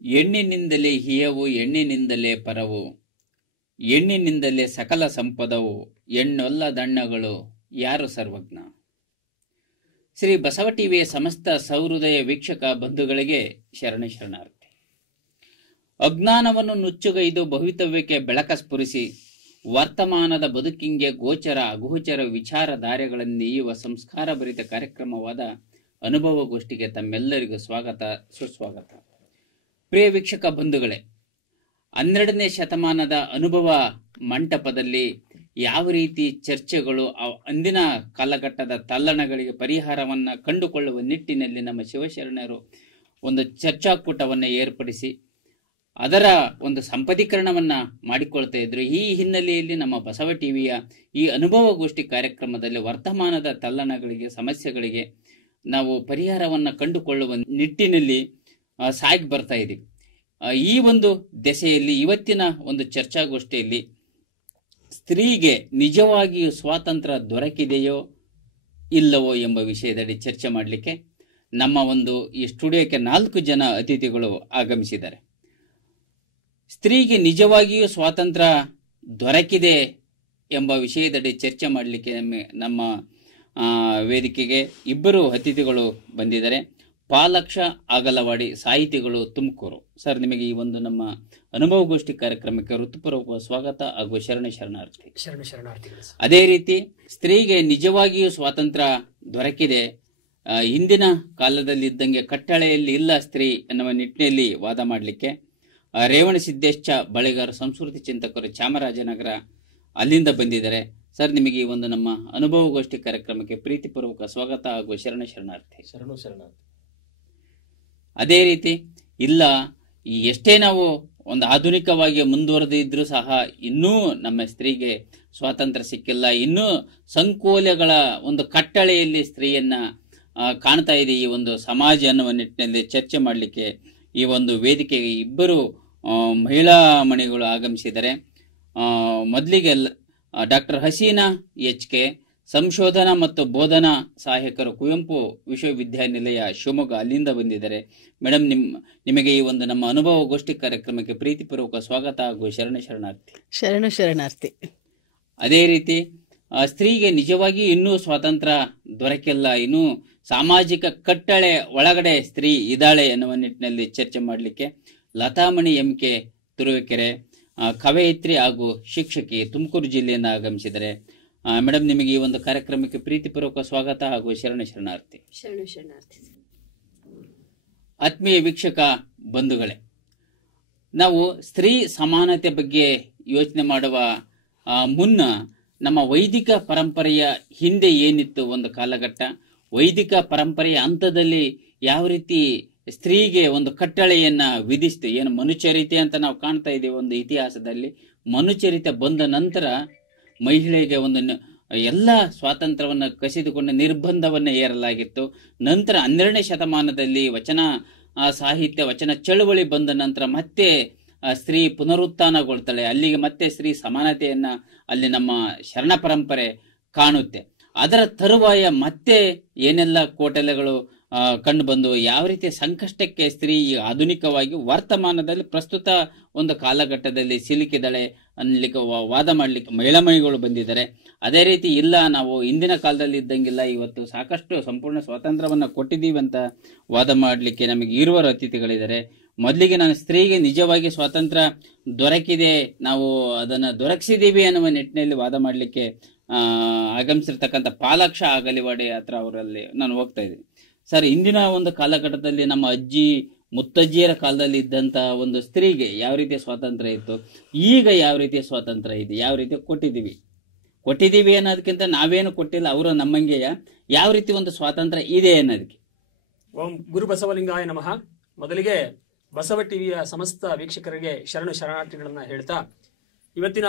ಹೆಣ್ಣಿನಿಂದಲೇ ಹಿಯವು, ಹೆಣ್ಣಿನಿಂದಲೇ ಪರವು, ಹೆಣ್ಣಿನಿಂದಲೇ ಸಕಲ ಸಂಪದವು, ಹೆಣ್ಣೊಲ್ಲದಣ್ಣಗಳು ಯಾರು ಸರ್ವಜ್ಞ. ಶ್ರೀ ಬಸವ ಟಿವಿಯ ಸಮಸ್ತ ಸಹೃದಯ ವೀಕ್ಷಕ ಬಂಧುಗಳಿಗೆ ಶರಣಾರ್ಥಿ. ಅಜ್ಞಾನವನ್ನು ನುಚ್ಚುಗೈದು ಭವಿತವ್ಯಕ್ಕೆ ಬೆಳಕ ಸ್ಫುರಿಸಿ ವರ್ತಮಾನದ ಬದುಕಿಂಗೆ ಗೋಚರ ಅಗೋಚರ ವಿಚಾರಧಾರೆಗಳನ್ನು ನೇಯುವ ಸಂಸ್ಕಾರ ಭರಿತ ಕಾರ್ಯಕ್ರಮವಾದ ಅನುಭವಗೋಷ್ಠಿಗೆ ತಮ್ಮೆಲ್ಲರಿಗೂ ಸ್ವಾಗತ, ಸುಸ್ವಾಗತ. ಪ್ರಿಯ ವೀಕ್ಷಕ ಬಂಧುಗಳೇ, 12ನೇ ಶತಮಾನದ ಅನುಭವ ಮಂಟಪದಲ್ಲಿ ಯಾವ ರೀತಿ ಚರ್ಚೆಗಳು ಅಂದಿನ ಕಾಲಘಟ್ಟದ ತಲ್ಲಣಗಳಿಗೆ ಪರಿಹಾರವನ್ನು ಕಂಡುಕೊಳ್ಳುವ ನಿಟ್ಟಿನಲ್ಲಿ ನಮ್ಮ ಶಿವಶರಣರು ಒಂದು ಚರ್ಚಾಕೂಟವನ್ನು ಏರ್ಪಡಿಸಿ ಅದರ ಒಂದು ಸಂಪದೀಕರಣವನ್ನ ಮಾಡಿಕೊಳ್ತಾ ಇದ್ರು. ಈ ಹಿನ್ನೆಲೆಯಲ್ಲಿ ನಮ್ಮ ಬಸವ ಟಿವಿಯ ಈ ಅನುಭವಗೋಷ್ಠಿ ಕಾರ್ಯಕ್ರಮದಲ್ಲಿ ವರ್ತಮಾನದ ತಲ್ಲಣಗಳಿಗೆ, ಸಮಸ್ಯೆಗಳಿಗೆ ನಾವು ಪರಿಹಾರವನ್ನು ಕಂಡುಕೊಳ್ಳುವ ನಿಟ್ಟಿನಲ್ಲಿ ಸಾಗಿ ಬರ್ತಾ ಇದ್ದೀವಿ. ಈ ಒಂದು ದೆಸೆಯಲ್ಲಿ ಇವತ್ತಿನ ಒಂದು ಚರ್ಚಾಗೋಷ್ಠಿಯಲ್ಲಿ ಸ್ತ್ರೀಗೆ ನಿಜವಾಗಿಯೂ ಸ್ವಾತಂತ್ರ್ಯ ದೊರಕಿದೆಯೋ ಇಲ್ಲವೋ ಎಂಬ ವಿಷಯದಡಿ ಚರ್ಚೆ ಮಾಡಲಿಕ್ಕೆ ನಮ್ಮ ಒಂದು ಈ ಸ್ಟುಡಿಯೋಕ್ಕೆ 4 ಜನ ಅತಿಥಿಗಳು ಆಗಮಿಸಿದ್ದಾರೆ. ಸ್ತ್ರೀಗೆ ನಿಜವಾಗಿಯೂ ಸ್ವಾತಂತ್ರ್ಯ ದೊರಕಿದೆ ಎಂಬ ವಿಷಯದಡಿ ಚರ್ಚೆ ಮಾಡಲಿಕ್ಕೆ ನಮ್ಮ ವೇದಿಕೆಗೆ 2 ಅತಿಥಿಗಳು ಬಂದಿದ್ದಾರೆ. ಪಾಲಾಕ್ಷ ಅಗಲವಾಡಿ, ಸಾಹಿತಿಗಳು, ತುಮಕೂರು. ಸರ್, ನಿಮಗೆ ಈ ಒಂದು ನಮ್ಮ ಅನುಭವಗೋಷ್ಠಿ ಕಾರ್ಯಕ್ರಮಕ್ಕೆ ಹೃತ್ಪೂರ್ವಕ ಸ್ವಾಗತ ಹಾಗೂ ಶರಣಾರ್ಥಿ. ಅದೇ ರೀತಿ ಸ್ತ್ರೀಗೆ ನಿಜವಾಗಿಯೂ ಸ್ವಾತಂತ್ರ್ಯ ದೊರಕಿದೆ, ಹಿಂದಿನ ಕಾಲದಲ್ಲಿ ಇದ್ದಂಗೆ ಕಟ್ಟಳೆಯಲ್ಲಿ ಇಲ್ಲ ಸ್ತ್ರೀ ಎನ್ನುವ ನಿಟ್ಟಿನಲ್ಲಿ ವಾದ ಮಾಡಲಿಕ್ಕೆ ರೇವಣಸಿದ್ದೇಶ ಬಳೆಗಾರ, ಸಂಸ್ಕೃತಿ ಚಿಂತಕರು, ಚಾಮರಾಜನಗರ, ಅಲ್ಲಿಂದ ಬಂದಿದ್ದಾರೆ. ಸರ್, ನಿಮಗೆ ಈ ಒಂದು ನಮ್ಮ ಅನುಭವಗೋಷ್ಠಿ ಕಾರ್ಯಕ್ರಮಕ್ಕೆ ಪ್ರೀತಿಪೂರ್ವಕ ಸ್ವಾಗತ ಹಾಗೂ ಶರಣಾರ್ಥಿ. ಅದೇ ರೀತಿ ಇಲ್ಲ, ಎಷ್ಟೇ ನಾವು ಒಂದು ಆಧುನಿಕವಾಗಿ ಮುಂದುವರೆದಿದ್ರೂ ಸಹ ಇನ್ನೂ ನಮ್ಮ ಸ್ತ್ರೀಗೆ ಸ್ವಾತಂತ್ರ್ಯ ಸಿಕ್ಕಿಲ್ಲ, ಇನ್ನೂ ಸಂಕೋಲೆಗಳ ಒಂದು ಕಟ್ಟಳೆಯಲ್ಲಿ ಸ್ತ್ರೀಯನ್ನ ಕಾಣ್ತಾ ಇದೆ ಈ ಒಂದು ಸಮಾಜ ಅನ್ನುವ ನಿಟ್ಟಿನಲ್ಲಿ ಚರ್ಚೆ ಮಾಡಲಿಕ್ಕೆ ಈ ಒಂದು ವೇದಿಕೆಗೆ 2 ಮಹಿಳಾ ಮಣಿಗಳು ಆಗಮಿಸಿದ್ದಾರೆ. ಮೊದಲಿಗೆ ಡಾಕ್ಟರ್ ಹಸೀನಾ HK, ಸಂಶೋಧನಾ ಮತ್ತು ಬೋಧನಾ ಸಹಾಯಕರು, ಕುವೆಂಪು ವಿಶ್ವವಿದ್ಯಾನಿಲಯ, ಶಿವಮೊಗ್ಗ, ಅಲ್ಲಿಂದ ಬಂದಿದ್ದಾರೆ. ಮೇಡಮ್, ನಿಮಗೆ ಈ ಒಂದು ನಮ್ಮ ಅನುಭವಗೋಷ್ಠಿ ಕಾರ್ಯಕ್ರಮಕ್ಕೆ ಪ್ರೀತಿಪೂರ್ವಕ ಸ್ವಾಗತ ಹಾಗೂ ಶರಣಾರ್ಥಿ. ಅದೇ ರೀತಿ ಸ್ತ್ರೀಗೆ ನಿಜವಾಗಿ ಇನ್ನೂ ಸ್ವಾತಂತ್ರ್ಯ ದೊರಕಿಲ್ಲ, ಇನ್ನೂ ಸಾಮಾಜಿಕ ಕಟ್ಟಳೆ ಒಳಗಡೆ ಸ್ತ್ರೀ ಇದ್ದಾಳೆ ಎನ್ನುವ ನಿಟ್ಟಿನಲ್ಲಿ ಚರ್ಚೆ ಮಾಡಲಿಕ್ಕೆ ಲತಾಮಣಿ MK, ತುರುವೇಕೆರೆ, ಕವಯಿತ್ರಿ ಹಾಗೂ ಶಿಕ್ಷಕಿ, ತುಮಕೂರು ಜಿಲ್ಲೆಯಿಂದ ಆಗಮಿಸಿದರೆ. ಮೇಡಮ್, ನಿಮಗೆ ಈ ಒಂದು ಕಾರ್ಯಕ್ರಮಕ್ಕೆ ಪ್ರೀತಿಪೂರ್ವಕ ಸ್ವಾಗತ ಹಾಗೂ ಶರಣಾರ್ಥಿ. ಆತ್ಮೀಯ ವೀಕ್ಷಕ ಬಂಧುಗಳೇ, ನಾವು ಸ್ತ್ರೀ ಸಮಾನತೆ ಬಗ್ಗೆ ಯೋಚನೆ ಮಾಡುವ ಮುನ್ನ ನಮ್ಮ ವೈದಿಕ ಪರಂಪರೆಯ ಹಿಂದೆ ಏನಿತ್ತು ಒಂದು ಕಾಲಘಟ್ಟ, ವೈದಿಕ ಪರಂಪರೆಯ ಹಂತದಲ್ಲಿ ಯಾವ ರೀತಿ ಸ್ತ್ರೀಗೆ ಒಂದು ಕಟ್ಟಳೆಯನ್ನ ವಿಧಿಸ್ತು, ಏನು ಮನುಚರಿತೆ ಅಂತ ನಾವು ಕಾಣ್ತಾ ಇದ್ದೀವಿ ಒಂದು ಇತಿಹಾಸದಲ್ಲಿ. ಮನುಚರಿತೆ ಬಂದ ನಂತರ ಮಹಿಳೆಗೆ ಒಂದು ಎಲ್ಲ ಸ್ವಾತಂತ್ರ್ಯವನ್ನು ಕಸಿದುಕೊಂಡ ನಿರ್ಬಂಧವನ್ನು ಹೇರಲಾಗಿತ್ತು. ನಂತರ 12ನೇ ಶತಮಾನದಲ್ಲಿ ವಚನ ಸಾಹಿತ್ಯ, ವಚನ ಚಳುವಳಿ ಬಂದ ನಂತರ ಮತ್ತೆ ಸ್ತ್ರೀ ಪುನರುತ್ಥಾನಗೊಳ್ತಾಳೆ. ಅಲ್ಲಿಗೆ ಮತ್ತೆ ಸ್ತ್ರೀ ಸಮಾನತೆಯನ್ನ ಅಲ್ಲಿ ನಮ್ಮ ಶರಣ ಪರಂಪರೆ ಕಾಣುತ್ತೆ. ಅದರ ತರುವಾಯ ಮತ್ತೆ ಏನೆಲ್ಲ ಕೋಟಲೆಗಳು ಕಂಡು ಬಂದು ಯಾವ ರೀತಿ ಸಂಕಷ್ಟಕ್ಕೆ ಸ್ತ್ರೀ ಆಧುನಿಕವಾಗಿ ವರ್ತಮಾನದಲ್ಲಿ ಪ್ರಸ್ತುತ ಒಂದು ಕಾಲಘಟ್ಟದಲ್ಲಿ ಸಿಲುಕಿದಳೆ ಅನ್ನಲಿಕ್ಕೆ ವಾದ ಮಾಡಲಿಕ್ಕೆ ಮಹಿಳಾ ಮಣಿಗಳು ಬಂದಿದ್ದಾರೆ. ಅದೇ ರೀತಿ ಇಲ್ಲ, ನಾವು ಹಿಂದಿನ ಕಾಲದಲ್ಲಿ ಇದ್ದಂಗಿಲ್ಲ, ಇವತ್ತು ಸಾಕಷ್ಟು ಸಂಪೂರ್ಣ ಸ್ವಾತಂತ್ರ್ಯವನ್ನು ಕೊಟ್ಟಿದ್ದೀವಿ ಅಂತ ವಾದ ಮಾಡಲಿಕ್ಕೆ ನಮಗೆ 2 ಅತಿಥಿಗಳಿದ್ದಾರೆ. ಮೊದಲಿಗೆ ನಾನು ಸ್ತ್ರೀಗೆ ನಿಜವಾಗಿ ಸ್ವಾತಂತ್ರ್ಯ ದೊರಕಿದೆ, ನಾವು ಅದನ್ನು ದೊರಕಿಸಿದ್ದೀವಿ ಅನ್ನುವ ನಿಟ್ಟಿನಲ್ಲಿ ವಾದ ಮಾಡಲಿಕ್ಕೆ ಆಗಮಿಸಿರ್ತಕ್ಕಂಥ ಪಾಲಾಕ್ಷ ಅಗಲಿವಾಡಿ ಹತ್ರ ಅವರಲ್ಲಿ ನಾನು ಹೋಗ್ತಾ ಇದ್ದೀನಿ. ಸರ್, ಹಿಂದಿನ ಒಂದು ಕಾಲಘಟ್ಟದಲ್ಲಿ ನಮ್ಮ ಅಜ್ಜಿ ಮುತ್ತಜ್ಜಿಯರ ಕಾಲದಲ್ಲಿ ಇದ್ದಂಥ ಒಂದು ಸ್ತ್ರೀಗೆ ಯಾವ ರೀತಿ ಸ್ವಾತಂತ್ರ್ಯ ಇತ್ತು, ಈಗ ಯಾವ ರೀತಿಯ ಸ್ವಾತಂತ್ರ್ಯ ಇದೆ, ಯಾವ ರೀತಿ ಕೊಟ್ಟಿದ್ದೀವಿ ಅನ್ನೋದಕ್ಕಿಂತ ನಾವೇನು ಕೊಟ್ಟಿಲ್ಲ, ಅವರು ನಮ್ಮಂಗೆಯ ಯಾವ ರೀತಿ ಒಂದು ಸ್ವಾತಂತ್ರ್ಯ ಇದೆ ಅನ್ನೋದಕ್ಕೆ. ಓಂ ಗುರು ಬಸವಲಿಂಗಾಯ ನಮಃ. ಮೊದಲಿಗೆ ಬಸವ ಟಿವಿಯ ಸಮಸ್ತ ವೀಕ್ಷಕರಿಗೆ ಶರಣಾರ್ಥಿಗಳನ್ನ ಹೇಳ್ತಾ, ಇವತ್ತಿನ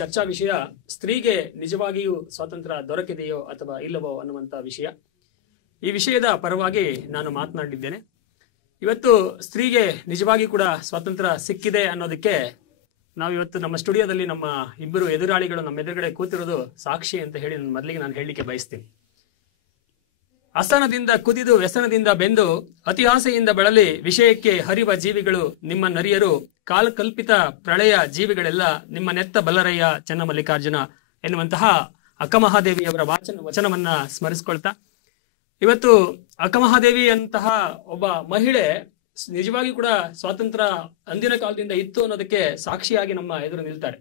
ಚರ್ಚಾ ವಿಷಯ ಸ್ತ್ರೀಗೆ ನಿಜವಾಗಿಯೂ ಸ್ವಾತಂತ್ರ್ಯ ದೊರಕಿದೆಯೋ ಅಥವಾ ಇಲ್ಲವೋ ಅನ್ನುವಂಥ ವಿಷಯ. ಈ ವಿಷಯದ ಪರವಾಗಿ ನಾನು ಮಾತನಾಡಲಿದ್ದೇನೆ. ಇವತ್ತು ಸ್ತ್ರೀಗೆ ನಿಜವಾಗಿ ಕೂಡ ಸ್ವಾತಂತ್ರ್ಯ ಸಿಕ್ಕಿದೆ ಅನ್ನೋದಕ್ಕೆ ನಾವು ಇವತ್ತು ನಮ್ಮ ಸ್ಟುಡಿಯೋದಲ್ಲಿ ನಮ್ಮ 2 ಎದುರಾಳಿಗಳು ನಮ್ಮ ಎದುರುಗಡೆ ಕೂತಿರೋದು ಸಾಕ್ಷಿ ಅಂತ ಹೇಳಿ ಮೊದಲಿಗೆ ನಾನು ಹೇಳಲಿಕ್ಕೆ ಬಯಸ್ತೀನಿ. ಅಸನದಿಂದ ಕುದಿದು ವ್ಯಸನದಿಂದ ಬೆಂದು ಅತಿಹಾಸೆಯಿಂದ ಬಳಲಿ ವಿಷಯಕ್ಕೆ ಹರಿವ ಜೀವಿಗಳು ನಿಮ್ಮ ನರಿಯರು ಕಾಲಕಲ್ಪಿತ ಪ್ರಳಯ ಜೀವಿಗಳೆಲ್ಲ ನಿಮ್ಮ ನೆತ್ತ ಬಲ್ಲರಯ್ಯ ಚೆನ್ನಮಲ್ಲಿಕಾರ್ಜುನ ಎನ್ನುವಂತಹ ಅಕ್ಕಮಹಾದೇವಿಯವರ ವಚನವನ್ನ ಸ್ಮರಿಸಿಕೊಳ್ತಾ, ಇವತ್ತು ಅಕ್ಕಮಹಾದೇವಿ ಅಂತಹ ಒಬ್ಬ ಮಹಿಳೆ ನಿಜವಾಗಿ ಕೂಡ ಸ್ವಾತಂತ್ರ್ಯ ಅಂದಿನ ಕಾಲದಿಂದ ಇತ್ತು ಅನ್ನೋದಕ್ಕೆ ಸಾಕ್ಷಿಯಾಗಿ ನಮ್ಮ ಎದುರು ನಿಲ್ತಾರೆ.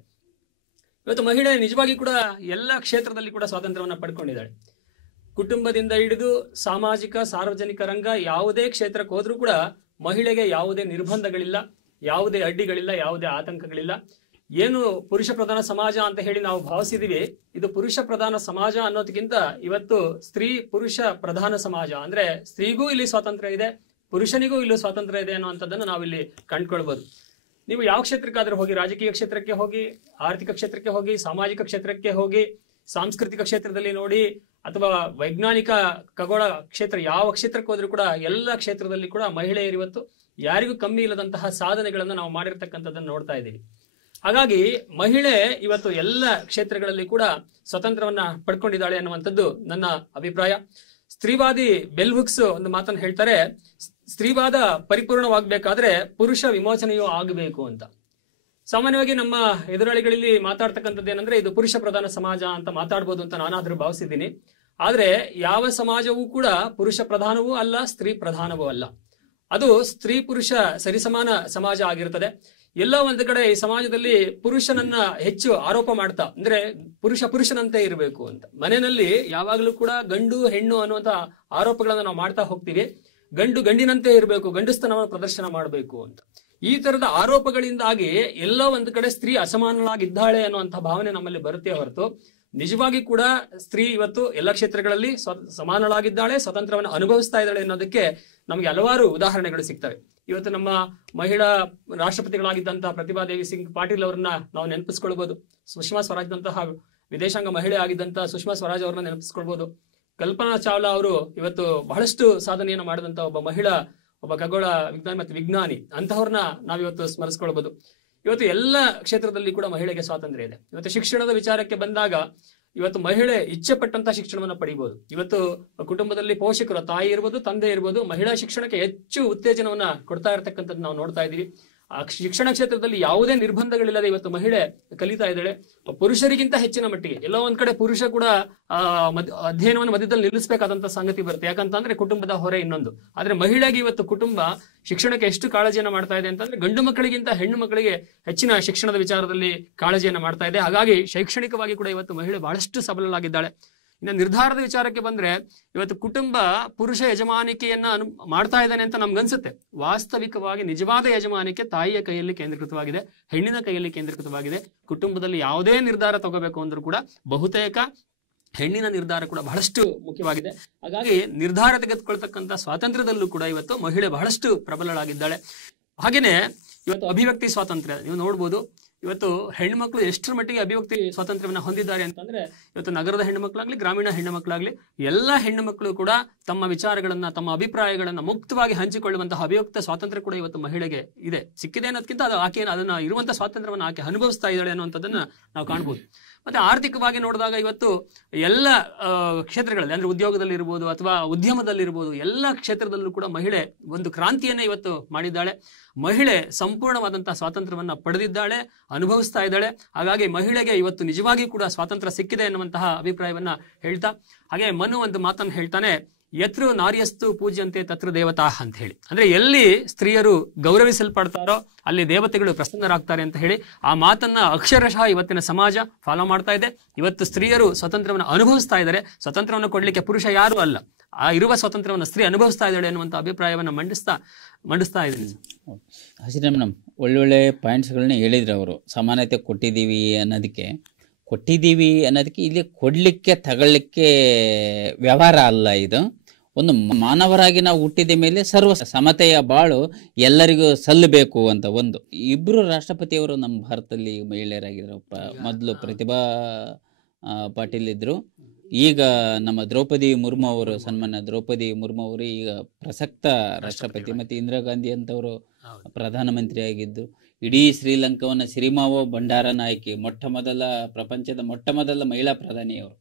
ಇವತ್ತು ಮಹಿಳೆ ನಿಜವಾಗಿ ಕೂಡ ಎಲ್ಲ ಕ್ಷೇತ್ರದಲ್ಲಿ ಕೂಡ ಸ್ವಾತಂತ್ರ್ಯವನ್ನ ಪಡ್ಕೊಂಡಿದ್ದಾಳೆ. ಕುಟುಂಬದಿಂದ ಹಿಡಿದು ಸಾಮಾಜಿಕ ಸಾರ್ವಜನಿಕ ರಂಗ ಯಾವುದೇ ಕ್ಷೇತ್ರಕ್ಕೆ ಹೋದ್ರೂ ಕೂಡ ಮಹಿಳೆಗೆ ಯಾವುದೇ ನಿರ್ಬಂಧಗಳಿಲ್ಲ, ಯಾವುದೇ ಅಡ್ಡಿಗಳಿಲ್ಲ, ಯಾವುದೇ ಆತಂಕಗಳಿಲ್ಲ. ಏನು ಪುರುಷ ಪ್ರಧಾನ ಸಮಾಜ ಅಂತ ಹೇಳಿ ನಾವು ಭಾವಿಸಿದೀವಿ, ಇದು ಪುರುಷ ಪ್ರಧಾನ ಸಮಾಜ ಅನ್ನೋದಕ್ಕಿಂತ ಇವತ್ತು ಸ್ತ್ರೀ ಪುರುಷ ಪ್ರಧಾನ ಸಮಾಜ. ಅಂದ್ರೆ ಸ್ತ್ರೀಗೂ ಇಲ್ಲಿ ಸ್ವಾತಂತ್ರ್ಯ ಇದೆ, ಪುರುಷನಿಗೂ ಇಲ್ಲೂ ಸ್ವಾತಂತ್ರ್ಯ ಇದೆ ಅನ್ನುವಂಥದ್ದನ್ನು ನಾವಿಲ್ಲಿ ಕಂಡುಕೊಳ್ಬಹುದು. ನೀವು ಯಾವ ಕ್ಷೇತ್ರಕ್ಕಾದ್ರೂ ಹೋಗಿ, ರಾಜಕೀಯ ಕ್ಷೇತ್ರಕ್ಕೆ ಹೋಗಿ, ಆರ್ಥಿಕ ಕ್ಷೇತ್ರಕ್ಕೆ ಹೋಗಿ, ಸಾಮಾಜಿಕ ಕ್ಷೇತ್ರಕ್ಕೆ ಹೋಗಿ, ಸಾಂಸ್ಕೃತಿಕ ಕ್ಷೇತ್ರದಲ್ಲಿ ನೋಡಿ, ಅಥವಾ ವೈಜ್ಞಾನಿಕ ಖಗೋಳ ಕ್ಷೇತ್ರ, ಯಾವ ಕ್ಷೇತ್ರಕ್ಕೆ ಹೋದ್ರೂ ಕೂಡ ಎಲ್ಲ ಕ್ಷೇತ್ರದಲ್ಲಿ ಕೂಡ ಮಹಿಳೆಯರು ಇವತ್ತು ಯಾರಿಗೂ ಕಮ್ಮಿ ಇಲ್ಲದಂತಹ ಸಾಧನೆಗಳನ್ನ ನಾವು ಮಾಡಿರ್ತಕ್ಕಂಥದ್ದನ್ನು ನೋಡ್ತಾ ಇದ್ದೀವಿ. ಹಾಗಾಗಿ ಮಹಿಳೆ ಇವತ್ತು ಎಲ್ಲ ಕ್ಷೇತ್ರಗಳಲ್ಲಿ ಕೂಡ ಸ್ವತಂತ್ರವನ್ನ ಪಡ್ಕೊಂಡಿದ್ದಾಳೆ ಅನ್ನುವಂಥದ್ದು ನನ್ನ ಅಭಿಪ್ರಾಯ. ಸ್ತ್ರೀವಾದಿ ಬೆಲ್ ಹುಕ್ಸ್ ಒಂದು ಮಾತನ್ನು ಹೇಳ್ತಾರೆ, ಸ್ತ್ರೀವಾದ ಪರಿಪೂರ್ಣವಾಗಬೇಕಾದ್ರೆ ಪುರುಷ ವಿಮೋಚನೆಯೂ ಆಗಬೇಕು ಅಂತ. ಸಾಮಾನ್ಯವಾಗಿ ನಮ್ಮ ಎದುರಾಳಿಗಳಲ್ಲಿ ಮಾತಾಡ್ತಕ್ಕಂಥದ್ದು ಏನಂದ್ರೆ ಇದು ಪುರುಷ ಪ್ರಧಾನ ಸಮಾಜ ಅಂತ ಮಾತಾಡ್ಬೋದು ಅಂತ ನಾನಾದ್ರೂ ಭಾವಿಸಿದ್ದೀನಿ. ಆದ್ರೆ ಯಾವ ಸಮಾಜವೂ ಕೂಡ ಪುರುಷ ಪ್ರಧಾನವೂ ಅಲ್ಲ, ಸ್ತ್ರೀ ಪ್ರಧಾನವೂ ಅಲ್ಲ. ಅದು ಸ್ತ್ರೀ ಪುರುಷ ಸರಿಸಮಾನ ಸಮಾಜ ಆಗಿರ್ತದೆ. ಎಲ್ಲ ಒಂದು ಕಡೆ ಈ ಸಮಾಜದಲ್ಲಿ ಪುರುಷನನ್ನ ಹೆಚ್ಚು ಆರೋಪ ಮಾಡ್ತಾ, ಅಂದ್ರೆ ಪುರುಷನಂತೆ ಇರಬೇಕು ಅಂತ. ಮನೆಯಲ್ಲಿ ಯಾವಾಗಲೂ ಕೂಡ ಗಂಡು ಹೆಣ್ಣು ಅನ್ನುವಂತ ಆರೋಪಗಳನ್ನ ನಾವು ಮಾಡ್ತಾ ಹೋಗ್ತೀವಿ. ಗಂಡಿನಂತೆ ಇರಬೇಕು, ಗಂಡುಸ್ತನವನ್ನು ಪ್ರದರ್ಶನ ಮಾಡಬೇಕು ಅಂತ. ಈ ತರದ ಆರೋಪಗಳಿಂದಾಗಿ ಎಲ್ಲ ಒಂದು ಕಡೆ ಸ್ತ್ರೀ ಅಸಮಾನಳಾಗಿದ್ದಾಳೆ ಅನ್ನುವಂಥ ಭಾವನೆ ನಮ್ಮಲ್ಲಿ ಬರುತ್ತೆ ಹೊರತು ನಿಜವಾಗಿ ಕೂಡ ಸ್ತ್ರೀ ಇವತ್ತು ಎಲ್ಲ ಕ್ಷೇತ್ರಗಳಲ್ಲಿ ಸಮಾನಳಾಗಿದ್ದಾಳೆ, ಸ್ವತಂತ್ರವನ್ನು ಅನುಭವಿಸ್ತಾ ಇದ್ದಾಳೆ ಅನ್ನೋದಕ್ಕೆ ನಮಗೆ ಹಲವಾರು ಉದಾಹರಣೆಗಳು ಸಿಗ್ತವೆ. ಇವತ್ತು ನಮ್ಮ ಮಹಿಳಾ ರಾಷ್ಟ್ರಪತಿಗಳಾಗಿದ್ದಂತಹ ಪ್ರತಿಭಾದೇವಿ ಸಿಂಗ್ ಪಾಟೀಲ್ ಅವರನ್ನ ನಾವು ನೆನಪಿಸ್ಕೊಳ್ಬಹುದು. ಸುಷ್ಮಾ ಸ್ವರಾಜ್ದಂತಹ ವಿದೇಶಾಂಗ ಮಹಿಳೆ ಆಗಿದ್ದಂತಹ ಸುಷ್ಮಾ ಸ್ವರಾಜ್ ಅವರನ್ನ ನೆನಪಿಸ್ಕೊಳ್ಬಹುದು. ಕಲ್ಪನಾ ಚಾವ್ಲಾ ಅವರು ಇವತ್ತು ಬಹಳಷ್ಟು ಸಾಧನೆಯನ್ನು ಮಾಡಿದಂತಹ ಒಬ್ಬ ಮಹಿಳಾ, ಒಬ್ಬ ಖಗೋಳ ವಿಜ್ಞಾನಿ ಮತ್ತು ವಿಜ್ಞಾನಿ, ಅಂತಹವ್ರನ್ನ ನಾವಿವತ್ತು ಸ್ಮರಿಸ್ಕೊಳ್ಬಹುದು. ಇವತ್ತು ಎಲ್ಲ ಕ್ಷೇತ್ರದಲ್ಲಿ ಕೂಡ ಮಹಿಳೆಗೆ ಸ್ವಾತಂತ್ರ್ಯ ಇದೆ. ಇವತ್ತು ಶಿಕ್ಷಣದ ವಿಚಾರಕ್ಕೆ ಬಂದಾಗ ಇವತ್ತು ಮಹಿಳೆ ಇಚ್ಛೆ ಪಟ್ಟಂತಹ ಶಿಕ್ಷಣವನ್ನ ಪಡಿಬಹುದು. ಇವತ್ತು ಕುಟುಂಬದಲ್ಲಿ ಪೋಷಕರು, ತಾಯಿ ಇರ್ಬೋದು, ತಂದೆ ಇರ್ಬೋದು, ಮಹಿಳಾ ಶಿಕ್ಷಣಕ್ಕೆ ಹೆಚ್ಚು ಉತ್ತೇಜನವನ್ನ ಕೊಡ್ತಾ ಇರತಕ್ಕಂಥದ್ದು ನಾವು ನೋಡ್ತಾ ಇದೀವಿ. ಆ ಶಿಕ್ಷಣ ಕ್ಷೇತ್ರದಲ್ಲಿ ಯಾವುದೇ ನಿರ್ಬಂಧಗಳಿಲ್ಲದೆ ಇವತ್ತು ಮಹಿಳೆ ಕಲಿತಾ ಇದ್ದಾಳೆ. ಪುರುಷರಿಗಿಂತ ಹೆಚ್ಚಿನ ಮಟ್ಟಿಗೆ ಎಲ್ಲೋ ಒಂದ್ ಕಡೆ ಪುರುಷ ಕೂಡ ಅಧ್ಯಯನವನ್ನು ಮಧ್ಯದಲ್ಲಿ ನಿಲ್ಲಿಸಬೇಕಾದಂತ ಸಂಗತಿ ಬರುತ್ತೆ. ಯಾಕಂತಂದ್ರೆ ಕುಟುಂಬದ ಹೊರೆ ಇನ್ನೊಂದು. ಆದ್ರೆ ಮಹಿಳೆಗೆ ಇವತ್ತು ಕುಟುಂಬ ಶಿಕ್ಷಣಕ್ಕೆ ಎಷ್ಟು ಕಾಳಜಿಯನ್ನು ಮಾಡ್ತಾ ಇದೆ ಅಂತಂದ್ರೆ ಗಂಡು ಮಕ್ಕಳಿಗಿಂತ ಹೆಣ್ಣು ಮಕ್ಕಳಿಗೆ ಹೆಚ್ಚಿನ ಶಿಕ್ಷಣದ ವಿಚಾರದಲ್ಲಿ ಕಾಳಜಿಯನ್ನು ಮಾಡ್ತಾ ಇದೆ. ಹಾಗಾಗಿ ಶೈಕ್ಷಣಿಕವಾಗಿ ಕೂಡ ಇವತ್ತು ಮಹಿಳೆ ಬಹಳಷ್ಟು ಸಬಲಳಾಗಿದ್ದಾಳೆ. ಇನ್ನು ನಿರ್ಧಾರದ ವಿಚಾರಕ್ಕೆ ಬಂದ್ರೆ ಇವತ್ತು ಕುಟುಂಬ ಪುರುಷ ಯಜಮಾನಿಕೆಯನ್ನ ಮಾಡ್ತಾ ಇದ್ದಾನೆ ಅಂತ ನಮ್ಗನ್ಸುತ್ತೆ. ವಾಸ್ತವಿಕವಾಗಿ ನಿಜವಾದ ಯಜಮಾನಿಕೆ ತಾಯಿಯ ಕೈಯಲ್ಲಿ ಕೇಂದ್ರೀಕೃತವಾಗಿದೆ, ಹೆಣ್ಣಿನ ಕೈಯಲ್ಲಿ ಕೇಂದ್ರೀಕೃತವಾಗಿದೆ. ಕುಟುಂಬದಲ್ಲಿ ಯಾವುದೇ ನಿರ್ಧಾರ ತಗೋಬೇಕು ಅಂದ್ರೂ ಕೂಡ ಬಹುತೇಕ ಹೆಣ್ಣಿನ ನಿರ್ಧಾರ ಕೂಡ ಬಹಳಷ್ಟು ಮುಖ್ಯವಾಗಿದೆ. ಹಾಗಾಗಿ ನಿರ್ಧಾರ ತೆಗೆದುಕೊಳ್ತಕ್ಕಂಥ ಸ್ವಾತಂತ್ರ್ಯದಲ್ಲೂ ಕೂಡ ಇವತ್ತು ಮಹಿಳೆ ಬಹಳಷ್ಟು ಪ್ರಬಲಳಾಗಿದ್ದಾಳೆ. ಹಾಗೇನೆ ಇವತ್ತು ಅಭಿವ್ಯಕ್ತಿ ಸ್ವಾತಂತ್ರ್ಯ ನೀವು ನೋಡ್ಬೋದು. ಇವತ್ತು ಹೆಣ್ಮಕ್ಳು ಎಷ್ಟರ ಮಟ್ಟಿಗೆ ಅಭಿವ್ಯಕ್ತಿ ಸ್ವಾತಂತ್ರ್ಯವನ್ನ ಹೊಂದಿದ್ದಾರೆ ಅಂತಂದ್ರೆ ಇವತ್ತು ನಗರದ ಹೆಣ್ಣುಮಕ್ಳಾಗ್ಲಿ, ಗ್ರಾಮೀಣ ಹೆಣ್ಣುಮಕ್ಳಾಗ್ಲಿ, ಎಲ್ಲ ಹೆಣ್ಣು ಮಕ್ಕಳು ಕೂಡ ತಮ್ಮ ವಿಚಾರಗಳನ್ನ, ತಮ್ಮ ಅಭಿಪ್ರಾಯಗಳನ್ನ ಮುಕ್ತವಾಗಿ ಹಂಚಿಕೊಳ್ಳುವಂತಹ ಅಭಿವ್ಯಕ್ತ ಸ್ವಾತಂತ್ರ್ಯ ಕೂಡ ಇವತ್ತು ಮಹಿಳೆಗೆ ಇದೆ. ಸಿಕ್ಕಿದೆ ಅನ್ನೋದಕ್ಕಿಂತ ಅದು ಆಕೆ ಅದನ್ನ ಇರುವಂತಹ ಸ್ವಾತಂತ್ರ್ಯವನ್ನ ಆಕೆ ಅನುಭವಿಸ್ತಾ ಇದ್ದಾಳೆ ಅನ್ನುವಂಥದ್ದನ್ನ ನಾವು ಕಾಣ್ಬೋದು. ಮತ್ತೆ ಆರ್ಥಿಕವಾಗಿ ನೋಡಿದಾಗ ಇವತ್ತು ಎಲ್ಲ ಕ್ಷೇತ್ರಗಳಲ್ಲಿ, ಅಂದ್ರೆ ಉದ್ಯೋಗದಲ್ಲಿ ಇರ್ಬೋದು ಅಥವಾ ಉದ್ಯಮದಲ್ಲಿರ್ಬೋದು, ಎಲ್ಲ ಕ್ಷೇತ್ರದಲ್ಲೂ ಕೂಡ ಮಹಿಳೆ ಒಂದು ಕ್ರಾಂತಿಯನ್ನ ಇವತ್ತು ಮಾಡಿದ್ದಾಳೆ. ಮಹಿಳೆ ಸಂಪೂರ್ಣವಾದಂತಹ ಸ್ವಾತಂತ್ರ್ಯವನ್ನ ಪಡೆದಿದ್ದಾಳೆ, ಅನುಭವಿಸ್ತಾ ಇದ್ದಾಳೆ. ಹಾಗಾಗಿ ಮಹಿಳೆಗೆ ಇವತ್ತು ನಿಜವಾಗಿ ಕೂಡ ಸ್ವಾತಂತ್ರ್ಯ ಸಿಕ್ಕಿದೆ ಎನ್ನುವಂತಹ ಅಭಿಪ್ರಾಯವನ್ನ ಹೇಳ್ತಾ, ಹಾಗೆ ಮನು ಒಂದು ಮಾತನ್ನು ಹೇಳ್ತಾನೆ, ಯತ್ರ ನಾರ್ಯಸ್ತು ಪೂಜ್ಯಂತೆ ತತ್ರ ದೇವತಾ ಅಂತ ಹೇಳಿ. ಅಂದ್ರೆ ಎಲ್ಲಿ ಸ್ತ್ರೀಯರು ಗೌರವಿಸಲ್ಪಡ್ತಾರೋ ಅಲ್ಲಿ ದೇವತೆಗಳು ಪ್ರಸನ್ನರಾಗ್ತಾರೆ ಅಂತ ಹೇಳಿ ಆ ಮಾತನ್ನ ಅಕ್ಷರಶಃ ಇವತ್ತಿನ ಸಮಾಜ ಫಾಲೋ ಮಾಡ್ತಾ ಇದೆ. ಇವತ್ತು ಸ್ತ್ರೀಯರು ಸ್ವಾತಂತ್ರ್ಯವನ್ನು ಅನುಭವಿಸ್ತಾ ಇದ್ದಾರೆ. ಸ್ವಾತಂತ್ರ್ಯವನ್ನು ಕೊಡ್ಲಿಕ್ಕೆ ಪುರುಷ ಯಾರು ಅಲ್ಲ, ಆ ಇರುವ ಸ್ವಾತಂತ್ರ್ಯವನ್ನು ಸ್ತ್ರೀ ಅನುಭವಿಸ್ತಾ ಇದ್ದಾಳೆ ಅನ್ನುವಂಥ ಅಭಿಪ್ರಾಯವನ್ನು ಮಂಡಿಸ್ತಾ ಇದ್ದೀನಿ. ಮೇಡಮ್, ಒಳ್ಳೊಳ್ಳೆ ಪಾಯಿಂಟ್ಸ್ಗಳನ್ನ ಹೇಳಿದ್ರು ಅವರು. ಸಮಾನತೆ ಕೊಟ್ಟಿದ್ದೀವಿ ಅನ್ನೋದಕ್ಕೆ ಇಲ್ಲಿ ಕೊಡ್ಲಿಕ್ಕೆ ತಗೊಳ್ಳಿಕ್ಕೆ ವ್ಯವಹಾರ ಅಲ್ಲ. ಇದು ಒಂದು ಮಾನವರಾಗಿ ನಾವು ಹುಟ್ಟಿದ ಮೇಲೆ ಸರ್ವ ಸಮತೆಯ ಬಾಳು ಎಲ್ಲರಿಗೂ ಸಲ್ಲಬೇಕು ಅಂತ ಒಂದು. ಇಬ್ರು ರಾಷ್ಟ್ರಪತಿಯವರು ನಮ್ಮ ಭಾರತದಲ್ಲಿ ಮಹಿಳೆಯರಾಗಿದ್ರು. ಮೊದಲು ಪ್ರತಿಭಾ ಪಾಟೀಲ್ ಇದ್ರು, ಈಗ ನಮ್ಮ ದ್ರೌಪದಿ ಮುರ್ಮು ಅವರು, ಸನ್ಮಾನ್ಯ ದ್ರೌಪದಿ ಮುರ್ಮು ಅವರು ಈಗ ಪ್ರಸಕ್ತ ರಾಷ್ಟ್ರಪತಿ. ಮತ್ತೆ ಇಂದಿರಾ ಗಾಂಧಿ ಅಂತವರು ಪ್ರಧಾನಮಂತ್ರಿ ಆಗಿದ್ದು, ಇಡೀ ಶ್ರೀಲಂಕಾವನ್ನ ಸಿರಿಮಾವೋ ಬಂಡಾರ ನಾಯಕಿ, ಪ್ರಪಂಚದ ಮೊಟ್ಟ ಮೊದಲ ಮಹಿಳಾ ಪ್ರಧಾನಿಯವರು.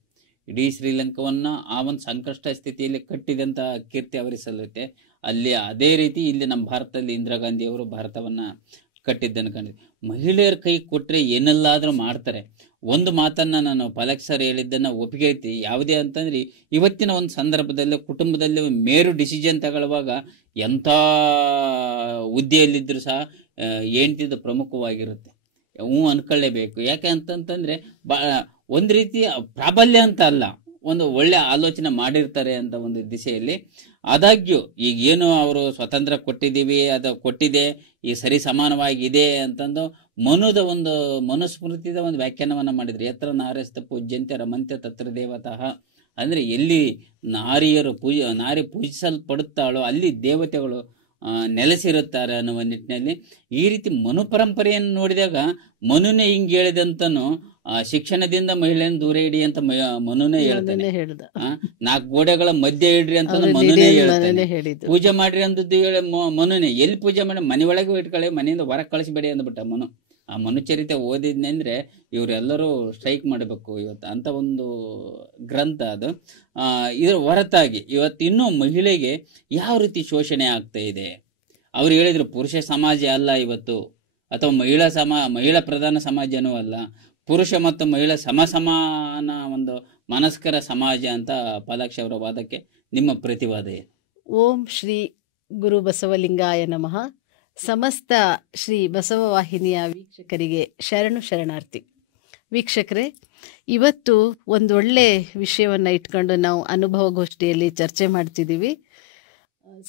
ಇಡೀ ಶ್ರೀಲಂಕಾವನ್ನ ಆ ಒಂದು ಸಂಕಷ್ಟ ಸ್ಥಿತಿಯಲ್ಲಿ ಕಟ್ಟಿದಂತ ಕೀರ್ತಿ ಅವರಿಗೆ ಸಲ್ಲುತ್ತೆ. ಅಲ್ಲಿ ಅದೇ ರೀತಿ ಇಲ್ಲಿ ನಮ್ಮ ಭಾರತದಲ್ಲಿ ಇಂದಿರಾ ಗಾಂಧಿ ಅವರು ಭಾರತವನ್ನ ಕಟ್ಟಿದ್ದನ್ನು ಕಂಡಿದ್ದೆ. ಮಹಿಳೆಯರ ಕೈ ಕೊಟ್ರೆ ಏನೆಲ್ಲಾದ್ರೂ ಮಾಡ್ತಾರೆ. ಒಂದು ಮಾತನ್ನ ನಾನು ಪಾಲಕ್ ಸರ್ ಹೇಳಿದ್ದನ್ನ ಒಪ್ಪಿಗೆ ಐತಿ. ಯಾವುದೇ ಅಂತಂದ್ರೆ ಇವತ್ತಿನ ಒಂದು ಸಂದರ್ಭದಲ್ಲಿ ಕುಟುಂಬದಲ್ಲಿ ಮೇರು ಡಿಸಿಷನ್ ತಗೊಳ್ಳುವಾಗ ಎಂಥ ಹುದ್ದೆಯಲ್ಲಿದ್ದರೂ ಸಹ ಹೆಂಡತಿದು ಪ್ರಮುಖವಾಗಿರುತ್ತೆ. ಅನ್ಕೊಳ್ಳೇಬೇಕು. ಯಾಕೆ ಅಂತಂತಂದ್ರೆ ಒಂದು ರೀತಿಯ ಪ್ರಾಬಲ್ಯ ಅಂತ ಅಲ್ಲ, ಒಂದು ಒಳ್ಳೆ ಆಲೋಚನೆ ಮಾಡಿರ್ತಾರೆ ಅಂತ ಒಂದು ದಿಸೆಯಲ್ಲಿ. ಆದಾಗ್ಯೂ ಈಗ ಏನು ಅವರು ಸ್ವತಂತ್ರ ಕೊಟ್ಟಿದ್ದೀವಿ, ಅದು ಕೊಟ್ಟಿದೆ, ಈ ಸರಿ ಸಮಾನವಾಗಿದೆ ಅಂತಂದು ಮನುಸ್ಮೃತಿದ ಒಂದು ವ್ಯಾಖ್ಯಾನವನ್ನ ಮಾಡಿದ್ರು. ಯತ್ರ ನಾರ್ಯಸ್ತ ಪೂಜ್ಯಂತೆ ರಮಂತೆ ತತ್ರ ದೇವತಃ. ಅಂದ್ರೆ ಎಲ್ಲಿ ನಾರಿ ಪೂಜಿಸಲ್ಪಡುತ್ತಾಳೋ ಅಲ್ಲಿ ದೇವತೆಗಳು ನೆಲೆಸಿರುತ್ತಾರೆ ಅನ್ನುವ ನಿಟ್ಟಿನಲ್ಲಿ ಈ ರೀತಿ ಮನು ಪರಂಪರೆಯನ್ನು ನೋಡಿದಾಗ ಮನುನೇ ಹಿಂಗ್ ಹೇಳಿದಂತನು ಶಿಕ್ಷಣದಿಂದ ಮಹಿಳೆಯನ್ನು ದೂರ ಇಡಿ ಅಂತ ಮನುನೇ ಹೇಳ್ತಾನೆ. 4 ಗೋಡೆಗಳ ಮಧ್ಯೆ ಇಡ್ರಿ ಅಂತ ಮನುನೇ ಹೇಳ್ತಾನೆ. ಪೂಜೆ ಮಾಡ್ರಿ ಅಂತದ್ದು ಮನುನೇ. ಎಲ್ಲಿ ಪೂಜೆ ಮಾಡಿ ಮನೆಯೊಳಗೆ ಇಟ್ಕೊಳ್ಳಿ, ಮನೆಯಿಂದ ಹೊರಗೆ ಕಳಿಸ್ಬೇಡಿ ಅಂದ್ಬಿಟ್ಟ ಮನು. ಆ ಮನುಚರಿತೆ ಓದಿದ್ನೆಂದ್ರೆ ಇವರೆಲ್ಲರೂ ಸ್ಟ್ರೈಕ್ ಮಾಡಬೇಕು ಇವತ್ತು ಅಂತ ಒಂದು ಗ್ರಂಥ ಅದು. ಇದರ ಹೊರತಾಗಿ ಇವತ್ತು ಇನ್ನೂ ಮಹಿಳೆಗೆ ಯಾವ ರೀತಿ ಶೋಷಣೆ ಆಗ್ತಾ ಇದೆ. ಅವ್ರು ಹೇಳಿದ್ರು ಪುರುಷ ಸಮಾಜ ಅಲ್ಲ ಇವತ್ತು, ಅಥವಾ ಮಹಿಳಾ ಪ್ರಧಾನ ಸಮಾಜನೂ ಅಲ್ಲ, ಪುರುಷ ಮತ್ತು ಮಹಿಳಾ ಸಮಾನ ಒಂದು ಮನಸ್ಕರ ಸಮಾಜ ಅಂತ ಪಾಲಾಕ್ಷ ಅವರ ವಾದಕ್ಕೆ ನಿಮ್ಮ ಪ್ರತಿವಾದ ಏನು? ಓಂ ಶ್ರೀ ಗುರು ಬಸವಲಿಂಗಾಯ ನಮಃ. ಸಮಸ್ತ ಶ್ರೀ ಬಸವ ವಾಹಿನಿಯ ವೀಕ್ಷಕರಿಗೆ ಶರಣಾರ್ಥಿ. ವೀಕ್ಷಕರೇ, ಇವತ್ತು ಒಂದೊಳ್ಳೆ ವಿಷಯವನ್ನು ಇಟ್ಕೊಂಡು ನಾವು ಅನುಭವಗೋಷ್ಠಿಯಲ್ಲಿ ಚರ್ಚೆ ಮಾಡ್ತಿದ್ದೀವಿ.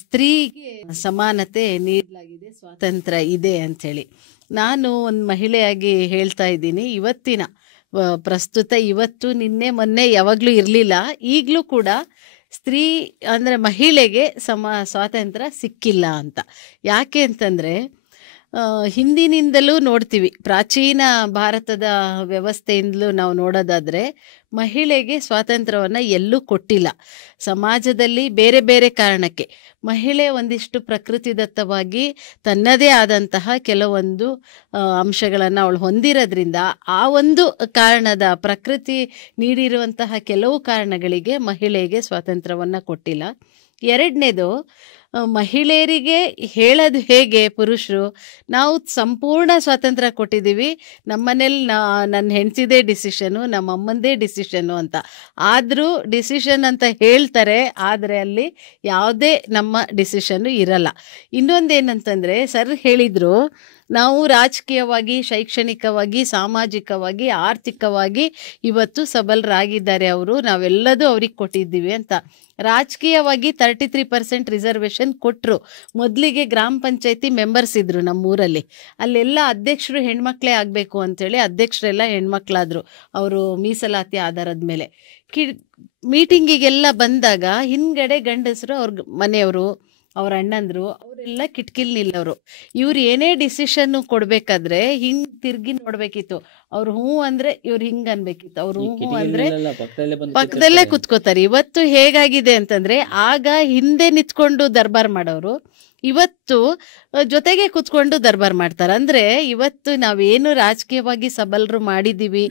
ಸ್ತ್ರೀಗೆ ಸಮಾನತೆ ನೀಡಲಾಗಿದೆ, ಸ್ವಾತಂತ್ರ್ಯ ಇದೆ ಅಂಥೇಳಿ. ನಾನು ಒಂದು ಮಹಿಳೆಯಾಗಿ ಹೇಳ್ತಾ ಇದ್ದೀನಿ, ಇವತ್ತಿನ ಪ್ರಸ್ತುತ ಇವತ್ತು ನಿನ್ನೆ ಮೊನ್ನೆ ಯಾವಾಗಲೂ ಇರಲಿಲ್ಲ, ಈಗಲೂ ಕೂಡ ಸ್ತ್ರೀ ಅಂದರೆ ಮಹಿಳೆಗೆ ಸ್ವಾತಂತ್ರ್ಯ ಸಿಕ್ಕಿಲ್ಲ ಅಂತ. ಯಾಕೆ ಅಂತಂದರೆ ಹಿಂದಿನಿಂದಲೂ ನೋಡ್ತೀವಿ, ಪ್ರಾಚೀನ ಭಾರತದ ವ್ಯವಸ್ಥೆಯಿಂದಲೂ ನಾವು ನೋಡೋದಾದರೆ ಮಹಿಳೆಗೆ ಸ್ವಾತಂತ್ರ್ಯವನ್ನು ಎಲ್ಲೂ ಕೊಟ್ಟಿಲ್ಲ. ಸಮಾಜದಲ್ಲಿ ಬೇರೆ ಬೇರೆ ಕಾರಣಕ್ಕೆ ಮಹಿಳೆ ಒಂದಿಷ್ಟು ಪ್ರಕೃತಿದತ್ತವಾಗಿ ತನ್ನದೇ ಆದಂತಹ ಕೆಲವೊಂದು ಅಂಶಗಳನ್ನು ಅವಳು ಹೊಂದಿರೋದ್ರಿಂದ ಆ ಒಂದು ಕಾರಣದ ಪ್ರಕೃತಿ ನೀಡಿರುವಂತಹ ಕೆಲವು ಕಾರಣಗಳಿಗೆ ಮಹಿಳೆಗೆ ಸ್ವಾತಂತ್ರ್ಯವನ್ನು ಕೊಟ್ಟಿಲ್ಲ. ಎರಡನೇದು, ಮಹಿಳೆಯರಿಗೆ ಹೇಳೋದು ಹೇಗೆ ಪುರುಷರು, ನಾವು ಸಂಪೂರ್ಣ ಸ್ವಾತಂತ್ರ್ಯ ಕೊಟ್ಟಿದ್ದೀವಿ, ನಮ್ಮನೇಲಿ ನನ್ನ ಹೆಂಡತಿದೇ ಡಿಸಿಷನು, ನಮ್ಮ ಅಮ್ಮಂದೇ ಡಿಸಿಷನು ಅಂತ. ಆದರೂ ಡಿಸಿಷನ್ ಅಂತ ಹೇಳ್ತಾರೆ, ಆದರೆ ಅಲ್ಲಿ ಯಾವುದೇ ನಮ್ಮ ಡಿಸಿಷನ್ನು ಇರಲ್ಲ. ಇನ್ನೊಂದೇನಂತಂದರೆ, ಸರ್ ಹೇಳಿದರು, ನಾವು ರಾಜಕೀಯವಾಗಿ, ಶೈಕ್ಷಣಿಕವಾಗಿ, ಸಾಮಾಜಿಕವಾಗಿ, ಆರ್ಥಿಕವಾಗಿ ಇವತ್ತು ಸಬಲರಾಗಿದ್ದಾರೆ ಅವರು, ನಾವೆಲ್ಲದೂ ಅವ್ರಿಗೆ ಕೊಟ್ಟಿದ್ದೀವಿ ಅಂತ. ರಾಜಕೀಯವಾಗಿ 33% ರಿಸರ್ವೇಷನ್ ಕೊಟ್ಟರು. ಮೊದಲಿಗೆ ಗ್ರಾಮ ಪಂಚಾಯತಿ ಮೆಂಬರ್ಸ್ ಇದ್ರು ನಮ್ಮೂರಲ್ಲಿ, ಅಲ್ಲೆಲ್ಲ ಅಧ್ಯಕ್ಷರು ಹೆಣ್ಮಕ್ಳೇ ಆಗಬೇಕು ಅಂಥೇಳಿ ಅಧ್ಯಕ್ಷರೆಲ್ಲ ಹೆಣ್ಮಕ್ಳಾದರು ಅವರು ಮೀಸಲಾತಿ ಆಧಾರದ ಮೇಲೆ. ಮೀಟಿಂಗಿಗೆಲ್ಲ ಬಂದಾಗ ಹಿಂದ್ಗಡೆ ಗಂಡಸರು, ಅವ್ರ ಮನೆಯವರು, ಅವ್ರ ಅಣ್ಣಂದ್ರು, ಅವರೆಲ್ಲ ಕಿಟಕಿಲ್ ನಿಲ್ಲವರು. ಇವ್ರು ಏನೇ ಡಿಸಿಷನ್ ಕೊಡ್ಬೇಕಾದ್ರೆ ಹಿಂಗ್ ತಿರ್ಗಿ ನೋಡ್ಬೇಕಿತ್ತು. ಅವ್ರು ಹ್ಞೂ ಅಂದ್ರೆ ಇವ್ರು ಹಿಂಗ್ ಅನ್ಬೇಕಿತ್ತು, ಅವ್ರು ಹ್ಞೂ ಅಂದ್ರೆ ಪಕ್ಕದಲ್ಲೇ ಕುತ್ಕೋತಾರೆ. ಇವತ್ತು ಹೇಗಾಗಿದೆ ಅಂತಂದ್ರೆ, ಆಗ ಹಿಂದೆ ನಿಂತ್ಕೊಂಡು ದರ್ಬಾರ್ ಮಾಡೋರು ಇವತ್ತು ಜೊತೆಗೆ ಕುತ್ಕೊಂಡು ದರ್ಬಾರ್ ಮಾಡ್ತಾರೆ. ಅಂದ್ರೆ ಇವತ್ತು ನಾವೇನು ರಾಜಕೀಯವಾಗಿ ಸಬಲರು ಮಾಡಿದ್ದೀವಿ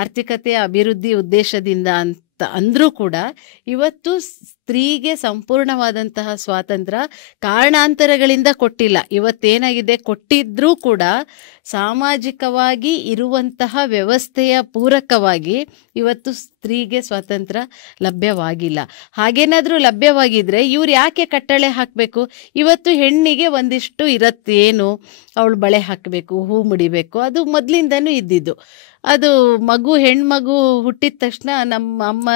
ಆರ್ಥಿಕತೆ ಅಭಿವೃದ್ಧಿ ಉದ್ದೇಶದಿಂದ ಅಂತ ಅಂದ್ರೂ ಕೂಡ ಇವತ್ತು ಸ್ತ್ರೀಗೆ ಸಂಪೂರ್ಣವಾದಂತಹ ಸ್ವಾತಂತ್ರ್ಯ ಕಾರಣಾಂತರಗಳಿಂದ ಕೊಟ್ಟಿಲ್ಲ. ಇವತ್ತೇನಾಗಿದೆ, ಕೊಟ್ಟಿದ್ರೂ ಕೂಡ ಸಾಮಾಜಿಕವಾಗಿ ಇರುವಂತಹ ವ್ಯವಸ್ಥೆಯ ಪೂರಕವಾಗಿ ಇವತ್ತು ಸ್ತ್ರೀಗೆ ಸ್ವಾತಂತ್ರ್ಯ ಲಭ್ಯವಾಗಿಲ್ಲ. ಹಾಗೇನಾದ್ರೂ ಲಭ್ಯವಾಗಿದ್ರೆ ಇವ್ರು ಯಾಕೆ ಕಟ್ಟಳೆ ಹಾಕಬೇಕು? ಇವತ್ತು ಹೆಣ್ಣಿಗೆ ಒಂದಿಷ್ಟು ಇರತ್ತೇನು, ಅವಳು ಬಳೆ ಹಾಕಬೇಕು, ಹೂ ಮುಡಿಬೇಕು, ಅದು ಮೊದಲಿಂದನೂ ಇದ್ದಿದ್ದು. ಅದು ಹೆಣ್ಮಗು ಹುಟ್ಟಿದ ತಕ್ಷಣ ನಮ್ಮ ಅಮ್ಮ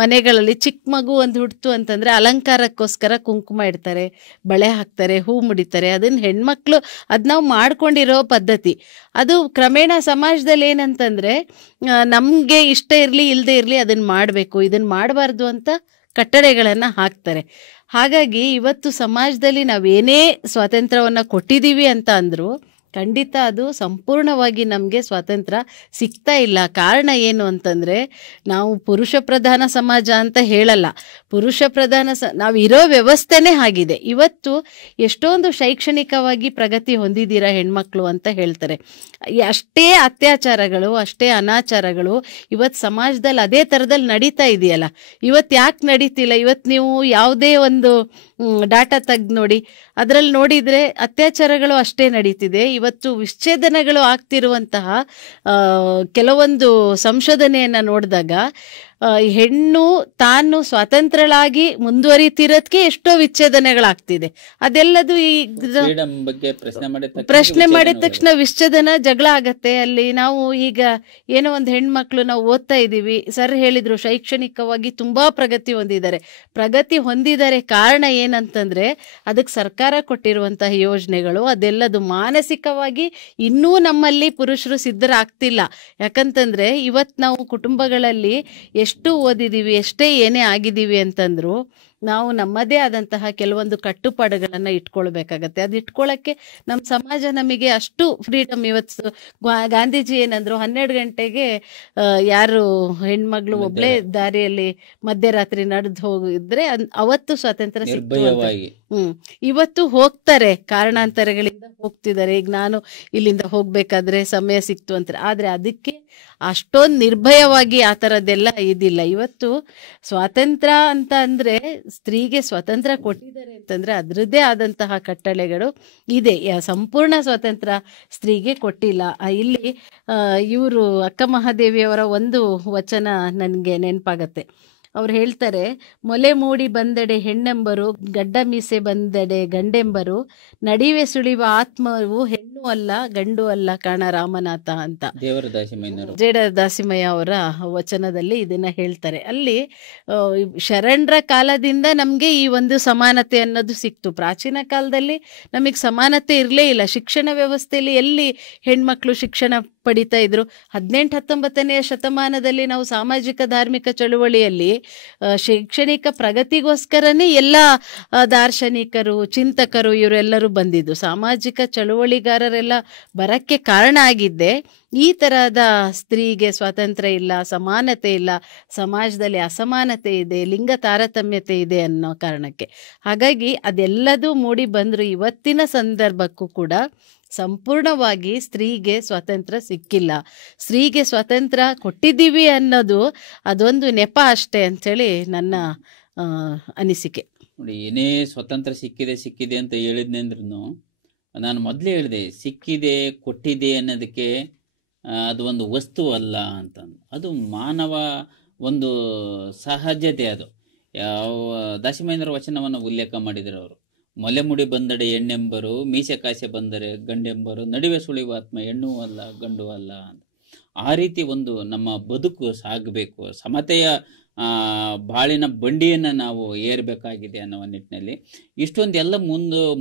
ಮನೆಗಳಲ್ಲಿ ಚಿಕ್ಕ ಮಗು ಒಂದು ಹುಟ್ಟಿತು ಅಂತಂದರೆ ಅಲಂಕಾರಕ್ಕೋಸ್ಕರ ಕುಂಕುಮ ಇಡ್ತಾರೆ, ಬಳೆ ಹಾಕ್ತಾರೆ, ಹೂ ಮುಡಿತಾರೆ. ಅದನ್ನು ಹೆಣ್ಮಕ್ಳು ಅದು ನಾವು ಮಾಡ್ಕೊಂಡಿರೋ ಪದ್ಧತಿ. ಅದು ಕ್ರಮೇಣ ಸಮಾಜದಲ್ಲಿ ಏನಂತಂದರೆ, ನಮಗೆ ಇಷ್ಟ ಇರಲಿ ಇಲ್ಲದೆ ಇರಲಿ ಅದನ್ನು ಮಾಡಬೇಕು, ಇದನ್ನು ಮಾಡಬಾರ್ದು ಅಂತ ಕಟ್ಟಳೆಗಳನ್ನು ಹಾಕ್ತಾರೆ. ಹಾಗಾಗಿ ಇವತ್ತು ಸಮಾಜದಲ್ಲಿ ನಾವೇನೇ ಸ್ವಾತಂತ್ರ್ಯವನ್ನು ಕೊಟ್ಟಿದ್ದೀವಿ ಅಂತ ಅಂದರೂ ಖಂಡಿತ ಅದು ಸಂಪೂರ್ಣವಾಗಿ ನಮಗೆ ಸ್ವಾತಂತ್ರ್ಯ ಸಿಗ್ತಾ ಇಲ್ಲ. ಕಾರಣ ಏನು ಅಂತಂದರೆ, ನಾವು ಪುರುಷ ಪ್ರಧಾನ ಸಮಾಜ ಅಂತ ಹೇಳಲ್ಲ, ಪುರುಷ ಪ್ರಧಾನ ನಾವು ಇರೋ ವ್ಯವಸ್ಥೆನೇ ಆಗಿದೆ. ಇವತ್ತು ಎಷ್ಟೊಂದು ಶೈಕ್ಷಣಿಕವಾಗಿ ಪ್ರಗತಿ ಹೊಂದಿದ್ದೀರಾ ಹೆಣ್ಮಕ್ಳು ಅಂತ ಹೇಳ್ತಾರೆ. ಅಷ್ಟೇ ಅತ್ಯಾಚಾರಗಳು, ಅಷ್ಟೇ ಅನಾಚಾರಗಳು ಇವತ್ತು ಸಮಾಜದಲ್ಲಿ ಅದೇ ಥರದಲ್ಲಿ ನಡೀತಾ ಇದೆಯಲ್ಲ. ಇವತ್ತು ಯಾಕೆ ನಡೀತಿಲ್ಲ? ಇವತ್ತು ನೀವು ಯಾವುದೇ ಒಂದು ಡಾಟಾ ತೆಗೆದು ನೋಡಿ, ಅದರಲ್ಲಿ ನೋಡಿದರೆ ಅತ್ಯಾಚಾರಗಳು ಅಷ್ಟೇ ನಡೀತಿದೆ. ಇವತ್ತು ವಿಚ್ಛೇದನಗಳು ಆಗ್ತಿರುವಂತಹ ಕೆಲವೊಂದು ಸಂಶೋಧನೆಯನ್ನು ನೋಡಿದಾಗ ಹೆಣ್ಣು ತಾನು ಸ್ವತಂತ್ರಳಾಗಿ ಮುಂದುವರಿತಿರೋದಕ್ಕೆ ಎಷ್ಟೋ ವಿಚ್ಛೇದನಗಳಾಗ್ತಿದೆ. ಅದೆಲ್ಲದು ಈ ಪ್ರಶ್ನೆ ಮಾಡಿದ ತಕ್ಷಣ ವಿಚ್ಛೇದನ, ಜಗಳ ಆಗತ್ತೆ ಅಲ್ಲಿ. ನಾವು ಈಗ ಏನೋ ಒಂದು ಹೆಣ್ಮಕ್ಳು ನಾವು ಓದ್ತಾ ಇದ್ದೀವಿ, ಸರ್ ಹೇಳಿದ್ರು ಶೈಕ್ಷಣಿಕವಾಗಿ ತುಂಬಾ ಪ್ರಗತಿ ಹೊಂದಿದ್ದಾರೆ. ಕಾರಣ ಏನಂತಂದ್ರೆ ಅದಕ್ಕೆ ಸರ್ಕಾರ ಕೊಟ್ಟಿರುವಂತಹ ಯೋಜನೆಗಳು, ಅದೆಲ್ಲದು ಮಾನಸಿಕವಾಗಿ ಇನ್ನೂ ನಮ್ಮಲ್ಲಿ ಪುರುಷರು ಸಿದ್ಧರಾಗ್ತಿಲ್ಲ. ಯಾಕಂತಂದ್ರೆ ಇವತ್ತು ನಾವು ಕುಟುಂಬಗಳಲ್ಲಿ ಎಷ್ಟು ಓದಿದ್ದೀವಿ, ಎಷ್ಟೇ ಏನೇ ಆಗಿದ್ದೀವಿ ಅಂತಂದ್ರು ನಾವು ನಮ್ಮದೇ ಆದಂತಹ ಕೆಲವೊಂದು ಕಟ್ಟುಪಾಡುಗಳನ್ನು ಇಟ್ಕೊಳ್ಬೇಕಾಗತ್ತೆ. ಅದು ಇಟ್ಕೊಳ್ಳೋಕ್ಕೆ ನಮ್ಮ ಸಮಾಜ ನಮಗೆ ಅಷ್ಟು ಫ್ರೀಡಮ್. ಇವತ್ತು ಗಾಂಧೀಜಿ ಏನಂದ್ರು, 12 ಗಂಟೆಗೆ ಯಾರು ಹೆಣ್ಮಗಳು ಒಬ್ಳೆ ದಾರಿಯಲ್ಲಿ ಮಧ್ಯರಾತ್ರಿ ನಡೆದು ಹೋಗಿದ್ರೆ ಅವತ್ತು ಸ್ವಾತಂತ್ರ್ಯ ಸಿಕ್ತು. ಇವತ್ತು ಹೋಗ್ತಾರೆ, ಕಾರಣಾಂತರಗಳಿಂದ ಹೋಗ್ತಿದ್ದಾರೆ. ಈಗ ನಾನು ಇಲ್ಲಿಂದ ಹೋಗ್ಬೇಕಾದ್ರೆ ಸಮಯ ಸಿಕ್ತು ಅಂತಾರೆ. ಆದ್ರೆ ಅದಕ್ಕೆ ಅಷ್ಟೊಂದು ನಿರ್ಭಯವಾಗಿ ಆ ಥರದ್ದೆಲ್ಲ ಇದಿಲ್ಲ. ಇವತ್ತು ಸ್ವಾತಂತ್ರ್ಯ ಅಂತ ಅಂದ್ರೆ, ಸ್ತ್ರೀಗೆ ಸ್ವಾತಂತ್ರ್ಯ ಕೊಟ್ಟಿದ್ದಾರೆ ಅಂತಂದ್ರೆ ಅದರದ್ದೇ ಆದಂತಹ ಕಟ್ಟಳೆಗಳು ಇದೆ. ಸಂಪೂರ್ಣ ಸ್ವಾತಂತ್ರ್ಯ ಸ್ತ್ರೀಗೆ ಕೊಟ್ಟಿಲ್ಲ. ಇಲ್ಲಿ ಇವರು ಅಕ್ಕ ಮಹಾದೇವಿಯವರ ಒಂದು ವಚನ ನನಗೆ ನೆನಪಾಗತ್ತೆ. ಅವ್ರು ಹೇಳ್ತಾರೆ, ಮೊಲೆ ಮೂಡಿ ಬಂದೆಡೆ ಹೆಣ್ಣೆಂಬರು, ಗಡ್ಡ ಮೀಸೆ ಬಂದೆಡೆ ಗಂಡೆಂಬರು, ನಡಿವೆ ಸುಳಿವ ಆತ್ಮವು ಹೆಣ್ಣು ಅಲ್ಲ ಗಂಡು ಅಲ್ಲ ಕಾಣ ರಾಮನಾಥ ಅಂತ ಜೇಡ ದಾಸಿಮಯ್ಯ ಅವರ ವಚನದಲ್ಲಿ ಇದನ್ನ ಹೇಳ್ತಾರೆ. ಅಲ್ಲಿ ಶರಣರ ಕಾಲದಿಂದ ನಮಗೆ ಈ ಒಂದು ಸಮಾನತೆ ಅನ್ನೋದು ಸಿಕ್ತು. ಪ್ರಾಚೀನ ಕಾಲದಲ್ಲಿ ನಮಗೆ ಸಮಾನತೆ ಇರಲೇ ಇಲ್ಲ. ಶಿಕ್ಷಣ ವ್ಯವಸ್ಥೆಯಲ್ಲಿ ಎಲ್ಲಿ ಹೆಣ್ಮಕ್ಳು ಶಿಕ್ಷಣ ಪಡಿತಾ ಇದ್ರು? 18-19ನೇ ಶತಮಾನದಲ್ಲಿ ನಾವು ಸಾಮಾಜಿಕ ಧಾರ್ಮಿಕ ಚಳುವಳಿಯಲ್ಲಿ ಶೈಕ್ಷಣಿಕ ಪ್ರಗತಿಗೋಸ್ಕರನೇ ಎಲ್ಲ ದಾರ್ಶನಿಕರು, ಚಿಂತಕರು ಇವರೆಲ್ಲರೂ ಬಂದಿದ್ದು. ಸಾಮಾಜಿಕ ಚಳುವಳಿಗಾರರೆಲ್ಲ ಬರಕ್ಕೆ ಕಾರಣ ಆಗಿದ್ದೆ ಈ ತರಹದ ಸ್ತ್ರೀಗೆ ಸ್ವಾತಂತ್ರ್ಯ ಇಲ್ಲ, ಸಮಾನತೆ ಇಲ್ಲ, ಸಮಾಜದಲ್ಲಿ ಅಸಮಾನತೆ ಇದೆ, ಲಿಂಗ ತಾರತಮ್ಯತೆ ಇದೆ ಅನ್ನೋ ಕಾರಣಕ್ಕೆ. ಹಾಗಾಗಿ ಅದೆಲ್ಲದೂ ಮೂಡಿ ಬಂದ್ರು. ಇವತ್ತಿನ ಸಂದರ್ಭಕ್ಕೂ ಕೂಡ ಸಂಪೂರ್ಣವಾಗಿ ಸ್ತ್ರೀಗೆ ಸ್ವಾತಂತ್ರ್ಯ ಸಿಕ್ಕಿಲ್ಲ. ಸ್ತ್ರೀಗೆ ಸ್ವಾತಂತ್ರ್ಯ ಕೊಟ್ಟಿದ್ದೀವಿ ಅನ್ನೋದು ಅದೊಂದು ನೆಪ ಅಷ್ಟೇ ಅಂಥೇಳಿ ನನ್ನ ಅನಿಸಿಕೆ. ನೋಡಿ, ಏನೇ ಸ್ವಾತಂತ್ರ್ಯ ಸಿಕ್ಕಿದೆ ಅಂತ ಹೇಳಿದ್ನೆ ಅಂದ್ರೂ ನಾನು ಮೊದಲೇ ಹೇಳಿದೆ, ಸಿಕ್ಕಿದೆ ಕೊಟ್ಟಿದೆ ಅನ್ನೋದಕ್ಕೆ ಅದು ಒಂದು ವಸ್ತು ಅಲ್ಲ ಅಂತ. ಅದು ಮಾನವ ಒಂದು ಸಹಜತೆ. ಅದು ಯಾವ ದಾಸಿಮಯ್ಯನವರ ವಚನವನ್ನು ಉಲ್ಲೇಖ ಮಾಡಿದರು ಅವರು. ಮೊಲೆ ಮುಡಿ ಬಂದಡೆ ಹೆಣ್ಣೆಂಬರು, ಮೀಸೆ ಕಾಸೆ ಬಂದರೆ ಗಂಡೆಂಬರು, ನಡುವೆ ಸುಳಿವ ಆತ್ಮ ಹೆಣ್ಣು ಅಲ್ಲ ಗಂಡು ಅಲ್ಲ ಅಂತ. ಆ ರೀತಿ ಒಂದು ನಮ್ಮ ಬದುಕು ಸಾಗಬೇಕು, ಸಮತೆಯ ಬಾಳಿನ ಬಂಡಿಯನ್ನು ನಾವು ಏರಬೇಕಾಗಿದೆ ಅನ್ನೋ ನಿಟ್ಟಿನಲ್ಲಿ ಇಷ್ಟೊಂದೆಲ್ಲ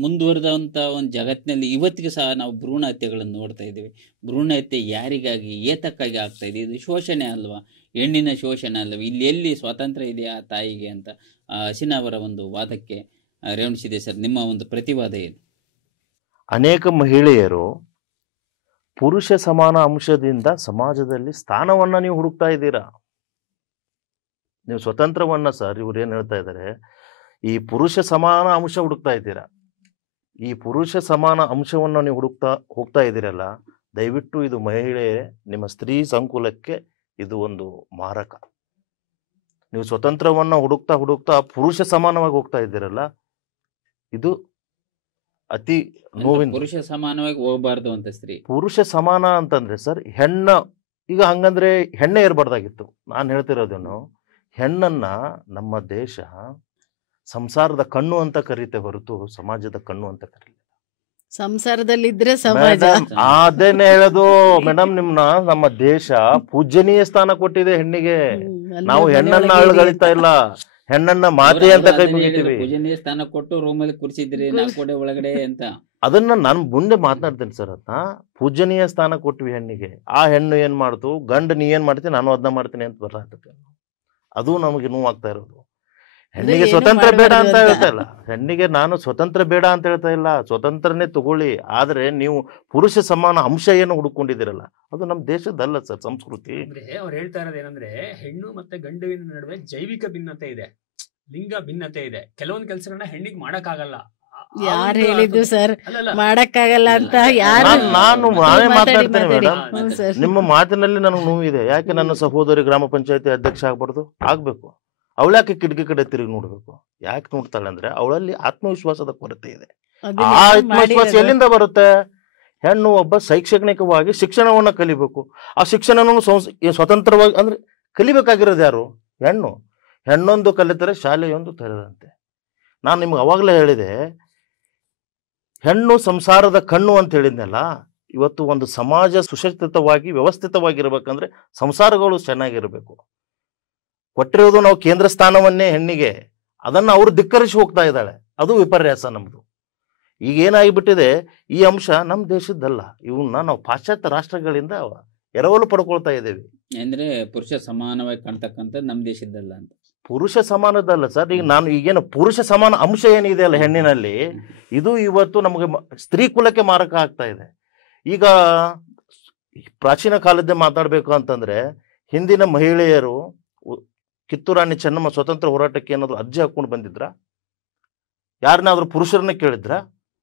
ಮುಂದುವರೆದಂಥ ಒಂದು ಜಗತ್ತಿನಲ್ಲಿ ಇವತ್ತಿಗೆ ಸಹ ನಾವು ಭ್ರೂಣ ಹತ್ಯೆಗಳನ್ನು ನೋಡ್ತಾ ಇದ್ದೀವಿ. ಭ್ರೂಣ ಹತ್ಯೆ ಯಾರಿಗಾಗಿ, ಏತಕ್ಕಾಗಿ ಆಗ್ತಾ ಇದೆ? ಇದು ಶೋಷಣೆ ಅಲ್ವಾ? ಹೆಣ್ಣಿನ ಶೋಷಣೆ ಅಲ್ವಾ? ಇಲ್ಲಿ ಎಲ್ಲಿ ಸ್ವಾತಂತ್ರ್ಯ ಇದೆಯಾ ತಾಯಿಗೆ ಅಂತ ಹಸೀನಾ ಅವರ ಒಂದು ವಾದಕ್ಕೆ ರೇವಣಿಸಿದೆ ಸರ್, ನಿಮ್ಮ ಒಂದು ಪ್ರತಿವಾದ ಏನು? ಅನೇಕ ಮಹಿಳೆಯರು ಪುರುಷ ಸಮಾನ ಅಂಶದಿಂದ ಸಮಾಜದಲ್ಲಿ ಸ್ಥಾನವನ್ನ ನೀವು ಹುಡುಕ್ತಾ ಇದ್ದೀರಾ. ನೀವು ಸ್ವತಂತ್ರವನ್ನ ಸರ್, ಇವ್ರು ಏನ್ ಹೇಳ್ತಾ ಇದ್ದಾರೆ, ಈ ಪುರುಷ ಸಮಾನ ಅಂಶ ಹುಡುಕ್ತಾ ಇದ್ದೀರಾ. ಈ ಪುರುಷ ಸಮಾನ ಅಂಶವನ್ನು ನೀವು ಹೋಗ್ತಾ ಇದ್ದೀರಲ್ಲ, ದಯವಿಟ್ಟು ಇದು ಮಹಿಳೆ, ನಿಮ್ಮ ಸ್ತ್ರೀ ಸಂಕುಲಕ್ಕೆ ಇದು ಒಂದು ಮಾರಕ. ನೀವು ಸ್ವತಂತ್ರವನ್ನ ಹುಡುಕ್ತಾ ಪುರುಷ ಸಮಾನವಾಗಿ ಹೋಗ್ತಾ ಇದ್ದೀರಲ್ಲ, ಇದು ಅತಿ ನೋವಿನ. ಪುರುಷ ಸಮಾನವಾಗಿ ಹೋಗಬಾರ್ದು ಅಂತ ಸ್ತ್ರೀ. ಪುರುಷ ಸಮಾನ ಅಂತಂದ್ರೆ ಸರ್, ಹೆಣ್ಣ ಈಗ ಹಂಗಂದ್ರೆ ಹೆಣ್ಣೆ ಇರಬಾರ್ದಾಗಿತ್ತು. ನಾನು ಹೇಳ್ತಿರೋದೇನು, ಹೆಣ್ಣನ್ನ ನಮ್ಮ ದೇಶ ಸಂಸಾರದ ಕಣ್ಣು ಅಂತ ಕರೀತೆ ಹೊರತು ಸಮಾಜದ ಕಣ್ಣು ಅಂತ ಕರೀಲಿ. ಸಂಸಾರದಲ್ಲಿದ್ರೆ ಸಮಾಜ. ಅದೇನೆ ಹೇಳೋದು ಮೇಡಮ್, ನಮ್ಮ ದೇಶ ಪೂಜನೀಯ ಸ್ಥಾನ ಕೊಟ್ಟಿದೆ ಹೆಣ್ಣಿಗೆ. ನಾವು ಹೆಣ್ಣನ್ನ ಅಳಗಳಿತಾ ಇಲ್ಲ, ಹೆಣ್ಣನ್ನ ಮಾತೆ ಅಂತ ಕೈ ಮುಗಿತೀವಿ. ಪೂಜನೀಯ ಸ್ಥಾನ ಕೊಟ್ಟು ರೂಮಲ್ಲಿ ಕೂರಿಸಿದ್ರಿ ನಾಲ್ಕೋಡೆ ಒಳಗಡೆ ಅಂತ. ಅದನ್ನ ನಾನು ಮುಂದೆ ಮಾತನಾಡ್ತೇನೆ ಸರ್. ಅದನ್ನ ಪೂಜನೀಯ ಸ್ಥಾನ ಕೊಟ್ವಿ ಹೆಣ್ಣಿಗೆ. ಆ ಹೆಣ್ಣು ಏನ್ ಮಾಡ್ತು, ಗಂಡ ನೀ ಏನ್ ಮಾಡ್ತೀನಿ ನಾನು ಅದನ್ನ ಮಾಡ್ತೀನಿ ಅಂತ ಬರತ್ತೆ. ಅದು ನಮಗೆ ನೋವಾಗ್ತಾ ಇರೋದು. ಹೆಣ್ಣಿಗೆ ಏನು ಸ್ವತಂತ್ರ ಬೇಡ ಮಾಡ್ಬಾರ್ದು ಅಂತ ಅಂತ. ಹೇಳ್ತಾ ಇಲ್ಲ. ಹೆಣ್ಣಿಗೆ ನಾನು ಸ್ವತಂತ್ರ ಬೇಡ ಅಂತ ಹೇಳ್ತಾ ಇಲ್ಲ, ಸ್ವತಂತ್ರನೇ ತಗೊಳ್ಳಿ. ಆದ್ರೆ ನೀವು ಪುರುಷ ಸಮಾನ ಅಂಶ ಏನು ಹುಡುಕೊಂಡಿದ್ದೀರಲ್ಲ ಅದು ನಮ್ಮ ದೇಶದಲ್ಲ ಸರ್ ಸಂಸ್ಕೃತಿ. ಅಂದ್ರೆ ಅವ್ರು ಹೇಳ್ತಾ ಇರೋದು ಏನಂದ್ರೆ ಹೆಣ್ಣು ಮತ್ತೆ ಗಂಡುವಿನ ನಡುವೆ ಜೈವಿಕ ಭಿನ್ನತೆ ಇದೆ, ಲಿಂಗ ಭಿನ್ನತೆ ಇದೆ. ಕೆಲವೊಂದು ಕೆಲಸಗಳನ್ನ ಹೆಣ್ಣಿಗೆ ಮಾಡಕ್ಕಾಗಲ್ಲ. ಯಾರು ಹೇಳಿದ್ದು ಸರ್ ಅಲ್ಲಲ್ಲ ಮಾಡಕ್ಕಾಗಲ್ಲ ಅಂತ? ಯಾರು ನಾನೇ ಮಾತಾಡ್ತೇನೆ ಮೇಡಮ್. ಹ್ಞೂ ಸರ್. ನಿಮ್ಮ ಮಾತಿನಲ್ಲಿ ನನಗೆ ನೋವಿದೆ. ಯಾಕೆ ನನ್ನ ಸಹೋದರಿ ಗ್ರಾಮ ಪಂಚಾಯತಿ ಅಧ್ಯಕ್ಷ ಆಗ್ಬಾರ್ದು? ಆಗ್ಬೇಕು. ಅವಳ್ಯಾಕೆ ಕಿಟಕಿ ಕಡೆ ತಿರುಗಿ ನೋಡ್ಬೇಕು? ಯಾಕೆ ನೋಡ್ತಾಳೆ ಅಂದ್ರೆ ಅವಳಲ್ಲಿ ಆತ್ಮವಿಶ್ವಾಸದ ಕೊರತೆ ಇದೆ. ಅದನ್ನ ಆ ಆತ್ಮವಿಶ್ವಾಸ ಮಾಡಿರೋದು. ಎಲ್ಲಿಂದ ಬರುತ್ತೆ? ಹೆಣ್ಣು ಒಬ್ಬ ಶೈಕ್ಷಣಿಕವಾಗಿ ಶಿಕ್ಷಣವನ್ನ ಕಲಿಬೇಕು. ಆ ಶಿಕ್ಷಣವನ್ನು ಸ್ವತಂತ್ರವಾಗಿ ಅಂದ್ರೆ ಕಲಿಬೇಕಾಗಿರೋದು ಯಾರು? ಹೆಣ್ಣು. ಹೆಣ್ಣೊಂದು ಕಲಿತರೆ ಶಾಲೆಯೊಂದು ತೆರೆದಂತೆ. ನಾನು ನಿಮ್ಗೆ ಅವಾಗಲೇ ಹೇಳಿದೆ, ಹೆಣ್ಣು ಸಂಸಾರದ ಕಣ್ಣು ಅಂತ ಹೇಳಿದ್ನಲ್ಲ. ಇವತ್ತು ಒಂದು ಸಮಾಜ ಸುಸಜ್ಜಿತವಾಗಿ ವ್ಯವಸ್ಥಿತವಾಗಿರ್ಬೇಕಂದ್ರೆ ಸಂಸಾರಗಳು ಚೆನ್ನಾಗಿರ್ಬೇಕು. ಕೊಟ್ಟಿರೋದು ನಾವು ಕೇಂದ್ರ ಸ್ಥಾನವನ್ನೇ ಹೆಣ್ಣಿಗೆ, ಅದನ್ನು ಅವರು ಧಿಕ್ಕರಿಸಿ ಹೋಗ್ತಾ ಇದ್ದಾಳೆ. ಅದು ವಿಪರ್ಯಾಸ ನಮ್ದು. ಈಗ ಏನಾಗಿಬಿಟ್ಟಿದೆ, ಈ ಅಂಶ ನಮ್ಮ ದೇಶದ್ದಲ್ಲ, ಇವನ್ನ ನಾವು ಪಾಶ್ಚಾತ್ಯ ರಾಷ್ಟ್ರಗಳಿಂದ ಎರವಲು ಪಡ್ಕೊಳ್ತಾ ಇದ್ದೇವೆ. ಅಂದ್ರೆ ಪುರುಷ ಸಮಾನವಾಗಿ ಕಾಣ್ತಕ್ಕಂಥ ನಮ್ಮ ದೇಶದ್ದಲ್ಲ ಅಂತ. ಪುರುಷ ಸಮಾನದಲ್ಲ ಸರ್. ಈಗ ನಾನು ಈಗೇನು ಪುರುಷ ಸಮಾನ ಅಂಶ ಏನಿದೆ ಅಲ್ಲ ಹೆಣ್ಣಿನಲ್ಲಿ, ಇದು ಇವತ್ತು ನಮಗೆ ಸ್ತ್ರೀ ಕುಲಕ್ಕೆ ಮಾರಕ ಆಗ್ತಾ ಇದೆ. ಈಗ ಪ್ರಾಚೀನ ಕಾಲದ್ದೇ ಮಾತಾಡಬೇಕು ಅಂತಂದ್ರೆ, ಹಿಂದಿನ ಮಹಿಳೆಯರು ಕಿತ್ತೂರಾಣಿ ಚೆನ್ನಮ್ಮ ಸ್ವತಂತ್ರ ಹೋರಾಟಕ್ಕೆ ಏನಾದ್ರು ಅರ್ಜಿ ಹಾಕೊಂಡು ಬಂದಿದ್ರ? ಯಾರನ್ನಾದ್ರೂ ಪುರುಷರನ್ನ ಕೇಳಿದ್ರ?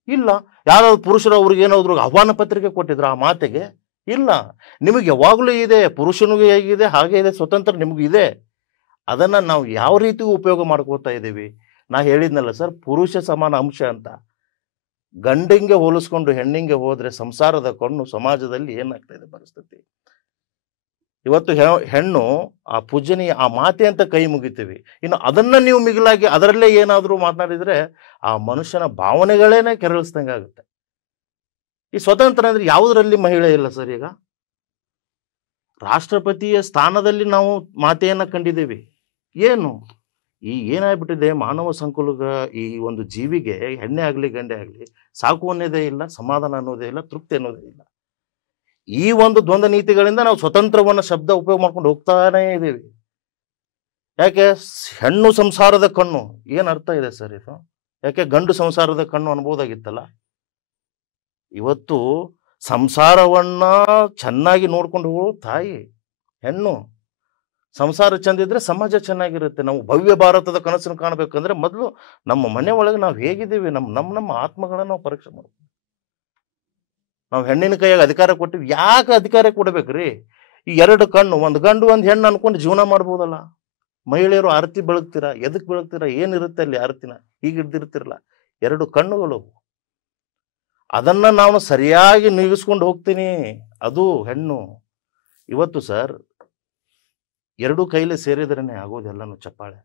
ಇಲ್ಲ. ಯಾರಾದ್ರೂ ಪುರುಷರು ಅವ್ರಿಗೆ ಏನಾದ್ರು ಆಹ್ವಾನ ಪತ್ರಿಕೆ ಕೊಟ್ಟಿದ್ರ ಆ ಮಾತೆಗೆ? ಇಲ್ಲ. ನಿಮಗೆ ಯಾವಾಗಲೂ ಇದೆ, ಪುರುಷನಿಗೂ ಹೇಗಿದೆ ಹಾಗೆ ಇದೆ, ಸ್ವತಂತ್ರ ನಿಮಗೂ ಇದೆ. ಅದನ್ನ ನಾವು ಯಾವ ರೀತಿ ಉಪಯೋಗ ಮಾಡ್ಕೋತಾ ಇದ್ದೀವಿ? ನಾ ಹೇಳಿದ್ನಲ್ಲ ಸರ್, ಪುರುಷ ಸಮಾನ ಅಂಶ ಅಂತ. ಗಂಡಿಂಗೆ ಹೋಲಿಸ್ಕೊಂಡು ಹೆಣ್ಣಿಂಗೆ ಹೋದ್ರೆ ಸಂಸಾರದ ಕಣ್ಣು ಸಮಾಜದಲ್ಲಿ ಏನಾಗ್ತಾ ಇದೆ ಪರಿಸ್ಥಿತಿ. ಇವತ್ತು ಹೆಣ್ಣು ಆ ಪೂಜನೀಯ ಆ ಮಾತೆ ಅಂತ ಕೈ ಮುಗಿತೀವಿ. ಇನ್ನು ಅದನ್ನ ನೀವು ಮಿಗಿಲಾಗಿ ಅದರಲ್ಲೇ ಏನಾದರೂ ಮಾತನಾಡಿದ್ರೆ ಆ ಮನುಷ್ಯನ ಭಾವನೆಗಳೇನೆ ಕೆರಳಿಸ್ದಂಗೆ ಆಗುತ್ತೆ. ಈ ಸ್ವತಂತ್ರ ಅಂದ್ರೆ ಯಾವುದರಲ್ಲಿ ಮಹಿಳೆ ಇಲ್ಲ ಸರ್? ಈಗ ರಾಷ್ಟ್ರಪತಿಯ ಸ್ಥಾನದಲ್ಲಿ ನಾವು ಮಾತೆಯನ್ನ ಕಂಡಿದ್ದೀವಿ. ಏನು ಏನಾಗ್ಬಿಟ್ಟಿದೆ, ಮಾನವ ಸಂಕುಲಗ ಈ ಒಂದು ಜೀವಿಗೆ ಹೆಣ್ಣೆ ಆಗಲಿ ಗಂಡೆ ಆಗಲಿ ಸಾಕು ಅನ್ನೋದೇ ಇಲ್ಲ, ಸಮಾಧಾನ ಅನ್ನೋದೇ ಇಲ್ಲ, ತೃಪ್ತಿ ಅನ್ನೋದೇ ಇಲ್ಲ. ಈ ಒಂದು ದ್ವಂದ್ವ ನೀತಿಗಳಿಂದ ನಾವು ಸ್ವತಂತ್ರವನ್ನ ಶಬ್ದ ಉಪಯೋಗ ಮಾಡ್ಕೊಂಡು ಹೋಗ್ತಾನೇ ಇದ್ದೀವಿ. ಯಾಕೆ? ಹೆಣ್ಣು ಸಂಸಾರದ ಕಣ್ಣು ಏನ್ ಅರ್ಥ ಇದೆ ಸರ್ ಇದು? ಯಾಕೆ ಗಂಡು ಸಂಸಾರದ ಕಣ್ಣು ಅನ್ಬೋದಾಗಿತ್ತಲ್ಲ. ಇವತ್ತು ಸಂಸಾರವನ್ನ ಚೆನ್ನಾಗಿ ನೋಡ್ಕೊಂಡು ಹೋಗೋ ತಾಯಿ ಹೆಣ್ಣು. ಸಂಸಾರ ಚಂದಿದ್ರೆ ಸಮಾಜ ಚೆನ್ನಾಗಿರುತ್ತೆ. ನಾವು ಭವ್ಯ ಭಾರತದ ಕನಸನ್ನು ಕಾಣಬೇಕಂದ್ರೆ ಮೊದಲು ನಮ್ಮ ಮನೆ ಒಳಗೆ ನಾವು ಹೇಗಿದ್ದೀವಿ, ನಮ್ಮ ಆತ್ಮಗಳನ್ನ ನಾವು ಪರೀಕ್ಷೆ ಮಾಡ್ಬೇಕು. ನಾವು ಹೆಣ್ಣಿನ ಕೈಯಾಗ ಅಧಿಕಾರ ಕೊಟ್ಟಿವಿ. ಯಾಕೆ ಅಧಿಕಾರ ಕೊಡ್ಬೇಕ್ರಿ? ಈ ಎರಡು ಕಣ್ಣು, ಒಂದು ಗಂಡು ಒಂದು ಹೆಣ್ಣು ಅನ್ಕೊಂಡು ಜೀವನ ಮಾಡ್ಬೋದಲ್ಲ. ಮಹಿಳೆಯರು ಆರತಿ ಬೆಳಗ್ತೀರಾ? ಎದಕ್ ಬೆಳಗ್ತೀರಾ? ಏನಿರುತ್ತೆ ಅಲ್ಲಿ ಆರತಿನ? ಈಗ ಹಿಡ್ದಿರ್ತಿರಲ್ಲ. ಎರಡು ಕಣ್ಣುಗಳು, ಅದನ್ನ ನಾವು ಸರಿಯಾಗಿ ನೀಗಿಸ್ಕೊಂಡು ಹೋಗ್ತೀನಿ, ಅದು ಹೆಣ್ಣು. ಇವತ್ತು ಸರ್ ಎರಡು ಕೈಲಿ ಸೇರಿದ್ರೇನೆ ಆಗೋದೆಲ್ಲನು ಚಪ್ಪಾಳೆ.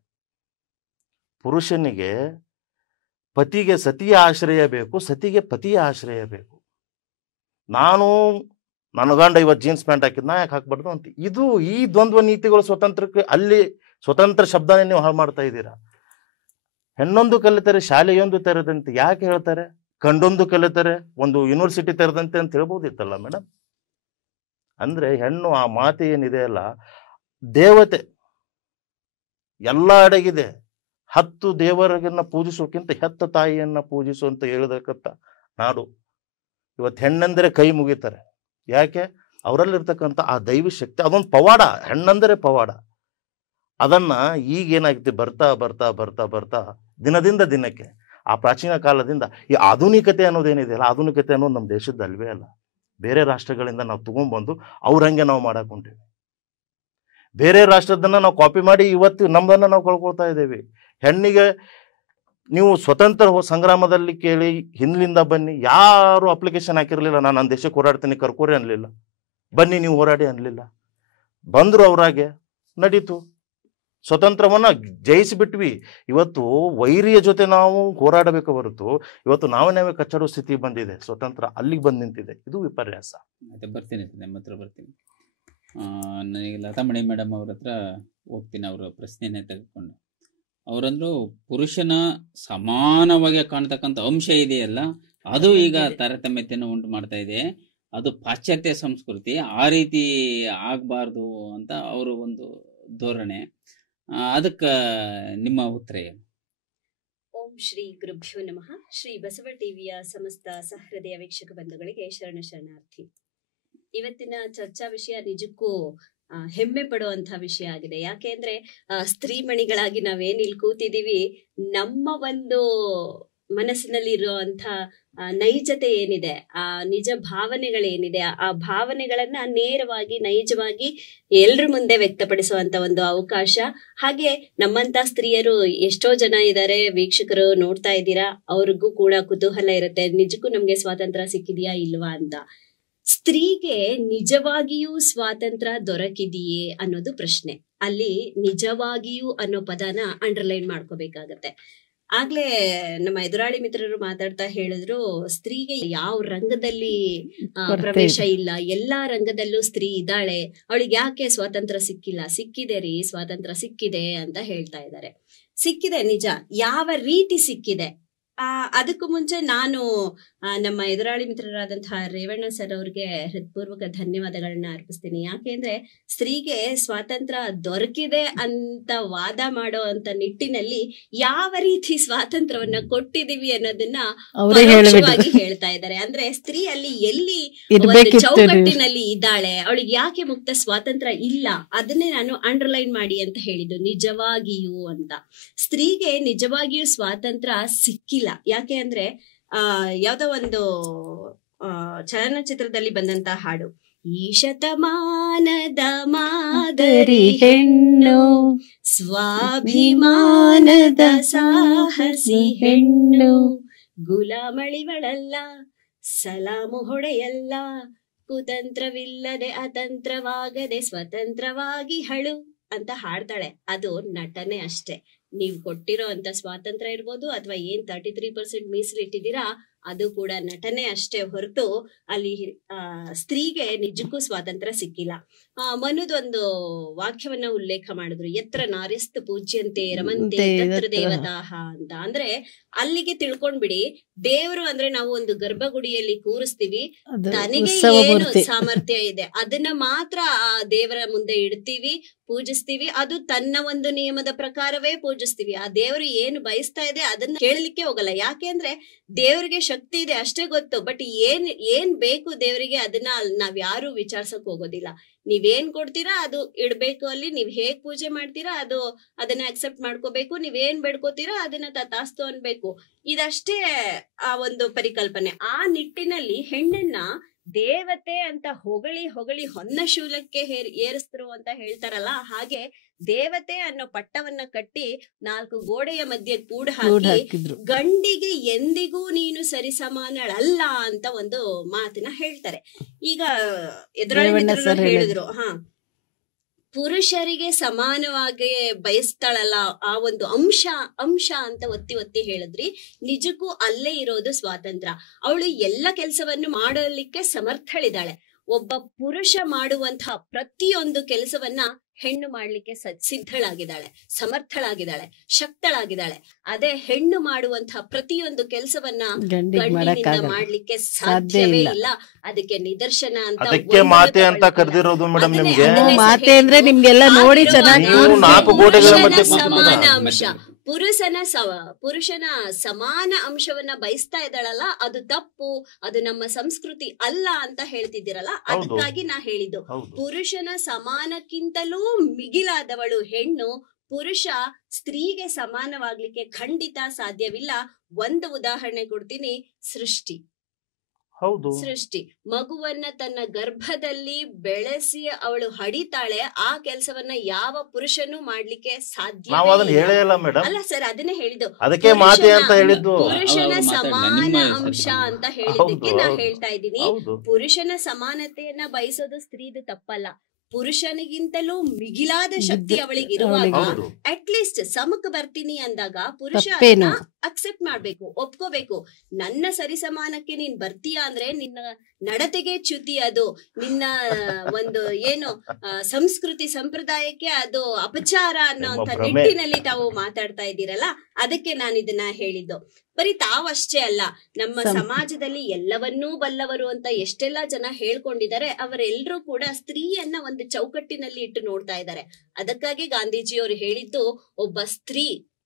ಪುರುಷನಿಗೆ ಪತಿಗೆ ಸತಿಯ ಆಶ್ರಯ ಬೇಕು, ಸತಿಗೆ ಪತಿಯ ಆಶ್ರಯ ಬೇಕು. ನನ್ನ ಗಂಡ ಇವತ್ತು ಜೀನ್ಸ್ ಪ್ಯಾಂಟ್ ಹಾಕಿದ್ ನಾ ಯಾಕೆ ಹಾಕ್ಬಾರ್ದು ಅಂತ. ಇದು ಈ ದ್ವಂದ್ವ ನೀತಿಗಳು ಸ್ವತಂತ್ರಕ್ಕೆ, ಅಲ್ಲಿ ಸ್ವತಂತ್ರ ಶಬ್ದನೇ ನೀವು ಹಾಳು ಮಾಡ್ತಾ ಇದ್ದೀರಾ. ಹೆಣ್ಣೊಂದು ಕಲಿತರೆ ಶಾಲೆಯೊಂದು ತೆರೆದಂತೆ ಯಾಕೆ ಹೇಳ್ತಾರೆ? ಗಂಡೊಂದು ಕಲಿತರೆ ಒಂದು ಯೂನಿವರ್ಸಿಟಿ ತೆರೆದಂತೆ ಅಂತ ಹೇಳ್ಬೋದಿತ್ತಲ್ಲ ಮೇಡಮ್. ಅಂದ್ರೆ ಹೆಣ್ಣು ಆ ಮಾತೆ ಏನಿದೆ ಅಲ್ಲ, ದೇವತೆ ಎಲ್ಲ ಅಡಗಿದೆ. 10 ದೇವರನ್ನ ಪೂಜಿಸೋಕ್ಕಿಂತ ಹೆತ್ತ ತಾಯಿಯನ್ನ ಪೂಜಿಸು ಅಂತ ಹೇಳದಕ್ಕಂತ ನಾಡು. ಇವತ್ತು ಹೆಣ್ಣಂದರೆ ಕೈ ಮುಗಿತಾರೆ. ಯಾಕೆ? ಅವರಲ್ಲಿರ್ತಕ್ಕಂಥ ಆ ದೈವಿ ಶಕ್ತಿ, ಅದೊಂದು ಪವಾಡ. ಹೆಣ್ಣಂದರೆ ಪವಾಡ. ಅದನ್ನ ಈಗೇನಾಗುತ್ತೆ, ಬರ್ತಾ ಬರ್ತಾ ಬರ್ತಾ ಬರ್ತಾ ದಿನದಿಂದ ದಿನಕ್ಕೆ, ಆ ಪ್ರಾಚೀನ ಕಾಲದಿಂದ ಈ ಆಧುನಿಕತೆ ಅನ್ನೋದೇನಿದೆ ಅಲ್ಲ, ಆಧುನಿಕತೆ ಅನ್ನೋದು ನಮ್ಮ ದೇಶದ ಅಲ್ವೇ ಅಲ್ಲ. ಬೇರೆ ರಾಷ್ಟ್ರಗಳಿಂದ ನಾವು ತಗೊಂಡ್ಬಂದು ಅವ್ರಂಗೆ ನಾವು ಮಾಡಕ್ ಹೊಂಟೀವಿ. ಬೇರೆ ರಾಷ್ಟ್ರದನ್ನ ನಾವು ಕಾಪಿ ಮಾಡಿ ಇವತ್ತು ನಮ್ದನ್ನ ನಾವು ಕಳ್ಕೊಳ್ತಾ ಇದ್ದೇವೆ. ಹೆಣ್ಣಿಗೆ ನೀವು ಸ್ವತಂತ್ರ ಸಂಗ್ರಾಮದಲ್ಲಿ ಕೇಳಿ, ಹಿಂದ್ಲಿಂದ ಬನ್ನಿ, ಯಾರು ಅಪ್ಲಿಕೇಶನ್ ಹಾಕಿರ್ಲಿಲ್ಲ, ನಾನು ನನ್ನ ದೇಶಕ್ಕೆ ಹೋರಾಡ್ತೀನಿ ಕರ್ಕೋರಿ ಅನ್ಲಿಲ್ಲ, ಬನ್ನಿ ನೀವು ಹೋರಾಡಿ ಅನ್ಲಿಲ್ಲ. ಬಂದ್ರು ಅವ್ರಾಗೆ ನಡೀತು. ಸ್ವತಂತ್ರವನ್ನ ಜಯಿಸಿಬಿಟ್ವಿ. ಇವತ್ತು ವೈರಿಯ ಜೊತೆ ನಾವು ಹೋರಾಡಬೇಕು ಹೊರತು ಇವತ್ತು ನಾವೇ ಕಚ್ಚಾಡೋ ಸ್ಥಿತಿ ಬಂದಿದೆ. ಸ್ವತಂತ್ರ ಅಲ್ಲಿಗೆ ಬಂದು ನಿಂತಿದೆ. ಇದು ವಿಪರ್ಯಾಸ. ಮತ್ತೆ ಬರ್ತೀನಿ, ನಿಮ್ಮ ಹತ್ರ ಬರ್ತೀನಿ. ನನಗೆ ಲತಾಮಣಿ ಮೇಡಮ್ ಅವ್ರ ಹತ್ರ ಹೋಗ್ತೀನಿ. ಅವರ ಪ್ರಶ್ನೆನೇ ತೆಗೆದುಕೊಂಡು ಅವರಂದ್ರು, ಪುರುಷನ ಸಮಾನವಾಗಿ ಕಾಣ್ತಕ್ಕಂಥ ಅಂಶ ಇದೆಯಲ್ಲ, ಅದು ಈಗ ತಾರತಮ್ಯತೆಯನ್ನು ಉಂಟು ಮಾಡ್ತಾ ಇದೆ. ಅದು ಪಾಶ್ಚಾತ್ಯ ಸಂಸ್ಕೃತಿ, ಆ ರೀತಿ ಆಗಬಾರ್ದು ಅಂತ ಅವರು ಒಂದು ಧೋರಣೆ. ಅದಕ್ಕೆ ನಿಮ್ಮ ಉತ್ತರ ಏನು? ಓಂ ಶ್ರೀ ಗುರುಭ್ಯೋ ನಮಃ. ಶ್ರೀ ಬಸವ ಟಿವಿಯ ಸಮಸ್ತ ಸಹೃದಯ ವೀಕ್ಷಕ ಬಂಧುಗಳಿಗೆ ಶರಣಾರ್ಥಿ. ಇವತ್ತಿನ ಚರ್ಚಾ ವಿಷಯ ನಿಜಕ್ಕೂ ಹೆಮ್ಮೆ ಪಡುವಂತಹ ವಿಷಯ ಆಗಿದೆ. ಯಾಕೆಂದ್ರೆ ಸ್ತ್ರೀಮಣಿಗಳಾಗಿ ನಾವೇನ್ ಇಲ್ಲಿ ಕೂತಿದೀವಿ, ನಮ್ಮ ಒಂದು ಮನಸ್ಸಿನಲ್ಲಿ ಇರುವಂತ ನೈಜತೆ ಏನಿದೆ, ಆ ನಿಜ ಭಾವನೆಗಳೇನಿದೆ, ಆ ಭಾವನೆಗಳನ್ನ ನೇರವಾಗಿ ನೈಜವಾಗಿ ಎಲ್ರ ಮುಂದೆ ವ್ಯಕ್ತಪಡಿಸುವಂತ ಒಂದು ಅವಕಾಶ. ಹಾಗೆ ನಮ್ಮಂತ ಸ್ತ್ರೀಯರು ಎಷ್ಟೋ ಜನ ಇದ್ದಾರೆ, ವೀಕ್ಷಕರು ನೋಡ್ತಾ ಇದ್ದೀರಾ, ಅವ್ರಿಗೂ ಕೂಡ ಕುತೂಹಲ ಇರುತ್ತೆ, ನಿಜಕ್ಕೂ ನಮ್ಗೆ ಸ್ವಾತಂತ್ರ್ಯ ಸಿಕ್ಕಿದ್ಯಾ ಇಲ್ವಾ ಅಂತ. ಸ್ತ್ರೀಗೆ ನಿಜವಾಗಿಯೂ ಸ್ವಾತಂತ್ರ್ಯ ದೊರಕಿದೆಯೇ ಅನ್ನೋದು ಪ್ರಶ್ನೆ. ಅಲ್ಲಿ ನಿಜವಾಗಿಯೂ ಅನ್ನೋ ಪದನ ಅಂಡರ್ಲೈನ್ ಮಾಡ್ಕೋಬೇಕಾಗತ್ತೆ. ಆಗ್ಲೇ ನಮ್ಮ ಎದುರಾಳಿ ಮಿತ್ರರು ಮಾತಾಡ್ತಾ ಹೇಳಿದ್ರು, ಸ್ತ್ರೀಗೆ ಯಾವ ರಂಗದಲ್ಲಿ ಪ್ರವೇಶ ಇಲ್ಲ, ಎಲ್ಲಾ ರಂಗದಲ್ಲೂ ಸ್ತ್ರೀ ಇದ್ದಾಳೆ, ಅವಳಿಗೆ ಯಾಕೆ ಸ್ವಾತಂತ್ರ್ಯ ಸಿಕ್ಕಿಲ್ಲ? ಸಿಕ್ಕಿದೆ ರೀ, ಸ್ವಾತಂತ್ರ್ಯ ಸಿಕ್ಕಿದೆ ಅಂತ ಹೇಳ್ತಾ ಇದ್ದಾರೆ. ಸಿಕ್ಕಿದೆ ನಿಜ. ಯಾವ ರೀತಿ ಸಿಕ್ಕಿದೆ? ಅದಕ್ಕೂ ಮುಂಚೆ ನಾನು ನಮ್ಮ ಎದುರಾಳಿ ಮಿತ್ರರಾದಂತಹ ರೇವಣ್ಣ ಸರ್ ಅವ್ರಿಗೆ ಹೃತ್ಪೂರ್ವಕ ಧನ್ಯವಾದಗಳನ್ನ ಅರ್ಪಿಸ್ತೀನಿ. ಯಾಕೆಂದ್ರೆ ಸ್ತ್ರೀಗೆ ಸ್ವಾತಂತ್ರ್ಯ ದೊರಕಿದೆ ಅಂತ ವಾದ ಮಾಡೋ ಅಂತ ನಿಟ್ಟಿನಲ್ಲಿ ಯಾವ ರೀತಿ ಸ್ವಾತಂತ್ರ್ಯವನ್ನ ಕೊಟ್ಟಿದೀವಿ ಅನ್ನೋದನ್ನ ಪರೋಕ್ಷವಾಗಿ ಹೇಳ್ತಾ ಇದ್ದಾರೆ. ಅಂದ್ರೆ ಸ್ತ್ರೀ ಅಲ್ಲಿ ಎಲ್ಲಿ ಚೌಕಟ್ಟಿನಲ್ಲಿ ಇದ್ದಾಳೆ, ಅವಳಿಗೆ ಯಾಕೆ ಮುಕ್ತ ಸ್ವಾತಂತ್ರ್ಯ ಇಲ್ಲ, ಅದನ್ನೇ ನಾನು ಅಂಡರ್ಲೈನ್ ಮಾಡಿ ಅಂತ ಹೇಳಿದ್ದು. ನಿಜವಾಗಿಯೂ ಅಂತ ಸ್ತ್ರೀಗೆ ನಿಜವಾಗಿಯೂ ಸ್ವಾತಂತ್ರ್ಯ ಸಿಕ್ಕಿಲ್ಲ. ಯಾಕೆ ಅಂದ್ರೆ ಯಾವ್ದೋ ಒಂದು ಚಲನಚಿತ್ರದಲ್ಲಿ ಬಂದಂತ ಹಾಡು, ಈ ಶತಮಾನದ ಮಾದರಿ ಹೆಣ್ಣು, ಸ್ವಾಭಿಮಾನದ ಸಾಹಸಿ ಹೆಣ್ಣು, ಗುಲಾಮಳಿವಳಲ್ಲ, ಸಲಾಮು ಹೊಡೆಯಲ್ಲ, ಕುತಂತ್ರವಿಲ್ಲದೆ ಅತಂತ್ರವಾಗದೆ ಸ್ವತಂತ್ರವಾಗಿ ಹಳು ಅಂತ ಹಾಡ್ತಾಳೆ. ಅದು ನಟನೆ ಅಷ್ಟೇ. ನೀವು ಕೊಟ್ಟಿರೋ ಅಂತ ಸ್ವಾತಂತ್ರ್ಯ ಇರ್ಬೋದು, ಅಥವಾ ಏನ್ 33% ಮೀಸಲಿಟ್ಟಿದ್ದೀರಾ, ಅದು ಕೂಡ ನಟನೆ ಅಷ್ಟೇ ಹೊರತು ಅಲ್ಲಿ ಸ್ತ್ರೀಗೆ ನಿಜಕ್ಕೂ ಸ್ವಾತಂತ್ರ್ಯ ಸಿಕ್ಕಿಲ್ಲ. ಮನುದೊಂದು ವಾಕ್ಯವನ್ನ ಉಲ್ಲೇಖ ಮಾಡಿದ್ರು, ಯತ್ರ ನಾರ್ಯಸ್ತು ಪೂಜ್ಯಂತೆ ರಮಂತೆ ತತ್ರ ದೇವತಾಹ ಅಂತ. ಅಂದ್ರೆ ಅಲ್ಲಿಗೆ ತಿಳ್ಕೊಂಡ್ಬಿಡಿ, ದೇವರು ಅಂದ್ರೆ ನಾವು ಒಂದು ಗರ್ಭಗುಡಿಯಲ್ಲಿ ಕೂರಿಸ್ತೀವಿ, ತನಗೆ ಏನು ಸಾಮರ್ಥ್ಯ ಇದೆ ಅದನ್ನ ಮಾತ್ರ ಆ ದೇವರ ಮುಂದೆ ಇಡ್ತೀವಿ, ಪೂಜಿಸ್ತೀವಿ. ಅದು ತನ್ನ ಒಂದು ನಿಯಮದ ಪ್ರಕಾರವೇ ಪೂಜಿಸ್ತೀವಿ. ಆ ದೇವರು ಏನು ಬಯಸ್ತಾ ಇದೆ ಅದನ್ನ ಕೇಳಲಿಕ್ಕೆ ಹೋಗಲ್ಲ. ಯಾಕೆ ಅಂದ್ರೆ ದೇವರಿಗೆ ಶಕ್ತಿ ಇದೆ ಅಷ್ಟೇ ಗೊತ್ತು, ಬಟ್ ಏನ್ ಬೇಕು ದೇವರಿಗೆ ಅದನ್ನ ನಾವ್ ಯಾರು ವಿಚಾರ್ಸಕ್ ಹೋಗೋದಿಲ್ಲ. ನೀವೇನ್ ಕೊಡ್ತೀರಾ ಅದು ಇಡ್ಬೇಕು ಅಲ್ಲಿ, ನೀವ್ ಹೇಗ್ ಪೂಜೆ ಮಾಡ್ತೀರಾ ಅದನ್ನ ಅಕ್ಸೆಪ್ಟ್ ಮಾಡ್ಕೋಬೇಕು, ನೀವೇನ್ ಬೇಡ್ಕೋತೀರಾ ಅದನ್ನ ತಥಾಸ್ತು ಅನ್ಬೇಕು. ಇದಷ್ಟೇ ಆ ಒಂದು ಪರಿಕಲ್ಪನೆ. ಆ ನಿಟ್ಟಿನಲ್ಲಿ ಹೆಣ್ಣನ್ನ ದೇವತೆ ಅಂತ ಹೊಗಳಿ ಹೊನ್ನ ಶೂಲಕ್ಕೆ ಏರಿಸ್ತರು ಅಂತ ಹೇಳ್ತಾರಲ್ಲ, ಹಾಗೆ ದೇವತೆ ಅನ್ನೋ ಪಟ್ಟವನ್ನ ಕಟ್ಟಿ 4 ಗೋಡೆಯ ಮಧ್ಯೆ ಕೂಡ ಹಾಕಿ ಗಂಡಿಗೆ ಎಂದಿಗೂ ನೀನು ಸರಿಸಮಾನಳಲ್ಲ ಅಂತ ಒಂದು ಮಾತನ್ನ ಹೇಳ್ತಾರೆ. ಈಗ ಎದುರಾಳಿ ಮಿತ್ರರು ಹೇಳಿದ್ರು, ಪುರುಷರಿಗೆ ಸಮಾನವಾಗಿ ಬಯಸ್ತಾಳಲ್ಲ, ಆ ಒಂದು ಅಂಶ ಅಂತ ಒತ್ತಿ ಹೇಳಿದ್ರಿ. ನಿಜಕ್ಕೂ ಅಲ್ಲೇ ಇರೋದು ಸ್ವಾತಂತ್ರ್ಯ. ಅವಳು ಎಲ್ಲ ಕೆಲಸವನ್ನು ಮಾಡಲಿಕ್ಕೆ ಸಮರ್ಥಳಿದ್ದಾಳೆ. ಒಬ್ಬ ಪುರುಷ ಮಾಡುವಂತಹ ಪ್ರತಿಯೊಂದು ಕೆಲಸವನ್ನ ಹೆಣ್ಣು ಮಾಡ್ಲಿಕ್ಕೆ ಸಿದ್ಧಳಾಗಿದ್ದಾಳೆ, ಸಮರ್ಥಳಾಗಿದ್ದಾಳೆ, ಶಕ್ತಳಾಗಿದ್ದಾಳೆ. ಅದೇ ಹೆಣ್ಣು ಮಾಡುವಂತಹ ಪ್ರತಿಯೊಂದು ಕೆಲಸವನ್ನ ಗಂಡಿನಿಂದ ಮಾಡ್ಲಿಕ್ಕೆ ಸಾಧ್ಯವೇ ಇಲ್ಲ. ಅದಕ್ಕೆ ನಿದರ್ಶನ ಅಂತ ಮಾತೆ ಅಂತ ಕರೆದಿರೋದು ಮೇಡಮ್. ನಿಮ್ಗೆ ಮಾತೆ ಅಂದ್ರೆ ನಿಮ್ಗೆಲ್ಲ ನೋಡಿ ಚೆನ್ನಾಗಿ ಸಮಾನ ಅಂಶ, ಪುರುಷನ ಸಮಾನ ಅಂಶವನ್ನ ಬಯಸ್ತಾ ಇದ್ದಾಳಲ್ಲ, ಅದು ತಪ್ಪು, ಅದು ನಮ್ಮ ಸಂಸ್ಕೃತಿ ಅಲ್ಲ ಅಂತ ಹೇಳ್ತಿದ್ದೀರಲ್ಲ, ಅದಕ್ಕಾಗಿ ನಾ ಹೇಳಿದ್ದು. ಪುರುಷನ ಸಮಾನಕ್ಕಿಂತಲೂ ಮಿಗಿಲಾದವಳು ಹೆಣ್ಣು. ಪುರುಷ ಸ್ತ್ರೀಗೆ ಸಮಾನವಾಗ್ಲಿಕ್ಕೆ ಖಂಡಿತ ಸಾಧ್ಯವಿಲ್ಲ. ಒಂದು ಉದಾಹರಣೆ ಕೊಡ್ತೀನಿ, ಸೃಷ್ಟಿ. ಮಗುವನ್ನ ತನ್ನ ಗರ್ಭದಲ್ಲಿ ಬೆಳೆಸಿ ಅವಳು ಹಡಿತಾಳೆ, ಆ ಕೆಲಸವನ್ನ ಯಾವ ಪುರುಷನೂ ಮಾಡ್ಲಿಕ್ಕೆ ಸಾಧ್ಯ ಅಲ್ಲ ಸರ್. ಅದನ್ನೇ ಹೇಳಿದ್ದು, ಪುರುಷನ ಸಮಾನ ಅಂಶ ಅಂತ ಹೇಳಿದಕ್ಕೆ ನಾ ಹೇಳ್ತಾ ಇದ್ದೀನಿ. ಪುರುಷನ ಸಮಾನತೆಯನ್ನ ಬಯಸೋದು ಸ್ತ್ರೀದು ತಪ್ಪಲ್ಲ. ಪುರುಷನಿಗಿಂತಲೂ ಮಿಗಿಲಾದ ಶಕ್ತಿ ಅವಳಿಗೆ ಇರುವಾಗ ಅಟ್ ಲೀಸ್ಟ್ ಸಮಕ್ಕೆ ಬರ್ತೀನಿ ಅಂದಾಗ ಪುರುಷ ಅಕ್ಸೆಪ್ಟ್ ಮಾಡ್ಬೇಕು, ಒಪ್ಕೋಬೇಕು. ನನ್ನ ಸರಿಸಮಾನಕ್ಕೆ ನೀನ್ ಬರ್ತೀಯಾ ಅಂದ್ರೆ ನಡತೆಗೆ ಚ್ಯುತಿ, ಅದು ನಿನ್ನ ಒಂದು ಏನು ಸಂಸ್ಕೃತಿ ಸಂಪ್ರದಾಯಕ್ಕೆ ಅದು ಅಪಚಾರ ಅನ್ನೋಂತ ಭ್ರಮೆ. ನಿಟ್ಟಿನಲ್ಲಿ ತಾವು ಮಾತಾಡ್ತಾ ಇದ್ದೀರಲ್ಲ, ಅದಕ್ಕೆ ನಾನು ಇದನ್ನ ಹೇಳಿದ್ದು. ಬರೀ ತಾವಷ್ಟೇ ಅಲ್ಲ, ನಮ್ಮ ಸಮಾಜದಲ್ಲಿ ಎಲ್ಲವನ್ನೂ ಬಲ್ಲವರು ಅಂತ ಎಷ್ಟೆಲ್ಲಾ ಜನ ಹೇಳ್ಕೊಂಡಿದ್ದಾರೆ, ಅವರೆಲ್ಲರೂ ಕೂಡ ಸ್ತ್ರೀಯನ್ನ ಒಂದು ಚೌಕಟ್ಟಿನಲ್ಲಿ ಇಟ್ಟು ನೋಡ್ತಾ ಇದ್ದಾರೆ. ಅದಕ್ಕಾಗಿ ಗಾಂಧೀಜಿಯವರು ಹೇಳಿದ್ದು,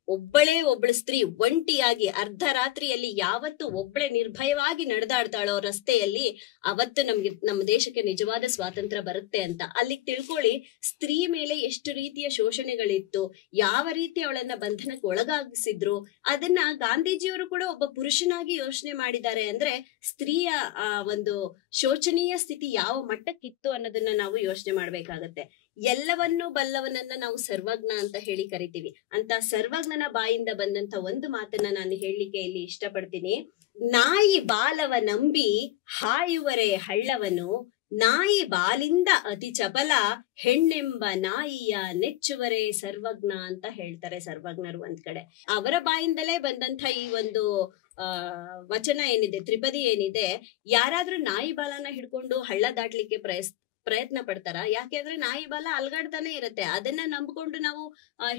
ಒಬ್ಬಳು ಸ್ತ್ರೀ ಒಂಟಿಯಾಗಿ ಅರ್ಧರಾತ್ರಿಯಲ್ಲಿ ಯಾವತ್ತು ಒಬ್ಬಳೆ ನಿರ್ಭಯವಾಗಿ ನಡೆದಾಡ್ತಾಳೋ ರಸ್ತೆಯಲ್ಲಿ, ಅವತ್ತು ನಮ್ಮ ದೇಶಕ್ಕೆ ನಿಜವಾದ ಸ್ವಾತಂತ್ರ್ಯ ಬರುತ್ತೆ ಅಂತ. ಅಲ್ಲಿಗೆ ತಿಳ್ಕೊಳ್ಳಿ, ಸ್ತ್ರೀ ಮೇಲೆ ಎಷ್ಟು ರೀತಿಯ ಶೋಷಣೆಗಳಿತ್ತು, ಯಾವ ರೀತಿ ಅವಳನ್ನ ಬಂಧನಕ್ಕೆ ಒಳಗಾಗಿಸಿದ್ರು. ಅದನ್ನ ಗಾಂಧೀಜಿಯವರು ಕೂಡ ಒಬ್ಬ ಪುರುಷನಾಗಿ ಯೋಚನೆ ಮಾಡಿದ್ದಾರೆ. ಅಂದ್ರೆ ಸ್ತ್ರೀಯ ಒಂದು ಶೋಚನೀಯ ಸ್ಥಿತಿ ಯಾವ ಮಟ್ಟಕ್ಕಿತ್ತು ಅನ್ನೋದನ್ನ ನಾವು ಯೋಚನೆ ಮಾಡ್ಬೇಕಾಗತ್ತೆ. ಎಲ್ಲವನ್ನೂ ಬಲ್ಲವನನ್ನ ನಾವು ಸರ್ವಜ್ಞ ಅಂತ ಹೇಳಿ ಕರಿತೀವಿ. ಅಂತ ಸರ್ವಜ್ಞನ ಬಾಯಿಂದ ಬಂದಂತ ಒಂದು ಮಾತನ್ನ ನಾನು ಹೇಳಲಿಕ್ಕೆ ಇಲ್ಲಿ ಇಷ್ಟಪಡ್ತೀನಿ. ನಾಯಿ ಬಾಲವ ನಂಬಿ ಹಾಯುವರೆ ಹಳ್ಳವನು, ನಾಯಿ ಬಾಲಿಂದ ಅತಿ ಚಪಲ, ಹೆಣ್ಣೆಂಬ ನಾಯಿಯ ನೆಚ್ಚುವರೆ ಸರ್ವಜ್ಞ ಅಂತ ಹೇಳ್ತಾರೆ ಸರ್ವಜ್ಞರು ಒಂದ್ ಕಡೆ. ಅವರ ಬಾಯಿಂದಲೇ ಬಂದಂತ ಈ ಒಂದು ವಚನ ಏನಿದೆ, ತ್ರಿಪದಿ ಏನಿದೆ, ಯಾರಾದ್ರೂ ನಾಯಿ ಬಾಲನ ಹಿಡ್ಕೊಂಡು ಹಳ್ಳ ದಾಟ್ಲಿಕ್ಕೆ ಪ್ರಯತ್ನ ಪಡ್ತಾರ? ಯಾಕೆಂದ್ರೆ ನಾಯಿ ಬಾಲ ಅಲ್ಗಾಡ್ತಾನೆ ಇರುತ್ತೆ, ಅದನ್ನ ನಂಬ್ಕೊಂಡು ನಾವು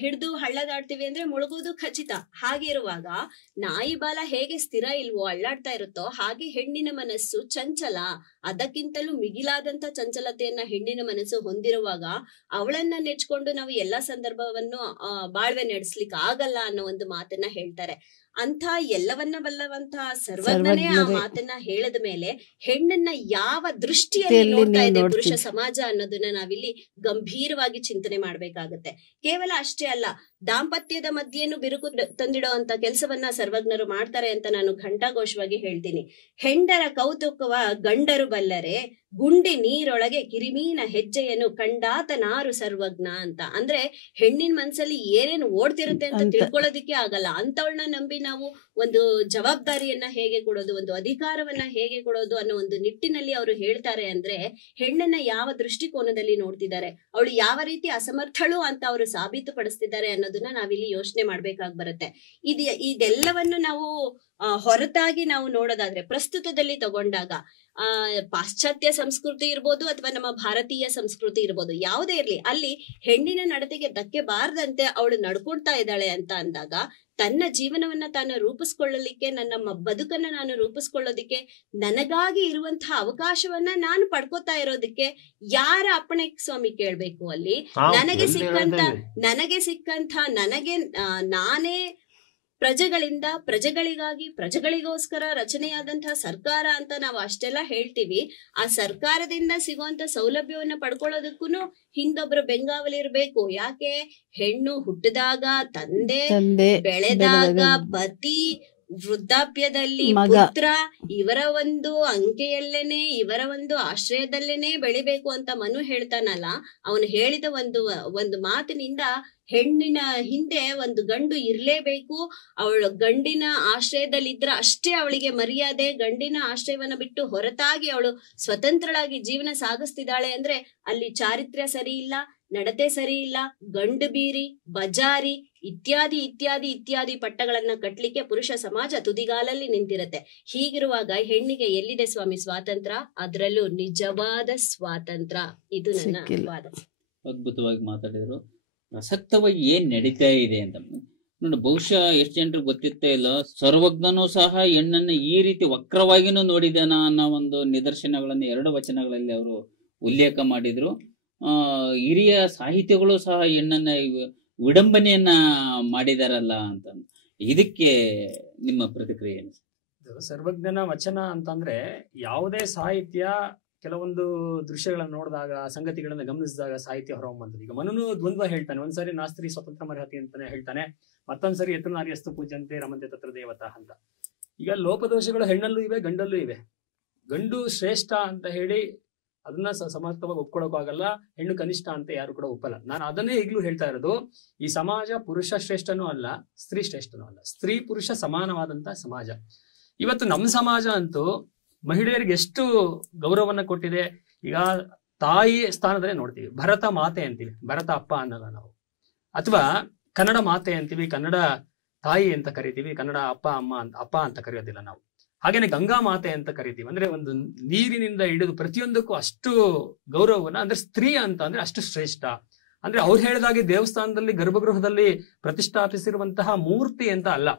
ಹಿಡಿದು ಹಳ್ಳ ದಾಟ್ತೀವಿ ಅಂದ್ರೆ ಮುಳುಗೋದು ಖಚಿತ. ಹಾಗೆ ಇರುವಾಗ ನಾಯಿ ಬಾಲ ಹೇಗೆ ಸ್ಥಿರ ಇಲ್ವೋ, ಅಳ್ಳಾಡ್ತಾ ಇರುತ್ತೋ, ಹಾಗೆ ಹೆಣ್ಣಿನ ಮನಸ್ಸು ಚಂಚಲ. ಅದಕ್ಕಿಂತಲೂ ಮಿಗಿಲಾದಂತ ಚಂಚಲತೆಯನ್ನ ಹೆಣ್ಣಿನ ಮನಸ್ಸು ಹೊಂದಿರುವಾಗ ಅವಳನ್ನ ನೆಚ್ಕೊಂಡು ನಾವು ಎಲ್ಲಾ ಸಂದರ್ಭವನ್ನು ಬಾಳ್ವೆ ನಡೆಸ್ಲಿಕ್ಕೆ ಆಗಲ್ಲ ಅನ್ನೋ ಒಂದು ಮಾತನ್ನ ಹೇಳ್ತಾರೆ. ಅಂತ ಎಲ್ಲವನ್ನ ಬಲ್ಲವಂತಹ ಸರ್ವಜ್ಞನೇ ಆ ಮಾತನ್ನ ಹೇಳದ ಮೇಲೆ ಹೆಣ್ಣನ್ನ ಯಾವ ದೃಷ್ಟಿಯಲ್ಲಿ ನೋಡ್ತಾ ಇದೆ ಪುರುಷ ಸಮಾಜ ಅನ್ನೋದನ್ನ ನಾವಿಲ್ಲಿ ಗಂಭೀರವಾಗಿ ಚಿಂತನೆ ಮಾಡ್ಬೇಕಾಗತ್ತೆ. ಕೇವಲ ಅಷ್ಟೇ ಅಲ್ಲ, ದಾಂಪತ್ಯದ ಮಧ್ಯೆನು ಬಿರುಕು ತಂದಿಡೋ ಅಂತ ಕೆಲಸವನ್ನ ಸರ್ವಜ್ಞರು ಮಾಡ್ತಾರೆ ಅಂತ ನಾನು ಘಂಟಾಘೋಷವಾಗಿ ಹೇಳ್ತೀನಿ. ಹೆಂಡರ ಕೌತುಕವ ಗಂಡರು ಬಲ್ಲರೆ, ಗುಂಡಿ ನೀರೊಳಗೆ ಕಿರಿಮೀನ ಹೆಜ್ಜೆಯನ್ನು ಕಂಡಾತನಾರು ಸರ್ವಜ್ಞ ಅಂತ. ಅಂದ್ರೆ ಹೆಣ್ಣಿನ ಮನ್ಸಲ್ಲಿ ಏನೇನು ಓಡ್ತಿರುತ್ತೆ ಅಂತ ತಿಳ್ಕೊಳ್ಳೋದಿಕ್ಕೆ ಆಗಲ್ಲ. ಅಂತವಳನ್ನ ನಂಬಿ ನಾವು ಒಂದು ಜವಾಬ್ದಾರಿಯನ್ನ ಹೇಗೆ ಕೊಡೋದು, ಒಂದು ಅಧಿಕಾರವನ್ನ ಹೇಗೆ ಕೊಡೋದು ಅನ್ನೋ ಒಂದು ನಿಟ್ಟಿನಲ್ಲಿ ಅವರು ಹೇಳ್ತಾರೆ. ಅಂದ್ರೆ ಹೆಣ್ಣನ್ನ ಯಾವ ದೃಷ್ಟಿಕೋನದಲ್ಲಿ ನೋಡ್ತಿದ್ದಾರೆ, ಅವಳು ಯಾವ ರೀತಿ ಅಸಮರ್ಥಳು ಅಂತ ಅವರು ಸಾಬೀತು ಪಡಿಸ್ತಿದ್ದಾರೆ ಅನ್ನೋದನ್ನ ನಾವಿಲ್ಲಿ ಯೋಚನೆ ಮಾಡ್ಬೇಕಾಗಿ ಬರುತ್ತೆ. ಇದೆಲ್ಲವನ್ನು ನಾವು ಹೊರತಾಗಿ ನಾವು ನೋಡೋದಾದ್ರೆ, ಪ್ರಸ್ತುತದಲ್ಲಿ ತಗೊಂಡಾಗ ಪಾಶ್ಚಾತ್ಯ ಸಂಸ್ಕೃತಿ ಇರ್ಬೋದು ಅಥವಾ ನಮ್ಮ ಭಾರತೀಯ ಸಂಸ್ಕೃತಿ ಇರ್ಬೋದು, ಯಾವುದೇ ಇರ್ಲಿ, ಅಲ್ಲಿ ಹೆಣ್ಣಿನ ನಡತೆಗೆ ಧಕ್ಕೆ ಬಾರದಂತೆ ಅವಳು ನಡ್ಕೊಳ್ತಾ ಇದ್ದಾಳೆ ಅಂತ ಅಂದಾಗ, ತನ್ನ ಜೀವನವನ್ನ ತಾನು ರೂಪಿಸ್ಕೊಳ್ಳಲಿಕ್ಕೆ, ನನ್ನ ಬದುಕನ್ನ ನಾನು ರೂಪಿಸ್ಕೊಳ್ಳೋದಿಕ್ಕೆ, ನನಗಾಗಿ ಇರುವಂತಹ ಅವಕಾಶವನ್ನ ನಾನು ಪಡ್ಕೋತಾ ಇರೋದಕ್ಕೆ ಯಾರ ಅಪ್ಪಣೆ ಸ್ವಾಮಿ ಕೇಳ್ಬೇಕು? ಅಲ್ಲಿ ನನಗೆ ಸಿಕ್ಕಂತ ನಾನೇ ಪ್ರಜೆಗಳಿಂದ ಪ್ರಜೆಗಳಿಗಾಗಿ ಪ್ರಜೆಗಳಿಗೋಸ್ಕರ ರಚನೆಯಾದಂತಹ ಸರ್ಕಾರ ಅಂತ ನಾವು ಅಷ್ಟೆಲ್ಲ ಹೇಳ್ತೀವಿ. ಆ ಸರ್ಕಾರದಿಂದ ಸಿಗುವಂತ ಸೌಲಭ್ಯವನ್ನ ಪಡ್ಕೊಳ್ಳೋದಕ್ಕೂ ಹಿಂದೊಬ್ರು ಬೆಂಗಾವಲಿ ಇರ್ಬೇಕು. ಯಾಕೆ? ಹೆಣ್ಣು ಹುಟ್ಟಿದಾಗ ತಂದೆ, ಬೆಳೆದಾಗ ಪತಿ, ವೃದ್ಧಾಪ್ಯದಲ್ಲಿ ಪುತ್ರ, ಇವರ ಒಂದು ಅಂಕೆಯಲ್ಲೇನೆ, ಇವರ ಒಂದು ಆಶ್ರಯದಲ್ಲೇನೆ ಬೆಳಿಬೇಕು ಅಂತ ಮನು ಹೇಳ್ತಾನಲ್ಲ, ಅವನು ಹೇಳಿದ ಒಂದು ಮಾತಿನಿಂದ ಹೆಣ್ಣಿನ ಹಿಂದೆ ಒಂದು ಗಂಡು ಇರ್ಲೇಬೇಕು. ಅವಳು ಗಂಡಿನ ಆಶ್ರಯದಲ್ಲಿದ್ರ ಅಷ್ಟೇ ಅವಳಿಗೆ ಮರ್ಯಾದೆ. ಗಂಡಿನ ಆಶ್ರಯವನ್ನ ಬಿಟ್ಟು ಹೊರತಾಗಿ ಅವಳು ಸ್ವತಂತ್ರಳಾಗಿ ಜೀವನ ಸಾಗಿಸ್ತಿದ್ದಾಳೆ ಅಂದ್ರೆ ಅಲ್ಲಿ ಚಾರಿತ್ರ್ಯ ಸರಿ ಇಲ್ಲ, ನಡತೆ ಸರಿ ಇಲ್ಲ, ಗಂಡು ಬೀರಿ, ಬಜಾರಿ ಇತ್ಯಾದಿ ಇತ್ಯಾದಿ ಇತ್ಯಾದಿ ಪಟ್ಟಗಳನ್ನ ಕಟ್ಲಿಕ್ಕೆ ಪುರುಷ ಸಮಾಜ ತುದಿಗಾಲಲ್ಲಿ ನಿಂತಿರುತ್ತೆ. ಹೀಗಿರುವಾಗ ಹೆಣ್ಣಿಗೆ ಎಲ್ಲಿದೆ ಸ್ವಾಮಿ ಸ್ವಾತಂತ್ರ್ಯ? ಅದರಲ್ಲೂ ನಿಜವಾದ ಸ್ವಾತಂತ್ರ್ಯ. ಇದು ನನ್ನ ವಾದ. ಅದ್ಭುತವಾಗಿ ಮಾತಾಡಿದ್ರು. ಪ್ರಸಕ್ತವಾಗಿ ಏನ್ ನಡೀತಾ ಇದೆ ಅಂತ ನೋಡಿ, ಬಹುಶಃ ಎಷ್ಟು ಜನರಿಗೆ ಗೊತ್ತಿರ್ತಾ ಇಲ್ಲ, ಸರ್ವಜ್ಞನೂ ಸಹ ಹೆಣ್ಣನ್ನು ಈ ರೀತಿ ವಕ್ರವಾಗಿನೂ ನೋಡಿದಾನ ಅನ್ನೋ ಒಂದು ನಿದರ್ಶನಗಳನ್ನು 2 ವಚನಗಳಲ್ಲಿ ಅವರು ಉಲ್ಲೇಖ ಮಾಡಿದ್ರು. ಹಿರಿಯ ಸಾಹಿತಿಗಳು ಸಹ ಹೆಣ್ಣನ್ನ ವಿಡಂಬನೆಯನ್ನ ಮಾಡಿದಾರಲ್ಲ ಅಂತ. ಇದಕ್ಕೆ ನಿಮ್ಮ ಪ್ರತಿಕ್ರಿಯೆ ಏನು? ಸರ್ವಜ್ಞನ ವಚನ ಅಂತಂದ್ರೆ ಯಾವುದೇ ಸಾಹಿತ್ಯ ಕೆಲವೊಂದು ದೃಶ್ಯಗಳನ್ನ ನೋಡಿದಾಗ, ಸಂಗತಿಗಳನ್ನ ಗಮನಿಸಿದಾಗ ಸಾಹಿತ್ಯ ಹೊರಹೊಮ್ಮಂತದ್ದು. ಈಗ ಮನುನು ದ್ವಂದ್ವ ಹೇಳ್ತಾನೆ. ಒಂದ್ಸರಿ ನಾಸ್ತ್ರಿ ಸ್ವತಂತ್ರ ಮರ್ಹತಿ ಅಂತಾನೆ ಹೇಳ್ತಾನೆ, ಮತ್ತೊಂದ್ಸರಿ ಯತ್ರ ನಾರ್ಯಸ್ತು ಪೂಜಂತೆ ರಮಂತೆ ತತ್ರ ದೇವತಾ ಅಂತ. ಈಗ ಲೋಪದೋಷಗಳು ಹೆಣ್ಣಲ್ಲೂ ಇವೆ, ಗಂಡಲ್ಲೂ ಇವೆ. ಗಂಡು ಶ್ರೇಷ್ಠ ಅಂತ ಹೇಳಿ ಅದನ್ನ ಸಮರ್ಥವಾಗಿ ಒಪ್ಕೊಳ್ಳೋಕ್ಕಾಗಲ್ಲ, ಹೆಣ್ಣು ಕನಿಷ್ಠ ಅಂತ ಯಾರು ಕೂಡ ಒಪ್ಪಲ್ಲ. ನಾನು ಅದನ್ನೇ ಈಗಲೂ ಹೇಳ್ತಾ ಇರೋದು, ಈ ಸಮಾಜ ಪುರುಷ ಶ್ರೇಷ್ಠನೂ ಅಲ್ಲ, ಸ್ತ್ರೀ ಶ್ರೇಷ್ಠನೂ ಅಲ್ಲ, ಸ್ತ್ರೀ ಪುರುಷ ಸಮಾನವಾದಂತ ಸಮಾಜ. ಇವತ್ತು ನಮ್ಮ ಸಮಾಜ ಅಂತೂ ಮಹಿಳೆಯರಿಗೆ ಎಷ್ಟು ಗೌರವವನ್ನ ಕೊಟ್ಟಿದೆ. ಈಗ ತಾಯಿ ಸ್ಥಾನದಲ್ಲೇ ನೋಡ್ತೀವಿ, ಭರತ ಮಾತೆ ಅಂತೀವಿ, ಭರತ ಅಪ್ಪ ಅನ್ನಲ್ಲ ನಾವು. ಅಥವಾ ಕನ್ನಡ ಮಾತೆ ಅಂತೀವಿ, ಕನ್ನಡ ತಾಯಿ ಅಂತ ಕರಿತೀವಿ, ಕನ್ನಡ ಅಪ್ಪ ಅಂತ ಕರೆಯೋದಿಲ್ಲ ನಾವು. ಹಾಗೇನೆ ಗಂಗಾ ಮಾತೆ ಅಂತ ಕರಿತೀವಿ. ಅಂದ್ರೆ ಒಂದು ನೀರಿನಿಂದ ಹಿಡಿದು ಪ್ರತಿಯೊಂದಕ್ಕೂ ಅಷ್ಟು ಗೌರವವನ್ನ, ಅಂದ್ರೆ ಸ್ತ್ರೀ ಅಂತ ಅಂದ್ರೆ ಅಷ್ಟು ಶ್ರೇಷ್ಠ. ಅಂದ್ರೆ ಅವ್ರು ಹೇಳಿದಾಗೆ ದೇವಸ್ಥಾನದಲ್ಲಿ ಗರ್ಭಗೃಹದಲ್ಲಿ ಪ್ರತಿಷ್ಠಾಪಿಸಿರುವಂತಹ ಮೂರ್ತಿ ಅಂತ ಅಲ್ಲ,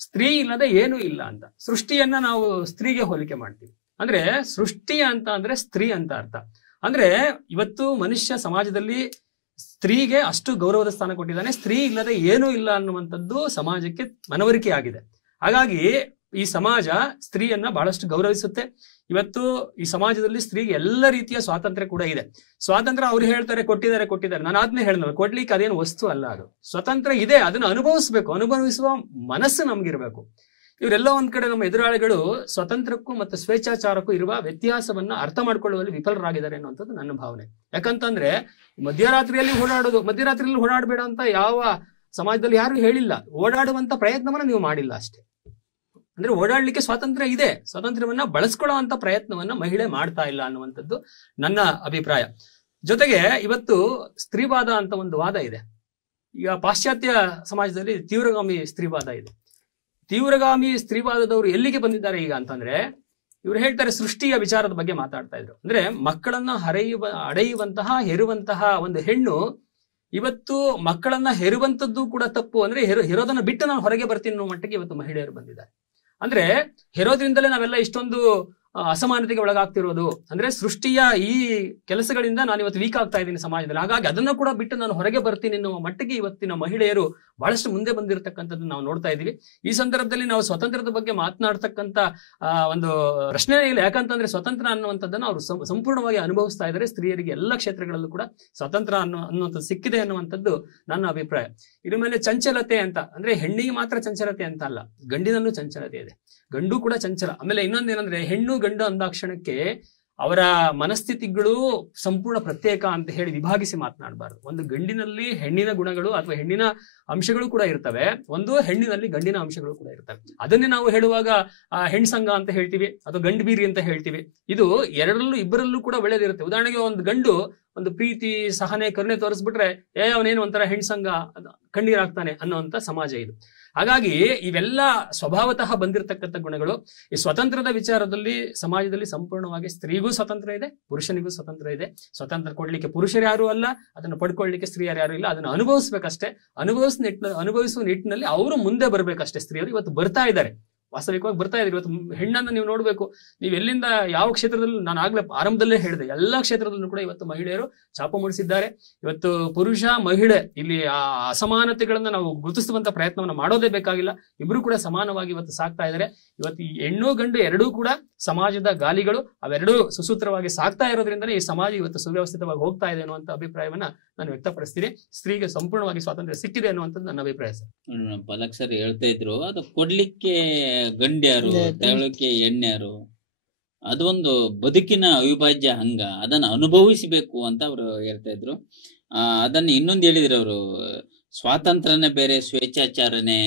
ಸ್ತ್ರೀ ಇಲ್ಲದೆ ಏನೂ ಇಲ್ಲ ಅಂತ. ಸೃಷ್ಟಿಯನ್ನ ನಾವು ಸ್ತ್ರೀಗೆ ಹೋಲಿಕೆ ಮಾಡ್ತೀವಿ. ಅಂದ್ರೆ ಸೃಷ್ಟಿ ಅಂತ ಅಂದ್ರೆ ಸ್ತ್ರೀ ಅಂತ ಅರ್ಥ. ಅಂದ್ರೆ ಇವತ್ತು ಮನುಷ್ಯ ಸಮಾಜದಲ್ಲಿ ಸ್ತ್ರೀಗೆ ಅಷ್ಟು ಗೌರವದ ಸ್ಥಾನ ಕೊಟ್ಟಿದ್ದಾನೆ. ಸ್ತ್ರೀ ಇಲ್ಲದೆ ಏನೂ ಇಲ್ಲ ಅನ್ನುವಂಥದ್ದು ಸಮಾಜಕ್ಕೆ ಮನವರಿಕೆ ಆಗಿದೆ. ಹಾಗಾಗಿ ಈ ಸಮಾಜ ಸ್ತ್ರೀಯನ್ನ ಬಹಳಷ್ಟು ಗೌರವಿಸುತ್ತೆ. ಇವತ್ತು ಈ ಸಮಾಜದಲ್ಲಿ ಸ್ತ್ರೀಗೆ ಎಲ್ಲ ರೀತಿಯ ಸ್ವಾತಂತ್ರ್ಯ ಕೂಡ ಇದೆ. ಸ್ವಾತಂತ್ರ್ಯ ಅವ್ರು ಹೇಳ್ತಾರೆ ಕೊಟ್ಟಿದ್ದಾರೆ. ನಾನು ಆದ್ಮೇಲೆ ಹೇಳಿದ್ನಲ್ಲ, ಕೊಡ್ಲಿಕ್ಕೆ ಅದೇನು ವಸ್ತು ಅಲ್ಲ, ಅದು ಸ್ವತಂತ್ರ ಇದೆ. ಅದನ್ನು ಅನುಭವಿಸ್ಬೇಕು, ಅನುಭವಿಸುವ ಮನಸ್ಸು ನಮ್ಗಿರ್ಬೇಕು. ಇವರೆಲ್ಲ ಒಂದ್ ಕಡೆ ನಮ್ಮ ಎದುರಾಳಿಗಳು ಸ್ವತಂತ್ರಕ್ಕೂ ಮತ್ತು ಸ್ವೇಚ್ಛಾಚಾರಕ್ಕೂ ಇರುವ ವ್ಯತ್ಯಾಸವನ್ನ ಅರ್ಥ ಮಾಡ್ಕೊಳ್ಳುವಲ್ಲಿ ವಿಫಲರಾಗಿದ್ದಾರೆ ಅನ್ನುವಂಥದ್ದು ನನ್ನ ಭಾವನೆ. ಯಾಕಂತಂದ್ರೆ ಮಧ್ಯರಾತ್ರಿಯಲ್ಲಿ ಓಡಾಡಬೇಡ ಅಂತ ಯಾವ ಸಮಾಜದಲ್ಲಿ ಯಾರು ಹೇಳಿಲ್ಲ. ಓಡಾಡುವಂತ ಪ್ರಯತ್ನವನ್ನ ನೀವು ಮಾಡಿಲ್ಲ ಅಷ್ಟೇ. ಅಂದ್ರೆ ಓಡಾಡ್ಲಿಕ್ಕೆ ಸ್ವಾತಂತ್ರ್ಯ ಇದೆ, ಸ್ವಾತಂತ್ರ್ಯವನ್ನ ಬಳಸ್ಕೊಳ್ಳುವಂತ ಪ್ರಯತ್ನವನ್ನ ಮಹಿಳೆ ಮಾಡ್ತಾ ಇಲ್ಲ ಅನ್ನುವಂಥದ್ದು ನನ್ನ ಅಭಿಪ್ರಾಯ. ಜೊತೆಗೆ ಇವತ್ತು ಸ್ತ್ರೀವಾದ ಅಂತ ಒಂದು ವಾದ ಇದೆ. ಈಗ ಪಾಶ್ಚಾತ್ಯ ಸಮಾಜದಲ್ಲಿ ತೀವ್ರಗಾಮಿ ಸ್ತ್ರೀವಾದ ಇದೆ. ತೀವ್ರಗಾಮಿ ಸ್ತ್ರೀವಾದದವರು ಎಲ್ಲಿಗೆ ಬಂದಿದ್ದಾರೆ ಈಗ ಅಂತಂದ್ರೆ, ಇವರು ಹೇಳ್ತಾರೆ ಸೃಷ್ಟಿಯ ವಿಚಾರದ ಬಗ್ಗೆ ಮಾತಾಡ್ತಾ ಇದ್ರು. ಅಂದ್ರೆ ಮಕ್ಕಳನ್ನ ಅಡೆಯುವಂತಹ ಹೆರುವಂತಹ ಒಂದು ಹೆಣ್ಣು ಇವತ್ತು ಮಕ್ಕಳನ್ನ ಹೆರುವಂತದ್ದು ಕೂಡ ತಪ್ಪು. ಅಂದ್ರೆ ಹೆರೋದನ್ನ ಬಿಟ್ಟು ನಾನು ಹೊರಗೆ ಬರ್ತೀನಿ ಅನ್ನೋ ಮಟ್ಟಿಗೆ ಇವತ್ತು ಮಹಿಳೆಯರು ಬಂದಿದ್ದಾರೆ. ಅಂದ್ರೆ ಹೆರೋದ್ರಿಂದಲೇ ನಾವೆಲ್ಲ ಇಷ್ಟೊಂದು ಅಸಮಾನತೆಗೆ ಒಳಗಾಗ್ತಿರೋದು. ಅಂದ್ರೆ ಸೃಷ್ಟಿಯ ಈ ಕೆಲಸಗಳಿಂದ ನಾನು ಇವತ್ತು ವೀಕ್ ಆಗ್ತಾ ಇದ್ದೀನಿ ಸಮಾಜದಲ್ಲಿ. ಹಾಗಾಗಿ ಅದನ್ನ ಕೂಡ ಬಿಟ್ಟು ನಾನು ಹೊರಗೆ ಬರ್ತೀನಿ ಎನ್ನುವ ಮಟ್ಟಿಗೆ ಇವತ್ತಿನ ಮಹಿಳೆಯರು ಬಹಳಷ್ಟು ಮುಂದೆ ಬಂದಿರತಕ್ಕಂಥದ್ದು ನಾವು ನೋಡ್ತಾ ಇದೀವಿ. ಈ ಸಂದರ್ಭದಲ್ಲಿ ನಾವು ಸ್ವಾತಂತ್ರ್ಯದ ಬಗ್ಗೆ ಮಾತನಾಡ್ತಕ್ಕಂಥ ಒಂದು ಪ್ರಶ್ನೆ ಇಲ್ಲ. ಯಾಕಂತಂದ್ರೆ ಸ್ವತಂತ್ರ ಅನ್ನುವಂಥದ್ದನ್ನು ಅವರು ಸಂಪೂರ್ಣವಾಗಿ ಅನುಭವಿಸ್ತಾ ಇದ್ದಾರೆ. ಸ್ತ್ರೀಯರಿಗೆ ಎಲ್ಲ ಕ್ಷೇತ್ರಗಳಲ್ಲೂ ಕೂಡ ಸ್ವತಂತ್ರ ಅನ್ನುವಂಥದ್ದು ಸಿಕ್ಕಿದೆ ಅನ್ನುವಂಥದ್ದು ನನ್ನ ಅಭಿಪ್ರಾಯ. ಇದ್ರ ಮೇಲೆ ಚಂಚಲತೆ ಅಂತ ಅಂದ್ರೆ ಹೆಣ್ಣಿಗೆ ಮಾತ್ರ ಚಂಚಲತೆ ಅಂತ ಅಲ್ಲ, ಗಂಡಿನಲ್ಲೂ ಚಂಚಲತೆ ಇದೆ. ಗಂಡು ಕೂಡ ಚಂಚಲ. ಆಮೇಲೆ ಇನ್ನೊಂದೇನಂದ್ರೆ ಹೆಣ್ಣು ಗಂಡು ಅಂದಾಕ್ಷಣಕ್ಕೆ ಅವರ ಮನಸ್ಥಿತಿಗಳು ಸಂಪೂರ್ಣ ಪ್ರತ್ಯೇಕ ಅಂತ ಹೇಳಿ ವಿಭಾಗಿಸಿ ಮಾತನಾಡಬಾರ್ದು. ಒಂದು ಗಂಡಿನಲ್ಲಿ ಹೆಣ್ಣಿನ ಗುಣಗಳು ಅಥವಾ ಹೆಣ್ಣಿನ ಅಂಶಗಳು ಕೂಡ ಇರ್ತವೆ, ಒಂದು ಹೆಣ್ಣಿನಲ್ಲಿ ಗಂಡಿನ ಅಂಶಗಳು ಕೂಡ ಇರ್ತವೆ. ಅದನ್ನೇ ನಾವು ಹೇಳುವಾಗ ಹೆಣ್ಸಂಗ ಅಂತ ಹೇಳ್ತೀವಿ ಅಥವಾ ಗಂಡು ಬೀರಿ ಅಂತ ಹೇಳ್ತೀವಿ. ಇದು ಇಬ್ಬರಲ್ಲೂ ಕೂಡ ಒಳ್ಳೇದಿರುತ್ತೆ. ಉದಾಹರಣೆಗೆ ಒಂದು ಗಂಡು ಒಂದು ಪ್ರೀತಿ ಸಹನೆ ಕರುಣೆ ತೋರಿಸ್ಬಿಟ್ರೆ ಅವನೇನು ಒಂಥರ ಹೆಣ್ಸಂಗ ಕಣ್ಣೀರಾಗ್ತಾನೆ ಅನ್ನೋಂಥ ಸಮಾಜ ಇದು. ಹಾಗಾಗಿ ಇವೆಲ್ಲ ಸ್ವಭಾವತಃ ಬಂದಿರತಕ್ಕಂಥ ಗುಣಗಳು. ಈ ಸ್ವತಂತ್ರದ ವಿಚಾರದಲ್ಲಿ ಸಮಾಜದಲ್ಲಿ ಸಂಪೂರ್ಣವಾಗಿ ಸ್ತ್ರೀಗೂ ಸ್ವತಂತ್ರ ಇದೆ, ಪುರುಷನಿಗೂ ಸ್ವತಂತ್ರ ಇದೆ. ಸ್ವತಂತ್ರ ಕೊಡ್ಲಿಕ್ಕೆ ಪುರುಷರು ಯಾರು ಅಲ್ಲ, ಅದನ್ನು ಪಡ್ಕೊಳ್ಳಿಕ್ಕೆ ಸ್ತ್ರೀಯರು ಯಾರು ಇಲ್ಲ. ಅದನ್ನು ಅನುಭವಿಸ್ಬೇಕಷ್ಟೇ. ಅನುಭವಿಸುವ ನಿಟ್ಟಿನಲ್ಲಿ ಅವರು ಮುಂದೆ ಬರ್ಬೇಕಷ್ಟೇ. ಸ್ತ್ರೀಯರು ಇವತ್ತು ಬರ್ತಾ ಇದ್ದಾರೆ, ವಾಸ್ತವಿಕವಾಗಿ ಬರ್ತಾ ಇದ್ದಾರೆ. ಇವತ್ತು ಹೆಣ್ಣನ್ನು ನೀವು ನೋಡ್ಬೇಕು, ನೀವು ಎಲ್ಲಿಂದ ಯಾವ ಕ್ಷೇತ್ರದಲ್ಲೂ, ನಾನು ಆಗ್ಲೇ ಆರಂಭದಲ್ಲೇ ಹೇಳಿದೆ, ಎಲ್ಲಾ ಕ್ಷೇತ್ರದಲ್ಲೂ ಕೂಡ ಇವತ್ತು ಮಹಿಳೆಯರು ಚಾಪ ಮೂಡಿಸಿದ್ದಾರೆ. ಇವತ್ತು ಪುರುಷ ಮಹಿಳೆ ಇಲ್ಲಿ ಆ ಅಸಮಾನತೆಗಳನ್ನ ನಾವು ಗುರುತಿಸುವಂತ ಪ್ರಯತ್ನವನ್ನು ಮಾಡೋದೇ ಬೇಕಾಗಿಲ್ಲ. ಇಬ್ರು ಕೂಡ ಸಮಾನವಾಗಿ ಇವತ್ತು ಸಾಕ್ತಾ ಇದ್ದಾರೆ. ಇವತ್ತು ಈ ಹೆಣ್ಣು ಗಂಡು ಎರಡೂ ಕೂಡ ಸಮಾಜದ ಗಾಲಿಗಳು, ಅವೆರಡೂ ಸುಸೂತ್ರವಾಗಿ ಸಾಕ್ತಾ ಇರೋದ್ರಿಂದನೇ ಈ ಸಮಾಜ ಇವತ್ತು ಸುವ್ಯವಸ್ಥಿತವಾಗಿ ಹೋಗ್ತಾ ಇದೆ ಅನ್ನುವಂಥ ಅಭಿಪ್ರಾಯವನ್ನ ನಾನು ವ್ಯಕ್ತಪಡಿಸ್ತೀನಿ. ಸ್ತ್ರೀಗೆ ಸಂಪೂರ್ಣವಾಗಿ ಸ್ವಾತಂತ್ರ್ಯ ಸಿಕ್ಕಿದೆ ಅನ್ನುವಂಥದ್ದು ನನ್ನ ಅಭಿಪ್ರಾಯ ಸರ್. ಪಲಕ್ ಸರ್ ಹೇಳ್ತಾ ಇದ್ರು, ಅದು ಕೊಡ್ಲಿಕ್ಕೆ ಗಂಡ್ಯಾರು, ತಗೊಳ್ಳಕ್ಕೆ ಹೆಣ್ಯಾರು, ಅದೊಂದು ಬದುಕಿನ ಅವಿಭಾಜ್ಯ ಅಂಗ, ಅದನ್ನು ಅನುಭವಿಸಬೇಕು ಅಂತ ಅವರು ಹೇಳ್ತಾ ಇದ್ರು. ಅದನ್ನು ಇನ್ನೊಂದು ಹೇಳಿದ್ರು ಅವರು, ಸ್ವಾತಂತ್ರ್ಯನೇ ಬೇರೆ ಸ್ವೇಚ್ಛಾಚಾರನೇ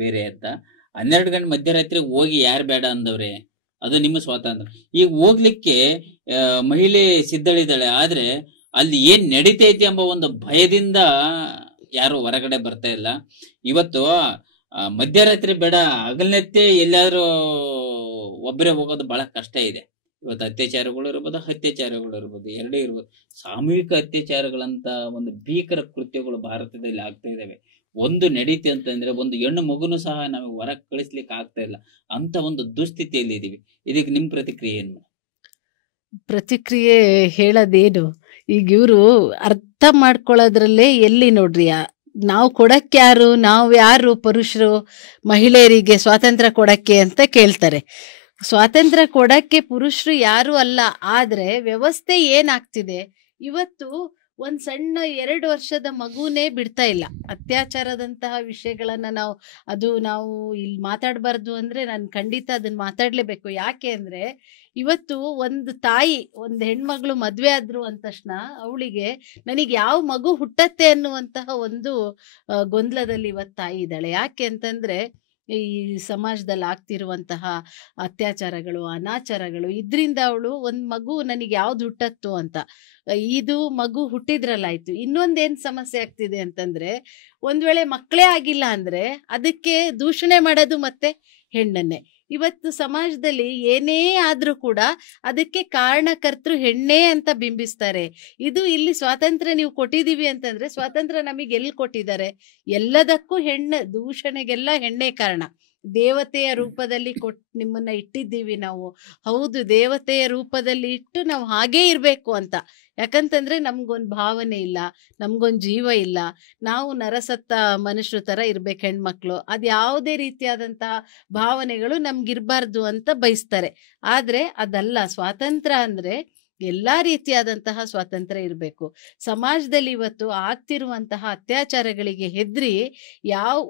ಬೇರೆ ಅಂತ. 12 ಗಂಟೆ ಮಧ್ಯರಾತ್ರಿ ಹೋಗಿ ಯಾರು ಬೇಡ ಅಂದವ್ರೆ, ಅದು ನಿಮ್ಮ ಸ್ವಾತಂತ್ರ್ಯ. ಈಗ ಹೋಗ್ಲಿಕ್ಕೆ ಮಹಿಳೆ ಸಿದ್ಧಳಿದ್ದಾಳೆ, ಆದ್ರೆ ಅಲ್ಲಿ ಏನ್ ನಡೀತೈತಿ ಎಂಬ ಒಂದು ಭಯದಿಂದ ಯಾರು ಹೊರಗಡೆ ಬರ್ತಾ ಇಲ್ಲ. ಇವತ್ತು ಮಧ್ಯರಾತ್ರಿ ಬೇಡ, ಹಗಲ್ನೆತ್ತೆ ಎಲ್ಲಾದ್ರೂ ಒಬ್ಬರೇ ಹೋಗೋದು ಬಹಳ ಕಷ್ಟ ಇದೆ. ಇವತ್ತು ಅತ್ಯಾಚಾರಗಳು ಇರ್ಬೋದು, ಹತ್ಯಾಚಾರಗಳು ಇರ್ಬೋದು, ಎರಡೇ ಇರ್ಬೋದು. ಸಾಮೂಹಿಕ ಅತ್ಯಾಚಾರಗಳಂತ ಒಂದು ಭೀಕರ ಕೃತ್ಯಗಳು ಭಾರತದಲ್ಲಿ ಆಗ್ತಾ ಇದಾವೆ. ಒಂದು ನಡೀತಿ ಅಂತಂದ್ರೆ ಒಂದು ಹೆಣ್ಣು ಮಗುನು ಸಹ ನಮಗೆ ಹೊರಗೆ ಕಳಿಸ್ಲಿಕ್ಕೆ ಆಗ್ತಾ ಇಲ್ಲ ಅಂತ ಒಂದು ದುಸ್ಥಿತಿಯಲ್ಲಿ ಇದೀವಿ. ಇದಕ್ಕೆ ನಿಮ್ ಪ್ರತಿಕ್ರಿಯೆ ಏನು? ಪ್ರತಿಕ್ರಿಯೆ ಹೇಳೋದೇನು, ಈಗ ಇವರು ಅರ್ಥ ಮಾಡ್ಕೊಳ್ಳೋದ್ರಲ್ಲೇ ಎಲ್ಲಿ ನೋಡ್ರಿ, ನಾವು ಕೊಡಕ್ಕೆ ಯಾರು, ನಾವು ಯಾರು ಪುರುಷರು ಮಹಿಳೆಯರಿಗೆ ಸ್ವಾತಂತ್ರ್ಯ ಕೊಡಕ್ಕೆ ಅಂತ ಕೇಳ್ತಾರೆ. ಸ್ವಾತಂತ್ರ್ಯ ಕೊಡಕ್ಕೆ ಪುರುಷರು ಯಾರು ಅಲ್ಲ. ಆದ್ರೆ ವ್ಯವಸ್ಥೆ ಏನಾಗ್ತಿದೆ ಇವತ್ತು, ಒಂದ್ ಸಣ್ಣ 2 ವರ್ಷದ ಮಗುನೇ ಬಿಡ್ತಾ ಇಲ್ಲ. ಅತ್ಯಾಚಾರದಂತಹ ವಿಷಯಗಳನ್ನ ನಾವು ಇಲ್ಲಿ ಮಾತಾಡಬಾರ್ದು ಅಂದ್ರೆ ನಾನು ಖಂಡಿತ ಅದನ್ನ ಮಾತಾಡ್ಲೇಬೇಕು. ಯಾಕೆ ಅಂದ್ರೆ ಇವತ್ತು ಒಂದು ತಾಯಿ, ಒಂದು ಹೆಣ್ಮಗಳು ಮದ್ವೆ ಆದ್ರು ಅಂದ ತಕ್ಷಣ ಅವಳಿಗೆ ನನಗೆ ಯಾವ ಮಗು ಹುಟ್ಟತ್ತೆ ಅನ್ನುವಂತಹ ಒಂದು ಗೊಂದಲದಲ್ಲಿ ಇವತ್ತು ತಾಯಿ ಇದ್ದಾಳೆ. ಯಾಕೆ ಅಂತಂದ್ರೆ ಈ ಸಮಾಜದಲ್ಲಿ ಆಗ್ತಿರುವಂತಹ ಅತ್ಯಾಚಾರಗಳು, ಅನಾಚಾರಗಳು, ಇದರಿಂದ ಅವಳು ಒಂದು ಮಗು ನನಗೆ ಯಾವ್ದು ಹುಟ್ಟತ್ತೋ ಅಂತ, ಇದು ಮಗು ಹುಟ್ಟಿದ್ರಲ್ಲಾಯ್ತು. ಇನ್ನೊಂದೇನ್ ಸಮಸ್ಯೆ ಆಗ್ತಿದೆ ಅಂತಂದ್ರೆ, ಒಂದ್ ವೇಳೆ ಮಕ್ಕಳೇ ಆಗಿಲ್ಲ ಅಂದ್ರೆ ಅದಕ್ಕೆ ದೂಷಣೆ ಮಾಡೋದು ಮತ್ತೆ ಹೆಣ್ಣನ್ನೇ. ಇವತ್ತು ಸಮಾಜದಲ್ಲಿ ಏನೇ ಆದ್ರೂ ಕೂಡ ಅದಕ್ಕೆ ಕಾರಣಕರ್ತರು ಹೆಣ್ಣೇ ಅಂತ ಬಿಂಬಿಸ್ತಾರೆ. ಇದು ಇಲ್ಲಿ ಸ್ವಾತಂತ್ರ್ಯ ನೀವು ಕೊಟ್ಟಿದೀವಿ ಅಂತಂದ್ರೆ ಸ್ವಾತಂತ್ರ್ಯ ನಮಗೆ ಎಲ್ಲಿ ಕೊಟ್ಟಿದ್ದಾರೆ? ಎಲ್ಲದಕ್ಕೂ ದೂಷಣೆಗೆಲ್ಲ ಹೆಣ್ಣೆ ಕಾರಣ. ದೇವತೆಯ ರೂಪದಲ್ಲಿ ನಿಮ್ಮನ್ನ ಇಟ್ಟಿದ್ದೀವಿ ನಾವು, ಹೌದು ದೇವತೆಯ ರೂಪದಲ್ಲಿ ಇಟ್ಟು ನಾವು ಹಾಗೇ ಇರ್ಬೇಕು ಅಂತ. ಯಾಕಂತಂದ್ರೆ ನಮ್ಗೊಂದು ಭಾವನೆ ಇಲ್ಲ, ನಮ್ಗೊಂದು ಜೀವ ಇಲ್ಲ, ನಾವು ನರಸತ್ತ ಮನುಷ್ಯರ ತರ ಇರ್ಬೇಕು ಹೆಣ್ಮಕ್ಳು, ಅದ್ ಯಾವುದೇ ರೀತಿಯಾದಂತಹ ಭಾವನೆಗಳು ನಮ್ಗಿರ್ಬಾರ್ದು ಅಂತ ಬಯಸ್ತಾರೆ. ಆದ್ರೆ ಅದಲ್ಲ. ಸ್ವಾತಂತ್ರ್ಯ ಅಂದ್ರೆ ಎಲ್ಲಾ ರೀತಿಯಾದಂತಹ ಸ್ವಾತಂತ್ರ್ಯ ಇರಬೇಕು. ಸಮಾಜದಲ್ಲಿ ಇವತ್ತು ಆಗ್ತಿರುವಂತಹ ಅತ್ಯಾಚಾರಗಳಿಗೆ ಹೆದ್ರಿ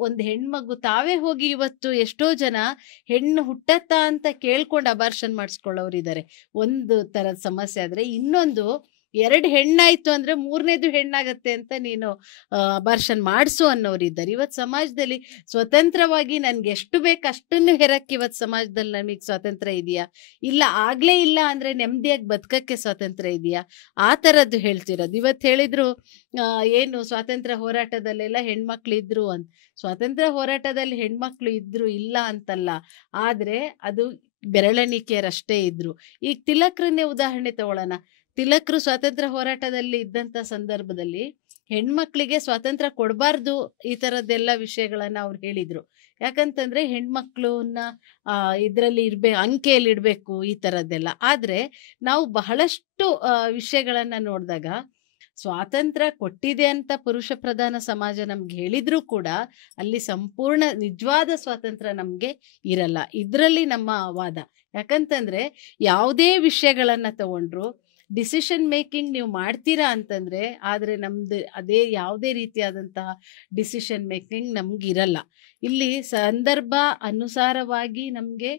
ಒಂದು ಹೆಣ್ಮಗು ತಾವೇ ಹೋಗಿ ಇವತ್ತು ಎಷ್ಟೋ ಜನ ಹೆಣ್ಣು ಹುಟ್ಟತ್ತಾ ಅಂತ ಕೇಳ್ಕೊಂಡು ಅಬಾರ್ಷನ್ ಮಾಡಿಸ್ಕೊಳ್ಳೋರಿದ್ದಾರೆ. ಒಂದು ತರದ ಸಮಸ್ಯೆ ಆದ್ರೆ, ಇನ್ನೊಂದು 2 ಹೆಣ್ಣಾಯ್ತು ಅಂದ್ರೆ 3ನೇದು ಹೆಣ್ಣಾಗತ್ತೆ ಅಂತ ನೀನು ಅಬಾರ್ಷನ್ ಮಾಡಿಸು ಅನ್ನೋರಿದ್ದಾರೆ. ಇವತ್ತು ಸಮಾಜದಲ್ಲಿ ಸ್ವತಂತ್ರವಾಗಿ ನನ್ಗೆ ಎಷ್ಟು ಬೇಕು ಅಷ್ಟನ್ನು ಹೆರಕ್ಕೆ ಇವತ್ತು ಸಮಾಜದಲ್ಲಿ ನಮಗೆ ಸ್ವಾತಂತ್ರ್ಯ ಇದೆಯಾ? ಇಲ್ಲ. ಆಗ್ಲೇ ಇಲ್ಲ ಅಂದ್ರೆ ನೆಮ್ಮದಿಯಾಗಿ ಬದುಕಕ್ಕೆ ಸ್ವಾತಂತ್ರ್ಯ ಇದೆಯಾ? ಆ ತರದ್ದು ಹೇಳ್ತಿರೋದು. ಇವತ್ತು ಹೇಳಿದ್ರು ಏನು ಸ್ವಾತಂತ್ರ್ಯ ಹೋರಾಟದಲ್ಲೆಲ್ಲ ಹೆಣ್ಮಕ್ಳು ಇದ್ರು ಅಂತ. ಸ್ವಾತಂತ್ರ್ಯ ಹೋರಾಟದಲ್ಲಿ ಹೆಣ್ಮಕ್ಳು ಇದ್ರು ಇಲ್ಲ ಅಂತಲ್ಲ, ಆದ್ರೆ ಅದು ಬೆರಳೆಣಿಕೆಯರಷ್ಟೇ ಇದ್ರು. ಈಗ ತಿಲಕ್ರನ್ನೇ ಉದಾಹರಣೆ ತಗೊಳ್ಳೋಣ. ತಿಲಕ್ರು ಸ್ವಾತಂತ್ರ್ಯ ಹೋರಾಟದಲ್ಲಿ ಇದ್ದಂತ ಸಂದರ್ಭದಲ್ಲಿ ಹೆಣ್ಮಕ್ಳಿಗೆ ಸ್ವಾತಂತ್ರ್ಯ ಕೊಡಬಾರ್ದು, ಈ ತರದ್ದೆಲ್ಲ ವಿಷಯಗಳನ್ನ ಅವ್ರು ಹೇಳಿದ್ರು. ಯಾಕಂತಂದ್ರೆ ಹೆಣ್ಮಕ್ಳನ್ನ ಇದ್ರಲ್ಲಿ ಅಂಕೆಯಲ್ಲಿ ಇಡ್ಬೇಕು, ಈ ತರದ್ದೆಲ್ಲ. ಆದ್ರೆ ನಾವು ಬಹಳಷ್ಟು ವಿಷಯಗಳನ್ನ ನೋಡಿದಾಗ ಸ್ವಾತಂತ್ರ್ಯ ಕೊಟ್ಟಿದೆ ಅಂತ ಪುರುಷ ಪ್ರಧಾನ ಸಮಾಜ ನಮ್ಗೆ ಹೇಳಿದ್ರು ಕೂಡ ಅಲ್ಲಿ ಸಂಪೂರ್ಣ ನಿಜವಾದ ಸ್ವಾತಂತ್ರ್ಯ ನಮ್ಗೆ ಇರಲ್ಲ. ಇದ್ರಲ್ಲಿ ನಮ್ಮ ವಾದ. ಯಾಕಂತಂದ್ರೆ ಯಾವುದೇ ವಿಷಯಗಳನ್ನ ತಗೊಂಡ್ರು ಡಿಸಿಷನ್ ಮೇಕಿಂಗ್ ನೀವು ಮಾಡ್ತೀರಾ ಅಂತಂದ್ರೆ, ಆದ್ರೆ ನಮ್ದು ಅದೇ ಯಾವುದೇ ರೀತಿಯಾದಂತಹ ಡಿಸಿಷನ್ ಮೇಕಿಂಗ್ ನಮ್ಗಿರಲ್ಲ. ಇಲ್ಲಿ ಸಂದರ್ಭ ಅನುಸಾರವಾಗಿ ನಮ್ಗೆ